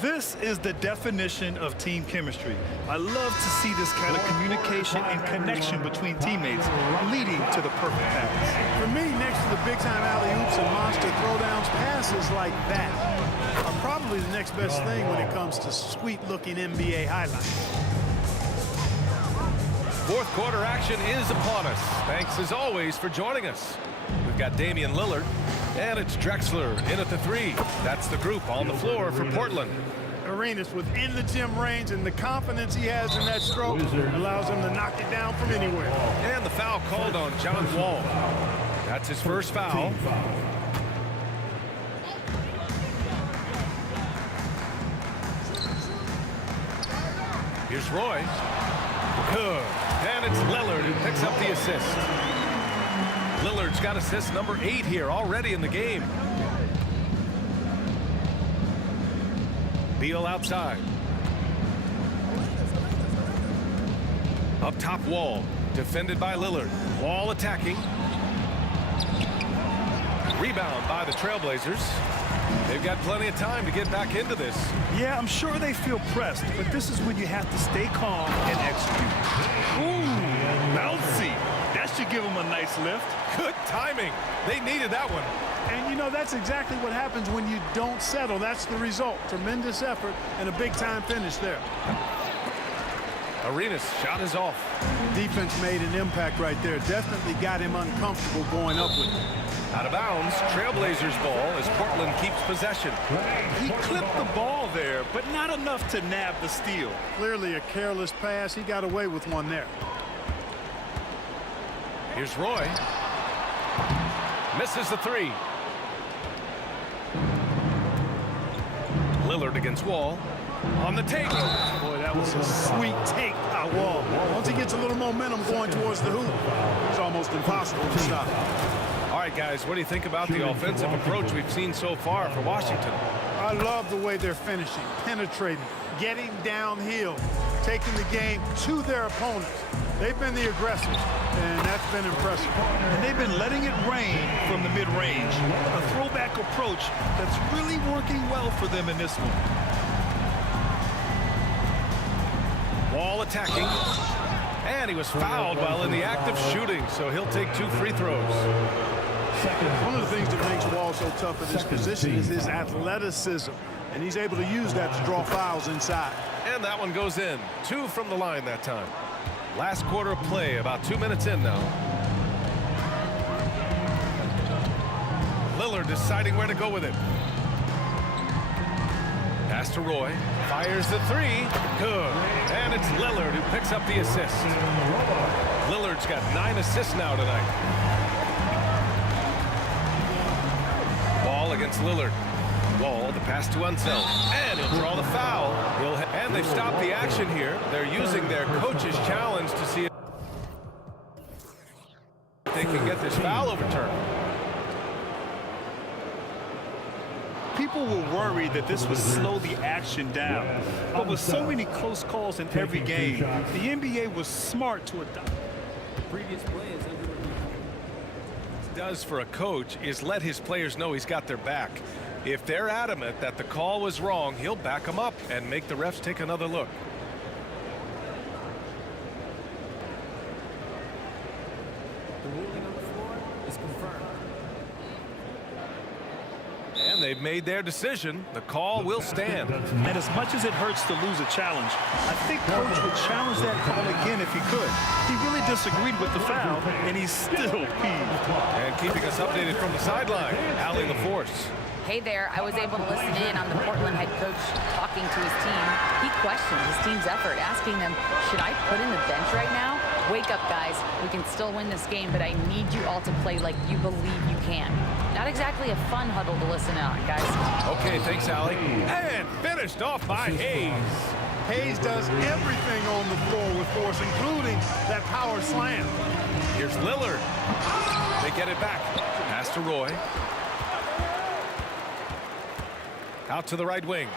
This is the definition of team chemistry. I love to see this kind of communication and connection between teammates leading to the perfect pass. For me, next to the big-time alley-oops and monster throwdowns, passes like that are probably the next best thing when it comes to sweet-looking NBA highlights. Fourth quarter action is upon us. Thanks as always for joining us. We've got Damian Lillard, and it's Drexler in at the 3. That's the group on the floor for Portland. Arenas within the gym range, and the confidence he has in that stroke allows him to knock it down from anywhere. And the foul called on John Wall. That's his first foul. Here's Roy. Good. And it's Lillard who picks up the assist. Lillard's got assist number 8 here already in the game. Beal outside. Up top, Wall. Defended by Lillard. Wall attacking. Rebound by the Trailblazers. They've got plenty of time to get back into this. Yeah, I'm sure they feel pressed, but this is when you have to stay calm and execute. Ooh, bouncy. That should give them a nice lift. Good timing. They needed that one. And, you know, that's exactly what happens when you don't settle. That's the result. Tremendous effort and a big-time finish there. Arenas shot is off. Defense made an impact right there. Definitely got him uncomfortable going up with it. Out of bounds, Trailblazers ball as Portland keeps possession. He clipped the ball there, but not enough to nab the steal. Clearly a careless pass. He got away with one there. Here's Roy. Misses the 3. Lillard against Wall. On the take. Boy, that was a sweet take by Wall. Once he gets a little momentum going towards the hoop, it's almost impossible to stop. All right, guys, what do you think about the offensive approach we've seen so far for Washington? I love the way they're finishing, penetrating, getting downhill, taking the game to their opponents. They've been the aggressors, and that's been impressive. And they've been letting it rain from the mid-range. A throwback approach that's really working well for them in this one. Wall attacking. And he was fouled while in the act of shooting, so he'll take 2 free throws. One of the things that makes Wall so tough at his position is his athleticism, and he's able to use that to draw fouls inside. And that one goes in. 2 from the line that time. Last quarter of play, about 2 minutes in now. Lillard deciding where to go with it. Pass to Roy. Fires the 3. Good. And it's Lillard who picks up the assist. Lillard's got 9 assists now tonight. Wall against Lillard. Wall, the pass to Unseld. And he'll draw the foul. And they've stopped the action here. They're using their coach's challenge to see if they can get this foul overturned. People were worried that this would slow the action down. But with so many close calls in every game, the NBA was smart to adopt. The previous play is under review. What it does for a coach is let his players know he's got their back. If they're adamant that the call was wrong, he'll back them up and make the refs take another look. The ruling on the floor is confirmed. And they've made their decision. The call will stand. And as much as it hurts to lose a challenge, I think Coach would challenge that call again if he could. He really disagreed with the foul, and he's still peeved. And keeping us updated from the sideline, Allie LaForce. Hey there, I was able to listen in on the Portland head coach talking to his team. He questioned his team's effort, asking them, should I put in the bench right now? Wake up, guys. We can still win this game, but I need you all to play like you believe you can. Not exactly a fun huddle to listen on, guys. Okay, thanks, Allie. And finished off by Hayes. Hayes does everything on the floor with force, including that power slam. Here's Lillard. They get it back. Pass to Roy. Out to the right wing.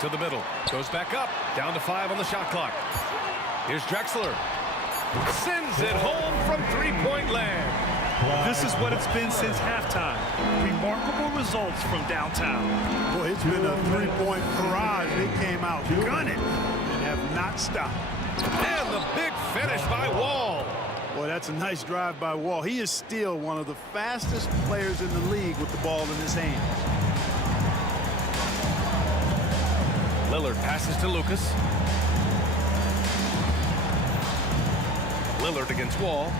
To the middle. Goes back up. Down to 5 on the shot clock. Here's Drexler. Sends it home from three-point land. This is what it's been since halftime. Remarkable results from downtown. Boy, it's been a three-point barrage. They came out gunning and have not stopped. And the big finish by Wall. Boy, that's a nice drive by Wall. He is still one of the fastest players in the league with the ball in his hands. Lillard passes to Lucas. Lillard against Wall.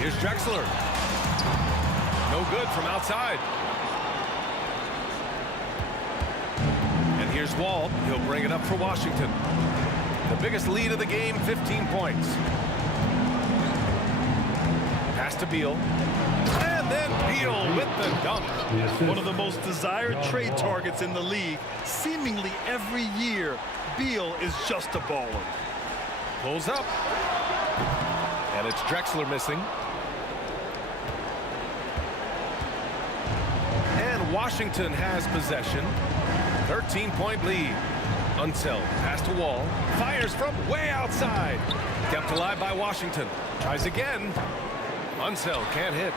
Here's Drexler. No good from outside. And here's Wall. He'll bring it up for Washington. The biggest lead of the game, 15 points. Pass to Beal. And then Beal with the dunk. One of the most desired trade targets in the league. Seemingly every year, Beal is just a baller. Pulls up. And it's Drexler missing. And Washington has possession. 13-point lead. Unseld. Pass to Wall. Fires from way outside. Kept alive by Washington. Tries again. Unseld can't hit.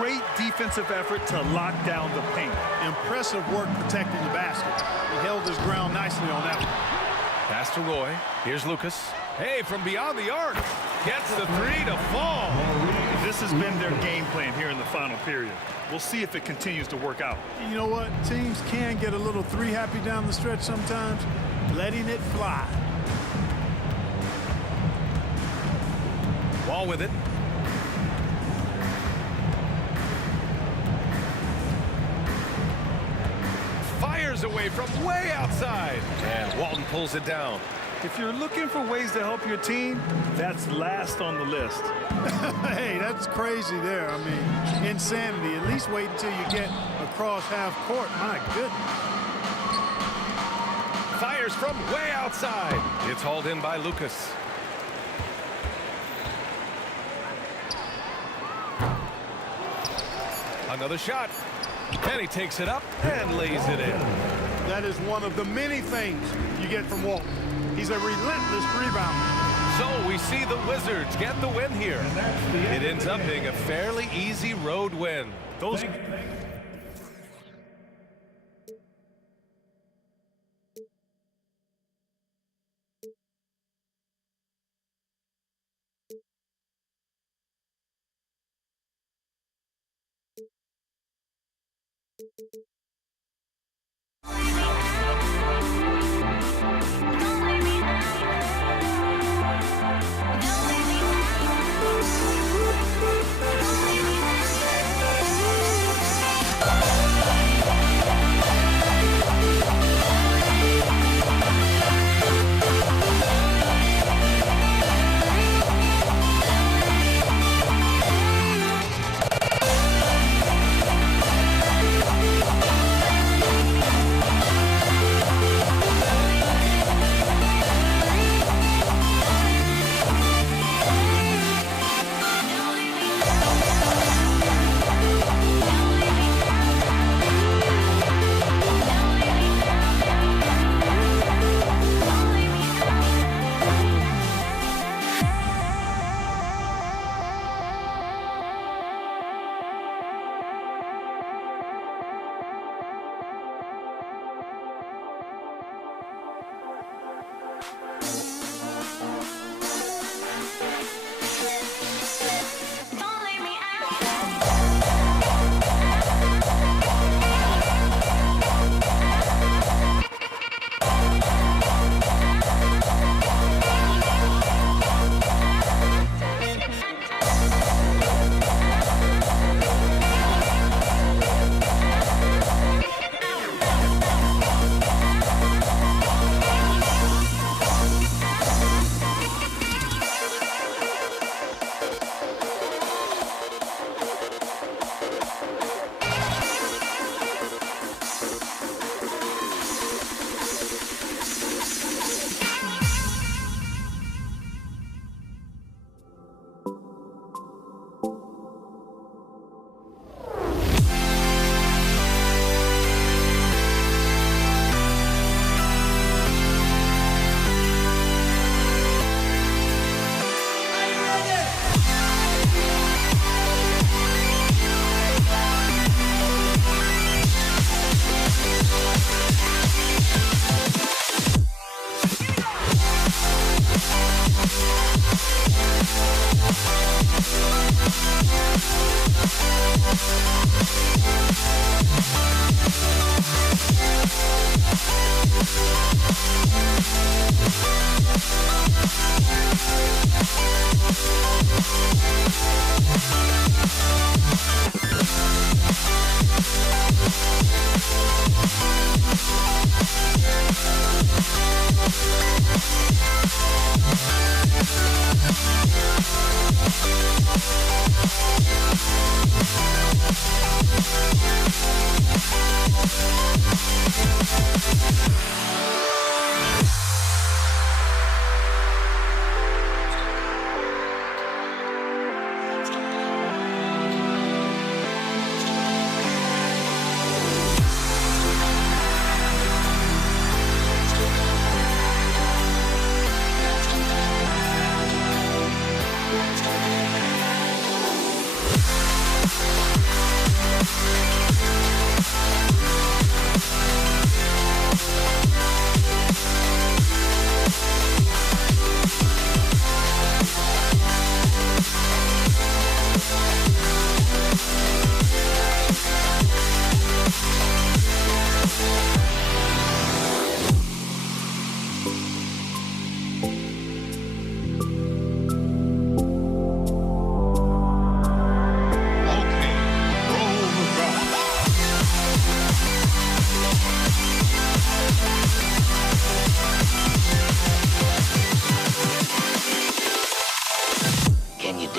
Great defensive effort to lock down the paint. Impressive work protecting the basket. He held his ground nicely on that one. Pass to Roy. Here's Lucas. Hey, from beyond the arc. Gets the three to fall. This has been their game plan here in the final period. We'll see if it continues to work out. You know what? Teams can get a little three happy down the stretch sometimes. Letting it fly. Wall with it. Fires away from way outside. And Walton pulls it down. If you're looking for ways to help your team, that's last on the list. Hey, that's crazy there. I mean, insanity. At least wait until you get across half court. My goodness. Fires from way outside. It's hauled in by Lucas. Another shot. And he takes it up and lays it in. That is one of the many things you get from Walton. He's a relentless rebounder. So we see the Wizards get the win here. It ends up being a fairly easy road win. Those We'll be right back.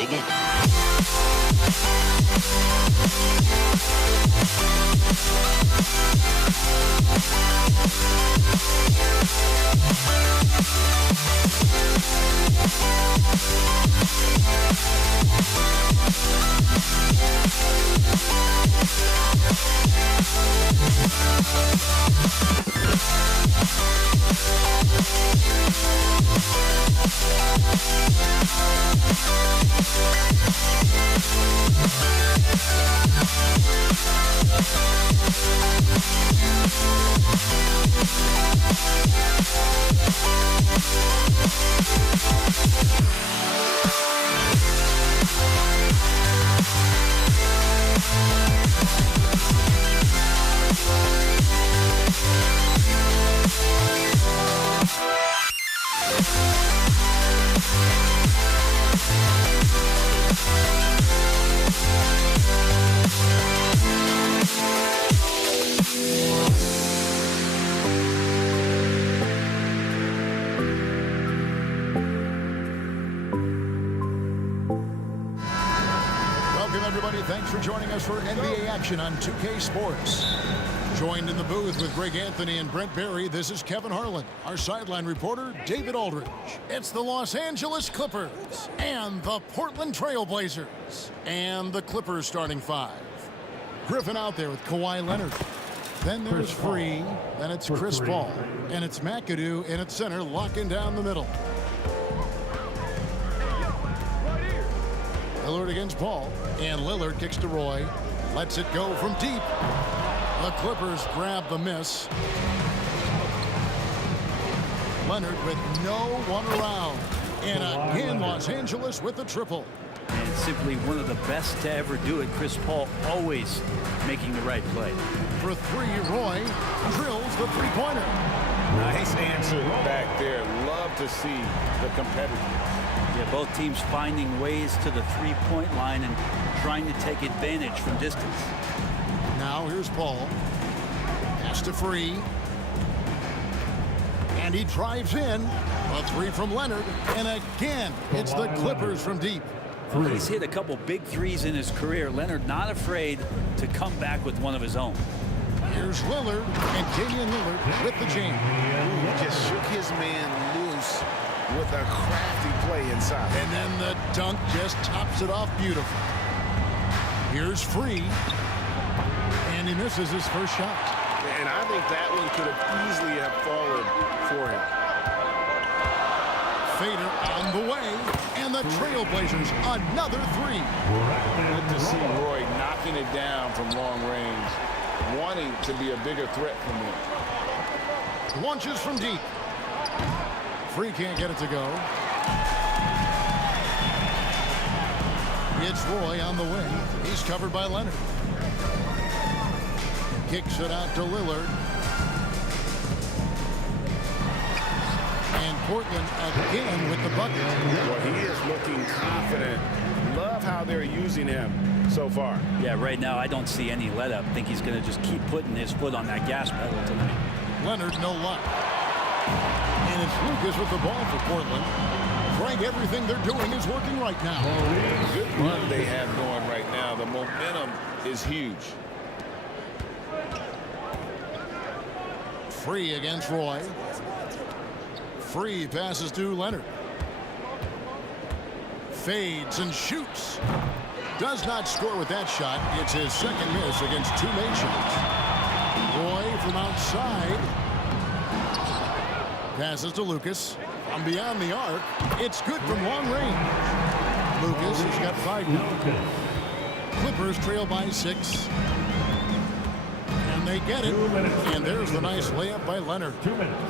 dig it. Thanks for joining us for NBA action on 2K Sports. Joined in the booth with Greg Anthony and Brent Barry, this is Kevin Harlan. Our sideline reporter, David Aldridge. It's the Los Angeles Clippers and the Portland Trail Blazers. And the Clippers starting five. Griffin out there with Kawhi Leonard. Then there's Free. Then it's Chris Paul. And it's McAdoo in at center, locking down the middle. Lillard against Paul, and Lillard kicks to Roy, lets it go from deep. The Clippers grab the miss. Leonard with no one around, and again Los Angeles with the triple. And simply one of the best to ever do it. Chris Paul always making the right play. For three, Roy drills the three-pointer. Nice answer back there. Love to see the competitiveness. Yeah, both teams finding ways to the three-point line and trying to take advantage from distance. Now here's Paul. Pass to Free. And he drives in. A three from Leonard. And again, it's the Clippers from deep. He's hit a couple big threes in his career. Leonard not afraid to come back with one of his own. Here's Lillard, and Damian Lillard with the jam. He just shook his man loose with a crafty play inside. And then the dunk just tops it off beautifully. Here's Free, and he misses his first shot. And I think that one could have easily have fallen for him. Fader on the way, and the Trailblazers another three. Good to see Roy knocking it down from long range, wanting to be a bigger threat from him. Launches from deep. Free can't get it to go. It's Roy on the way. He's covered by Leonard. Kicks it out to Lillard. And Portland again with the bucket. Well, he is looking confident. Love how they're using him so far. Yeah, right now I don't see any let up. I think he's going to just keep putting his foot on that gas pedal tonight. Leonard, no luck. And it's Lucas with the ball for Portland. Frank, everything they're doing is working right now. Good run they have going right now. The momentum is huge. Free against Roy. Free passes to Leonard. Fades and shoots. Does not score with that shot. It's his second miss against two made shots. Roy from outside. Passes to Lucas. From beyond the arc. It's good from long range. Lucas has got 5 now. Clippers trail by 6. And they get it. And there's the nice layup by Leonard.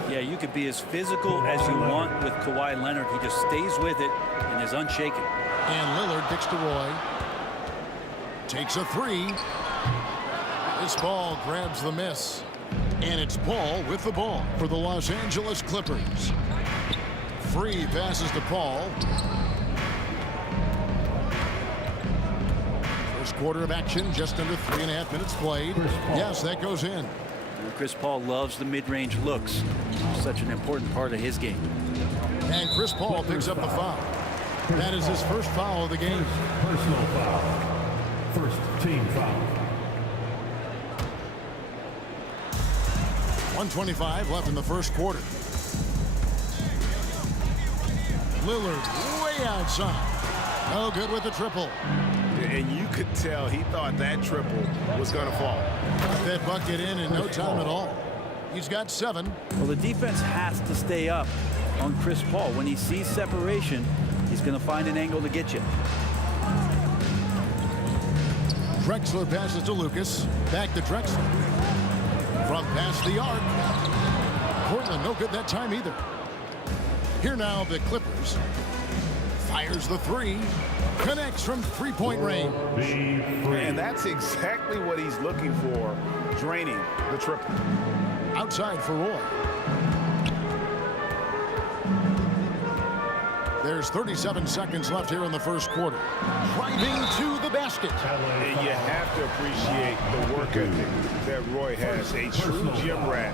Yeah, you could be as physical as you want with Kawhi Leonard. He just stays with it and is unshaken. And Lillard kicks to Roy. Takes a three. This ball grabs the miss. And it's Paul with the ball for the Los Angeles Clippers. Free passes to Paul. First quarter of action, just under 3.5 minutes played. Yes, that goes in. And Chris Paul loves the mid-range looks. Such an important part of his game. And Chris Paul picks up the foul. That is his first foul of the game. Personal foul. First team foul. 1:25 left in the first quarter. Lillard way outside. No good with the triple. And you could tell he thought that triple was going to fall. Got that bucket in no time at all. He's got 7. Well, the defense has to stay up on Chris Paul. When he sees separation, he's going to find an angle to get you. Drexler passes to Lucas. Back to Drexler. From past the arc. Portland no good that time either. Here now the Clippers. Fires the 3. Connects from three-point range. And that's exactly what he's looking for, draining the triple. Outside for Roy. There's 37 seconds left here in the first quarter. Driving to the basket. And you have to appreciate the work ethic that Roy has. A true gym rat.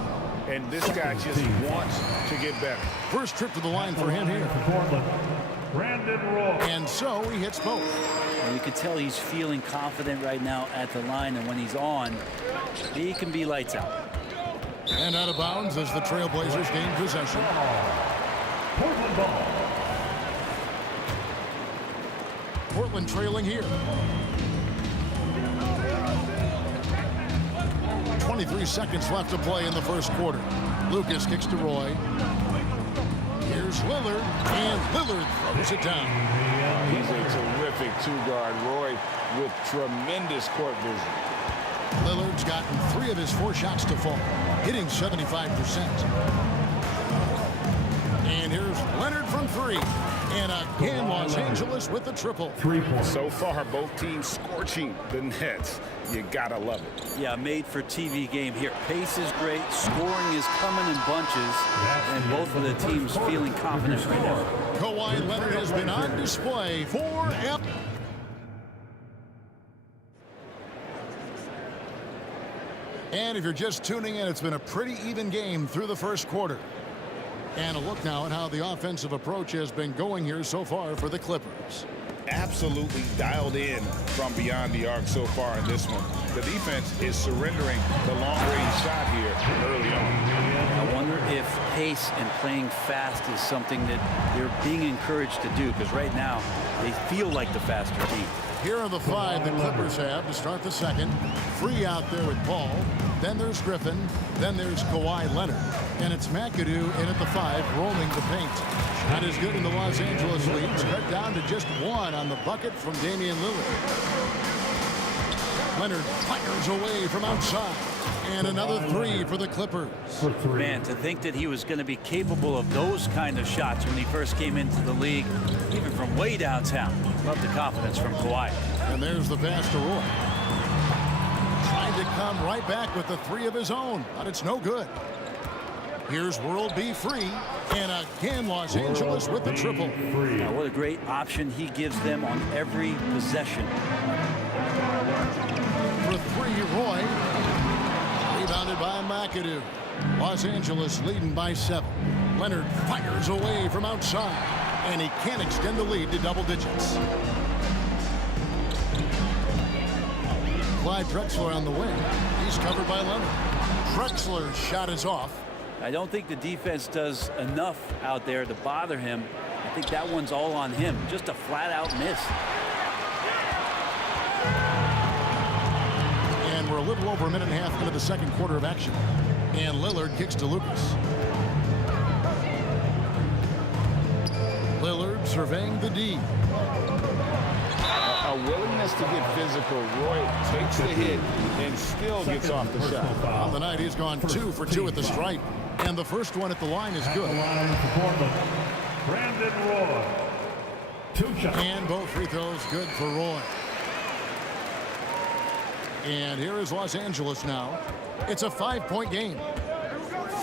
And this guy just wants to get better. First trip to the line for him here. Brandon Roy. And so he hits both. And you can tell he's feeling confident right now at the line, and when he's on, he can be lights out. And out of bounds as the Trailblazers gain possession. Portland ball. Portland trailing here. 23 seconds left to play in the first quarter. Lucas kicks to Roy. Here's Lillard, and Lillard throws it down. He's a terrific two-guard. Roy with tremendous court vision. Lillard's gotten 3 of his 4 shots to fall, hitting 75%. And here's Leonard from 3. And again, Los Angeles with the triple. 3 points. So far, both teams scorching the Nets. You gotta love it. Yeah, made for TV game here. Pace is great. Scoring is coming in bunches. And both of the teams feeling confident right now. Kawhi Leonard has been on display for M. And if you're just tuning in, it's been a pretty even game through the first quarter. And a look now at how the offensive approach has been going here so far for the Clippers. Absolutely dialed in from beyond the arc so far in this one. The defense is surrendering the long-range shot here early on. I wonder if pace and playing fast is something that they're being encouraged to do, because right now they feel like the faster team. Here are the 5 the Clippers have to start the second. Free out there with Paul. Then there's Griffin. Then there's Kawhi Leonard. And it's McAdoo in at the 5, rolling the paint. Not as good in the Los Angeles leads. Cut down to just 1 on the bucket from Damian Lillard. Leonard fires away from outside. And another 3 for the Clippers. Man, to think that he was going to be capable of those kind of shots when he first came into the league, even from way downtown. Love the confidence from Kawhi. And there's the pass to Roy. Trying to come right back with the 3 of his own, but it's no good. Here's World B free, and again Los Angeles with the triple. Now, what a great option he gives them on every possession. For 3, Roy. Rebounded by McAdoo. Los Angeles leading by 7. Leonard fires away from outside, and he can't extend the lead to double digits. Clyde Drexler on the wing. He's covered by Leonard. Drexler's shot is off. I don't think the defense does enough out there to bother him. I think that one's all on him. Just a flat-out miss. And we're a little over a minute and a half into the second quarter of action. And Lillard kicks to Lucas. Lillard surveying the D. A willingness to get physical. Roy takes the hit and still gets off the shot. On the night, he's gone 2 for 2 at the stripe. And the first one at the line is good. Brandon Roy. 2 shots. And both free throws good for Roy. And here is Los Angeles now. It's a 5-point game.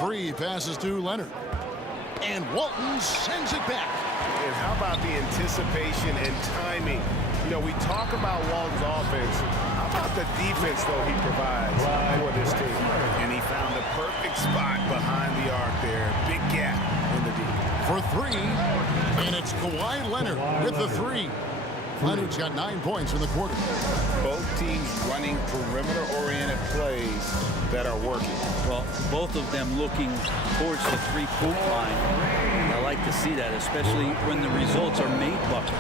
Free passes to Leonard. And Walton sends it back. And how about the anticipation and timing? You know, we talk about Walton's offense. How about the defense, though, he provides for this team? And he found the perfect spot behind the arc there. Big gap in the D. for three, and it's Kawhi Leonard with the three. Leonard's got 9 points in the quarter. Both teams running perimeter-oriented plays that are working. Well, both of them looking towards the three-point line. I like to see that, especially when the results are made buckets.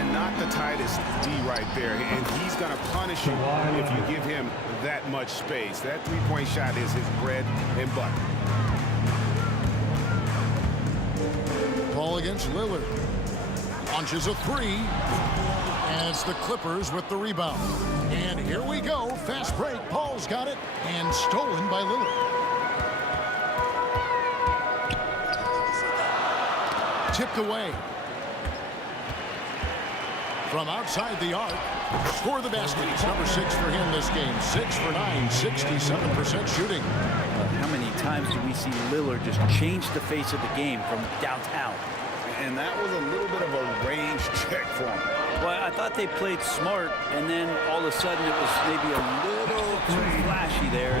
And not the tightest D right there. And he's going to punish you if you give him that much space. That three-point shot is his bread and butter. Ball against Lillard. Launches a three. And it's the Clippers with the rebound. And here we go. Fast break. Paul's got it. And stolen by Lillard. Tipped away. From outside the arc. Score the basket. It's number 6 for him this game. 6 for 9. 67% shooting. How many times do we see Lillard just change the face of the game from downtown? And that was a little bit of a range check for him. Well, I thought they played smart, and then all of a sudden it was maybe a little too flashy there.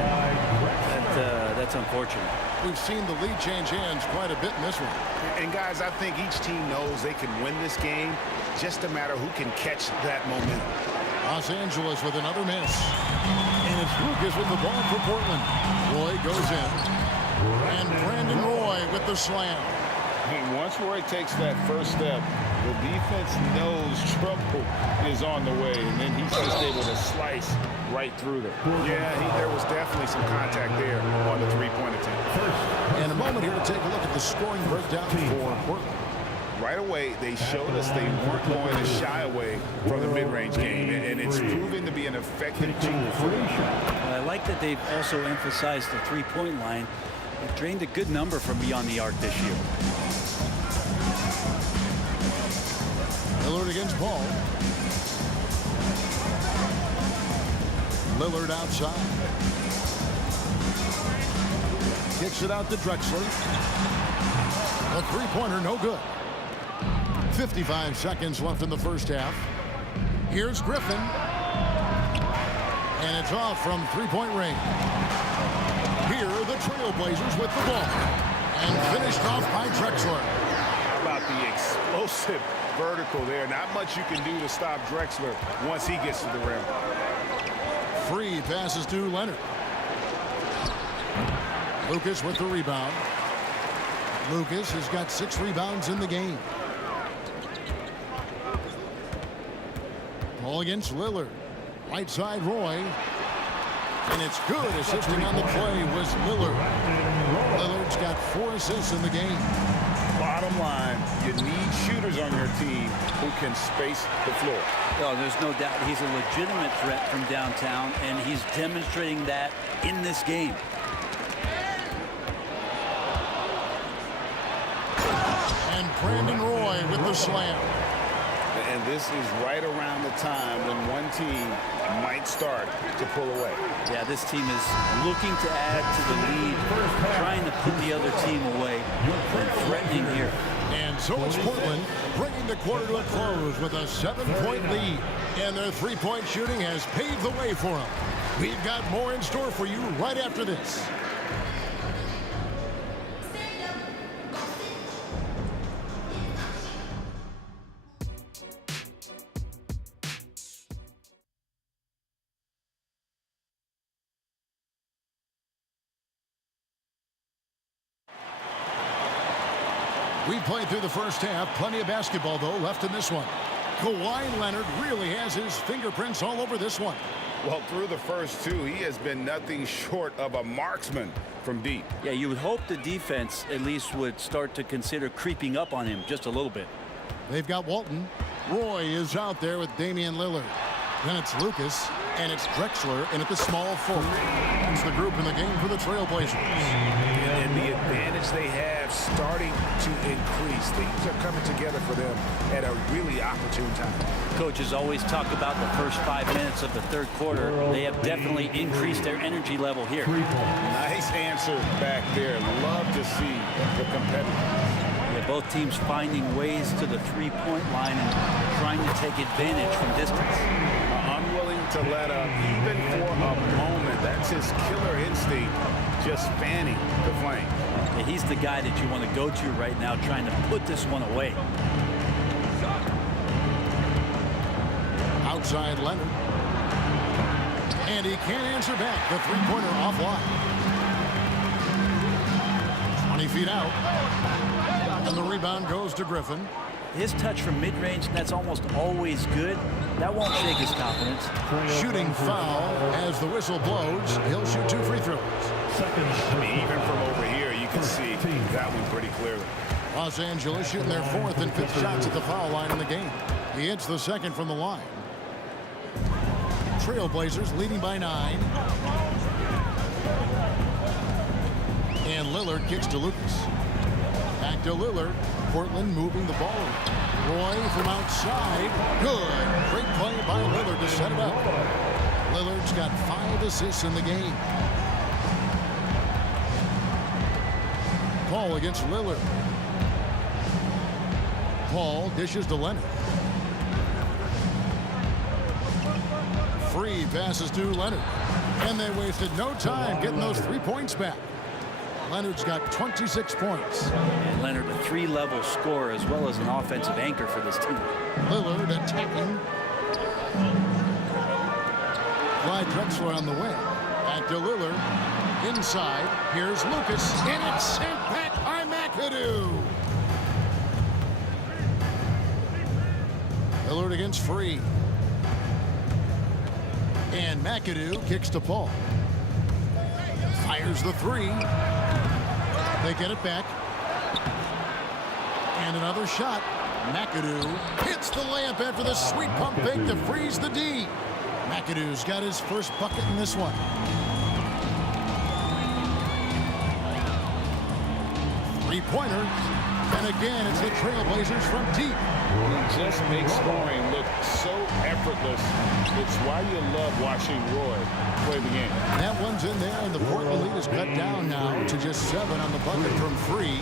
That's unfortunate. We've seen the lead change hands quite a bit in this one. And guys, I think each team knows they can win this game. Just a matter who can catch that momentum. Los Angeles with another miss. And it's Lucas with the ball for Portland. Roy goes in. And Brandon Roy with the slam. And once Roy takes that first step, the defense knows trouble is on the way, and then he's just able to slice right through them. Yeah, there was definitely some contact there on the three-point attempt. And a moment here to take a look at the scoring breakdown for Portland. Right away, they showed us they weren't going to shy away from the mid-range game, and it's proven to be an effective tool for them. I like that they've also emphasized the three-point line. They've drained a good number from beyond the arc this year. Lillard against Paul. Lillard outside. Kicks it out to Drexler. A three-pointer, no good. 55 seconds left in the first half. Here's Griffin. And it's off from three-point range. Here are the Trailblazers with the ball. And finished off by Drexler. How about the explosive vertical there? Not much you can do to stop Drexler once he gets to the rim. Free passes to Leonard. Lucas with the rebound. Lucas has got 6 rebounds in the game. Ball against Lillard. Right side Roy. And it's good. Assisting on the play was Lillard. Lillard's got 4 assists in the game. Bottom line, you need shooters on your team who can space the floor. Oh, there's no doubt he's a legitimate threat from downtown, and he's demonstrating that in this game. And Brandon Roy with the slam. And this is right around the time when one team might start to pull away. Yeah, this team is looking to add to the lead, trying to put the other team away, and threatening here. And so it's Portland bringing the quarter to a close with a 7-point lead. And their three-point shooting has paved the way for them. We've got more in store for you right after this. We played through the first half. Plenty of basketball, though, left in this one. Kawhi Leonard really has his fingerprints all over this one. Well, through the first 2, he has been nothing short of a marksman from deep. Yeah, you would hope the defense at least would start to consider creeping up on him just a little bit. They've got Walton. Roy is out there with Damian Lillard. Then it's Lucas, and it's Drexler in at the small forward. It's the group in the game for the Trailblazers. And the advantage they have starting to increase. Things are coming together for them at a really opportune time. Coaches always talk about the first 5 minutes of the third quarter. They have definitely increased their energy level here. Nice answer back there. Love to see the competitiveness. Yeah, both teams finding ways to the three-point line and trying to take advantage from distance. Unwilling to let up even for a moment. That's his killer instinct just fanning the flame. Yeah, he's the guy that you want to go to right now, trying to put this one away. Outside Leonard. And he can't answer back. The three-pointer offline. 20 feet out. And the rebound goes to Griffin. His touch from mid-range, that's almost always good. That won't shake his confidence. Shooting foul as the whistle blows. He'll shoot 2 free throws. I mean, even from over here, you can see that one pretty clearly. Los Angeles shooting their 4th and 5th shots at the foul line in the game. He hits the 2nd from the line. Trailblazers leading by 9. And Lillard kicks to Lucas. Back to Lillard. Portland moving the ball. Roy from outside. Good. Great play by Lillard to set it up. Lillard's got 5 assists in the game. Paul against Lillard. Paul dishes to Leonard. Free passes to Leonard. And they wasted no time getting those 3 points back. Leonard's got 26 points. And Leonard, a 3-level scorer as well as an offensive anchor for this team. Lillard attacking. Clyde Drexler on the wing. Back to Lillard. Inside. Here's Lucas. And it's sent back by McAdoo. Lillard against Free. And McAdoo kicks to Paul. Fires the 3. They get it back. And another shot. McAdoo hits the layup after the sweet pump fake to freeze the D. McAdoo's got his first bucket in this one. 3-pointer. And again, it's the Trailblazers from deep. He just makes scoring look so effortless. It's why you love watching Roy play the game. That one's in there, and the Portland lead is cut down now to just 7 on the bucket from Free.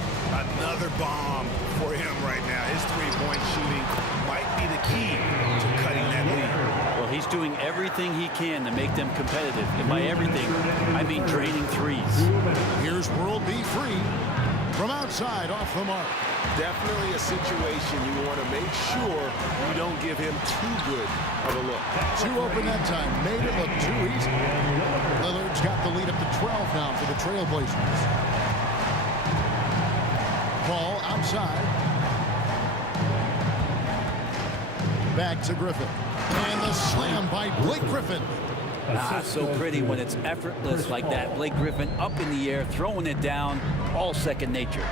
Another bomb for him right now. His three-point shooting might be the key to cutting that lead. Well, he's doing everything he can to make them competitive. And by everything, I mean draining threes. Here's World B. Free from outside off the mark. Definitely a situation you want to make sure you don't give him too good of a look. Too open that time. Made it look too easy. Lillard's got the lead up to 12 now for the Trailblazers. Paul outside. Back to Griffin. And the slam by Blake Griffin. So pretty when it's effortless like that. Blake Griffin up in the air, throwing it down, all second nature.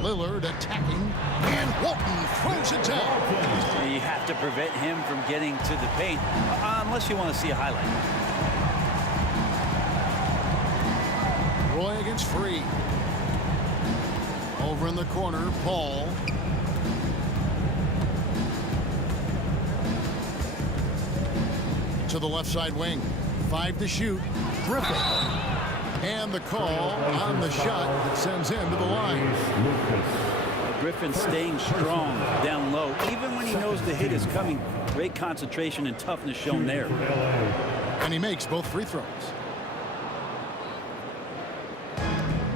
Lillard attacking, and Walton throws it down. You have to prevent him from getting to the paint, unless you want to see a highlight. Roy against Free. Over in the corner, Paul. To the left side wing. 5 to shoot. Griffin. And the call on the shot that sends him to the line. Griffin staying strong down low. Even when he knows the hit is coming, great concentration and toughness shown there. And he makes both free throws.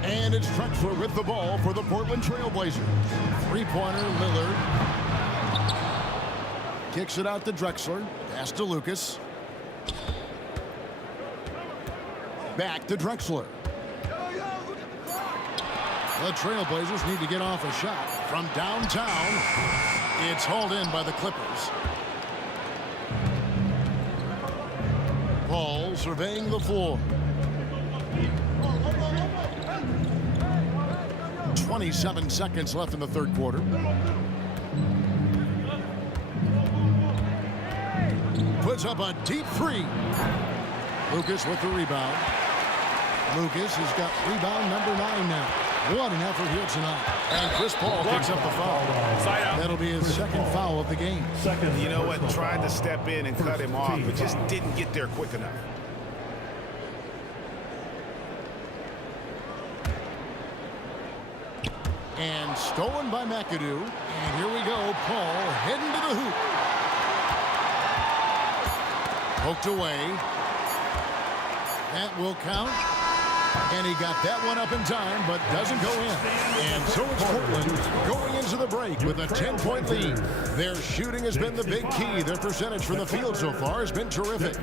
And it's Drexler with the ball for the Portland Trailblazers. 3-pointer, Lillard. Kicks it out to Drexler. Pass to Lucas. Back to Drexler. The Trailblazers need to get off a shot from downtown. It's hauled in by the Clippers. Paul surveying the floor. 27 seconds left in the third quarter. Puts up a deep 3. Lucas with the rebound. Lucas has got rebound number 9 now. What an effort here tonight. And Chris Paul picks up the foul. That'll be his second foul of the game. You know what? Tried to step in and cut him off, but just didn't get there quick enough. And stolen by McAdoo. And here we go. Paul heading to the hoop. Poked away. That will count. And he got that one up in time, but doesn't go in. And so it's Portland going into the break with a 10-point lead. Their shooting has been the big key. Their percentage from the field so far has been terrific.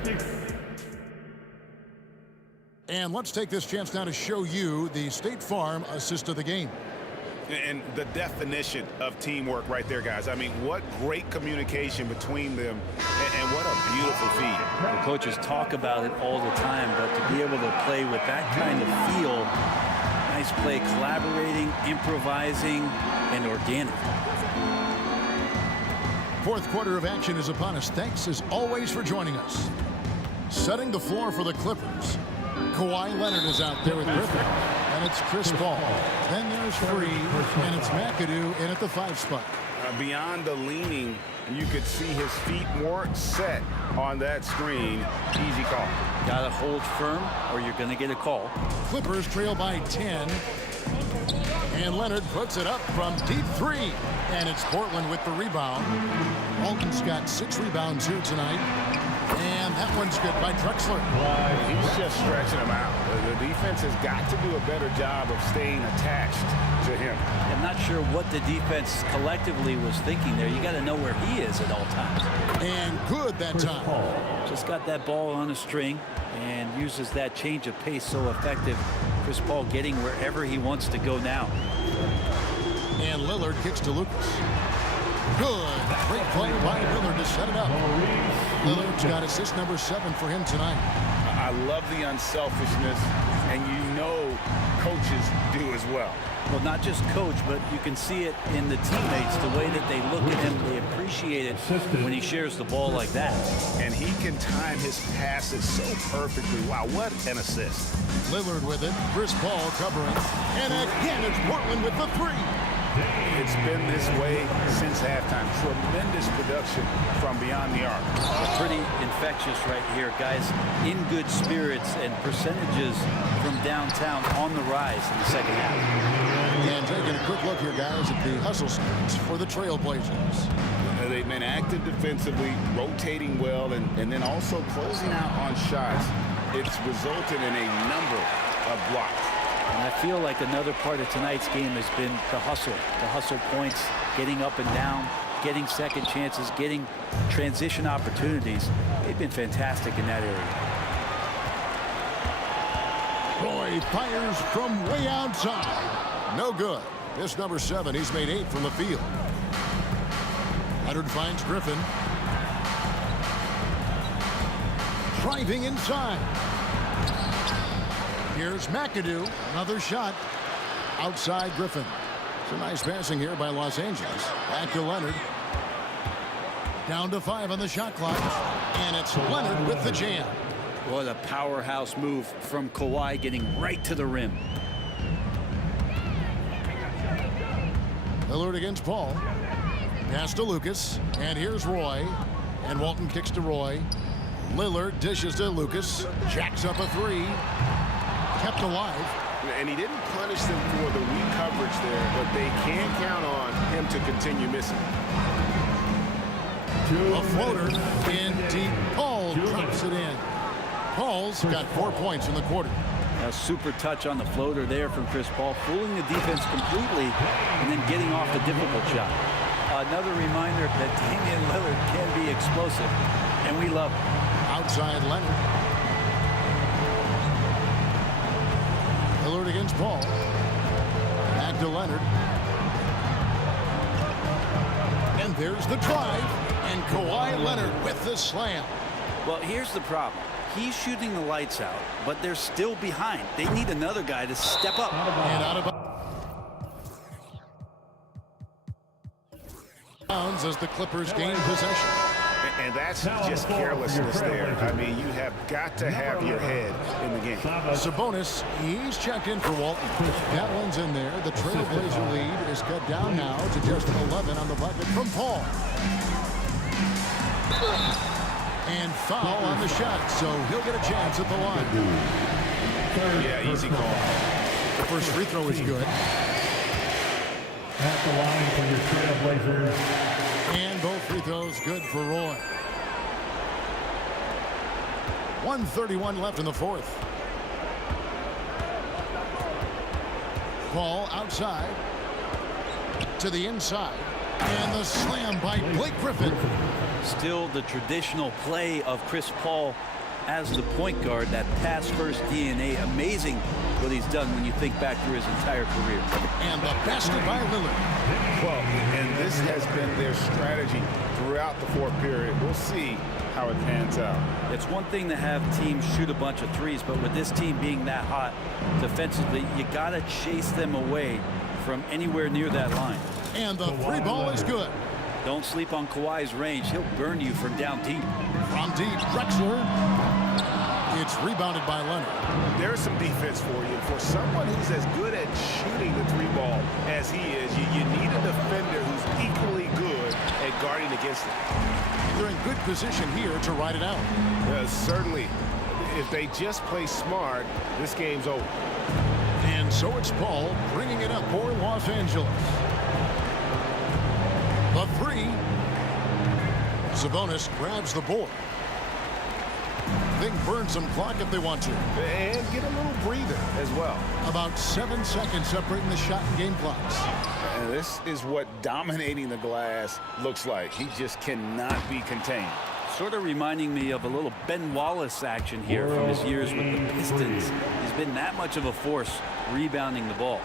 And let's take this chance now to show you the State Farm assist of the game. And the definition of teamwork right there, guys. I mean, what great communication between them, and what a beautiful feed. The coaches talk about it all the time, but to be able to play with that kind of feel, nice play, collaborating, improvising, and organic. Fourth quarter of action is upon us. Thanks, as always, for joining us. Setting the floor for the Clippers. Kawhi Leonard is out there with Griffin, and it's Chris Paul. Then there's Free, and it's McAdoo in at the 5 spot. Beyond the leaning, you could see his feet more set on that screen. Easy call. Got to hold firm, or you're going to get a call. Clippers trail by 10. And Leonard puts it up from deep 3. And it's Portland with the rebound. Walton's got 6 rebounds here tonight. And that one's good by Drexler. He's just stretching him out. The defense has got to do a better job of staying attached to him. I'm not sure what the defense collectively was thinking there. You got to know where he is at all times. And good that time. Just got that ball on a string and uses that change of pace so effective. Chris Paul getting wherever he wants to go now. And Lillard kicks to Lucas. Good. Great play by Lillard to set it up. Lillard's got assist number 7 for him tonight. I love the unselfishness, and you know coaches do as well. Well, not just coach, but you can see it in the teammates, the way that they look at him. They appreciate it when he shares the ball like that. And he can time his passes so perfectly. Wow, what an assist. Lillard with it. Chris Paul covering. And again, it's Portland with the 3. It's been this way since halftime. Tremendous production from beyond the arc. Pretty infectious right here, guys. In good spirits, and percentages from downtown on the rise in the second half. And taking a quick look here, guys, at the hustle stats for the Trailblazers. They've been active defensively, rotating well, and then also closing out on shots. It's resulted in a number of blocks. And I feel like another part of tonight's game has been the hustle points, getting up and down, getting second chances, getting transition opportunities. They've been fantastic in that area. Roy fires from way outside. No good. This number 7, he's made 8 from the field. Leonard finds Griffin. Driving inside. Here's McAdoo. Another shot. Outside Griffin. Some nice passing here by Los Angeles. Back to Leonard. Down to 5 on the shot clock. And it's Leonard with the jam. What a powerhouse move from Kawhi, getting right to the rim. Lillard against Paul. Pass to Lucas. And here's Roy. And Walton kicks to Roy. Lillard dishes to Lucas. Jacks up a 3. Kept alive. And he didn't punish them for the weak coverage there, but they can count on him to continue missing. A floater in deep. Paul drops it in. Paul's got 4 points in the quarter. A super touch on the floater there from Chris Paul, fooling the defense completely and then getting off the difficult shot. Another reminder that Damian Lillard can be explosive, and we love it. Outside Leonard. Lillard against Paul. Back to Leonard. And there's the drive. And Kawhi Leonard with the slam. Well, here's the problem. He's shooting the lights out, but they're still behind. They need another guy to step up. And out of bounds as the Clippers gain possession. And that's just carelessness there. I mean, you have got to have your head in the game. Sabonis, he's checked in for Walton. That one's in there. The Trailblazer lead is cut down now to just 11 on the bucket from Paul. And foul on the shot, so he'll get a chance at the line. Yeah, easy call. The first free throw is good. At the line for your Trailblazers. And both free throws good for Roy. 1:31 left in the fourth. Paul outside to the inside. And the slam by Blake Griffin. Still the traditional play of Chris Paul as the point guard, that pass-first DNA. Amazing what he's done when you think back through his entire career. And the basket by Lillard. Well, and this has been their strategy throughout the fourth period. We'll see how it pans out. It's one thing to have teams shoot a bunch of threes, but with this team being that hot defensively, you got to chase them away from anywhere near that line. And the three ball is good. Don't sleep on Kawhi's range. He'll burn you from down deep. From deep, Drexler. It's rebounded by Leonard. There's some defense for you. For someone who's as good at shooting the three ball as he is, you need a defender who's equally good at guarding against it. They're in good position here to ride it out. Certainly. If they just play smart, this game's over. And so it's Paul bringing it up for Los Angeles. The three. Sabonis grabs the board. They can burn some clock if they want to. And get a little breather as well. About 7 seconds separating the shot and game clocks. And this is what dominating the glass looks like. He just cannot be contained. Sort of reminding me of a little Ben Wallace action here from his years with the Pistons. He's been that much of a force rebounding the ball.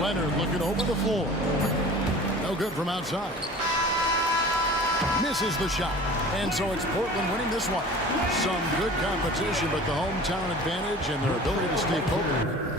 Leonard looking over the floor. No good from outside. Misses the shot. And so it's Portland winning this one. Some good competition, but the hometown advantage and their ability to stay focused.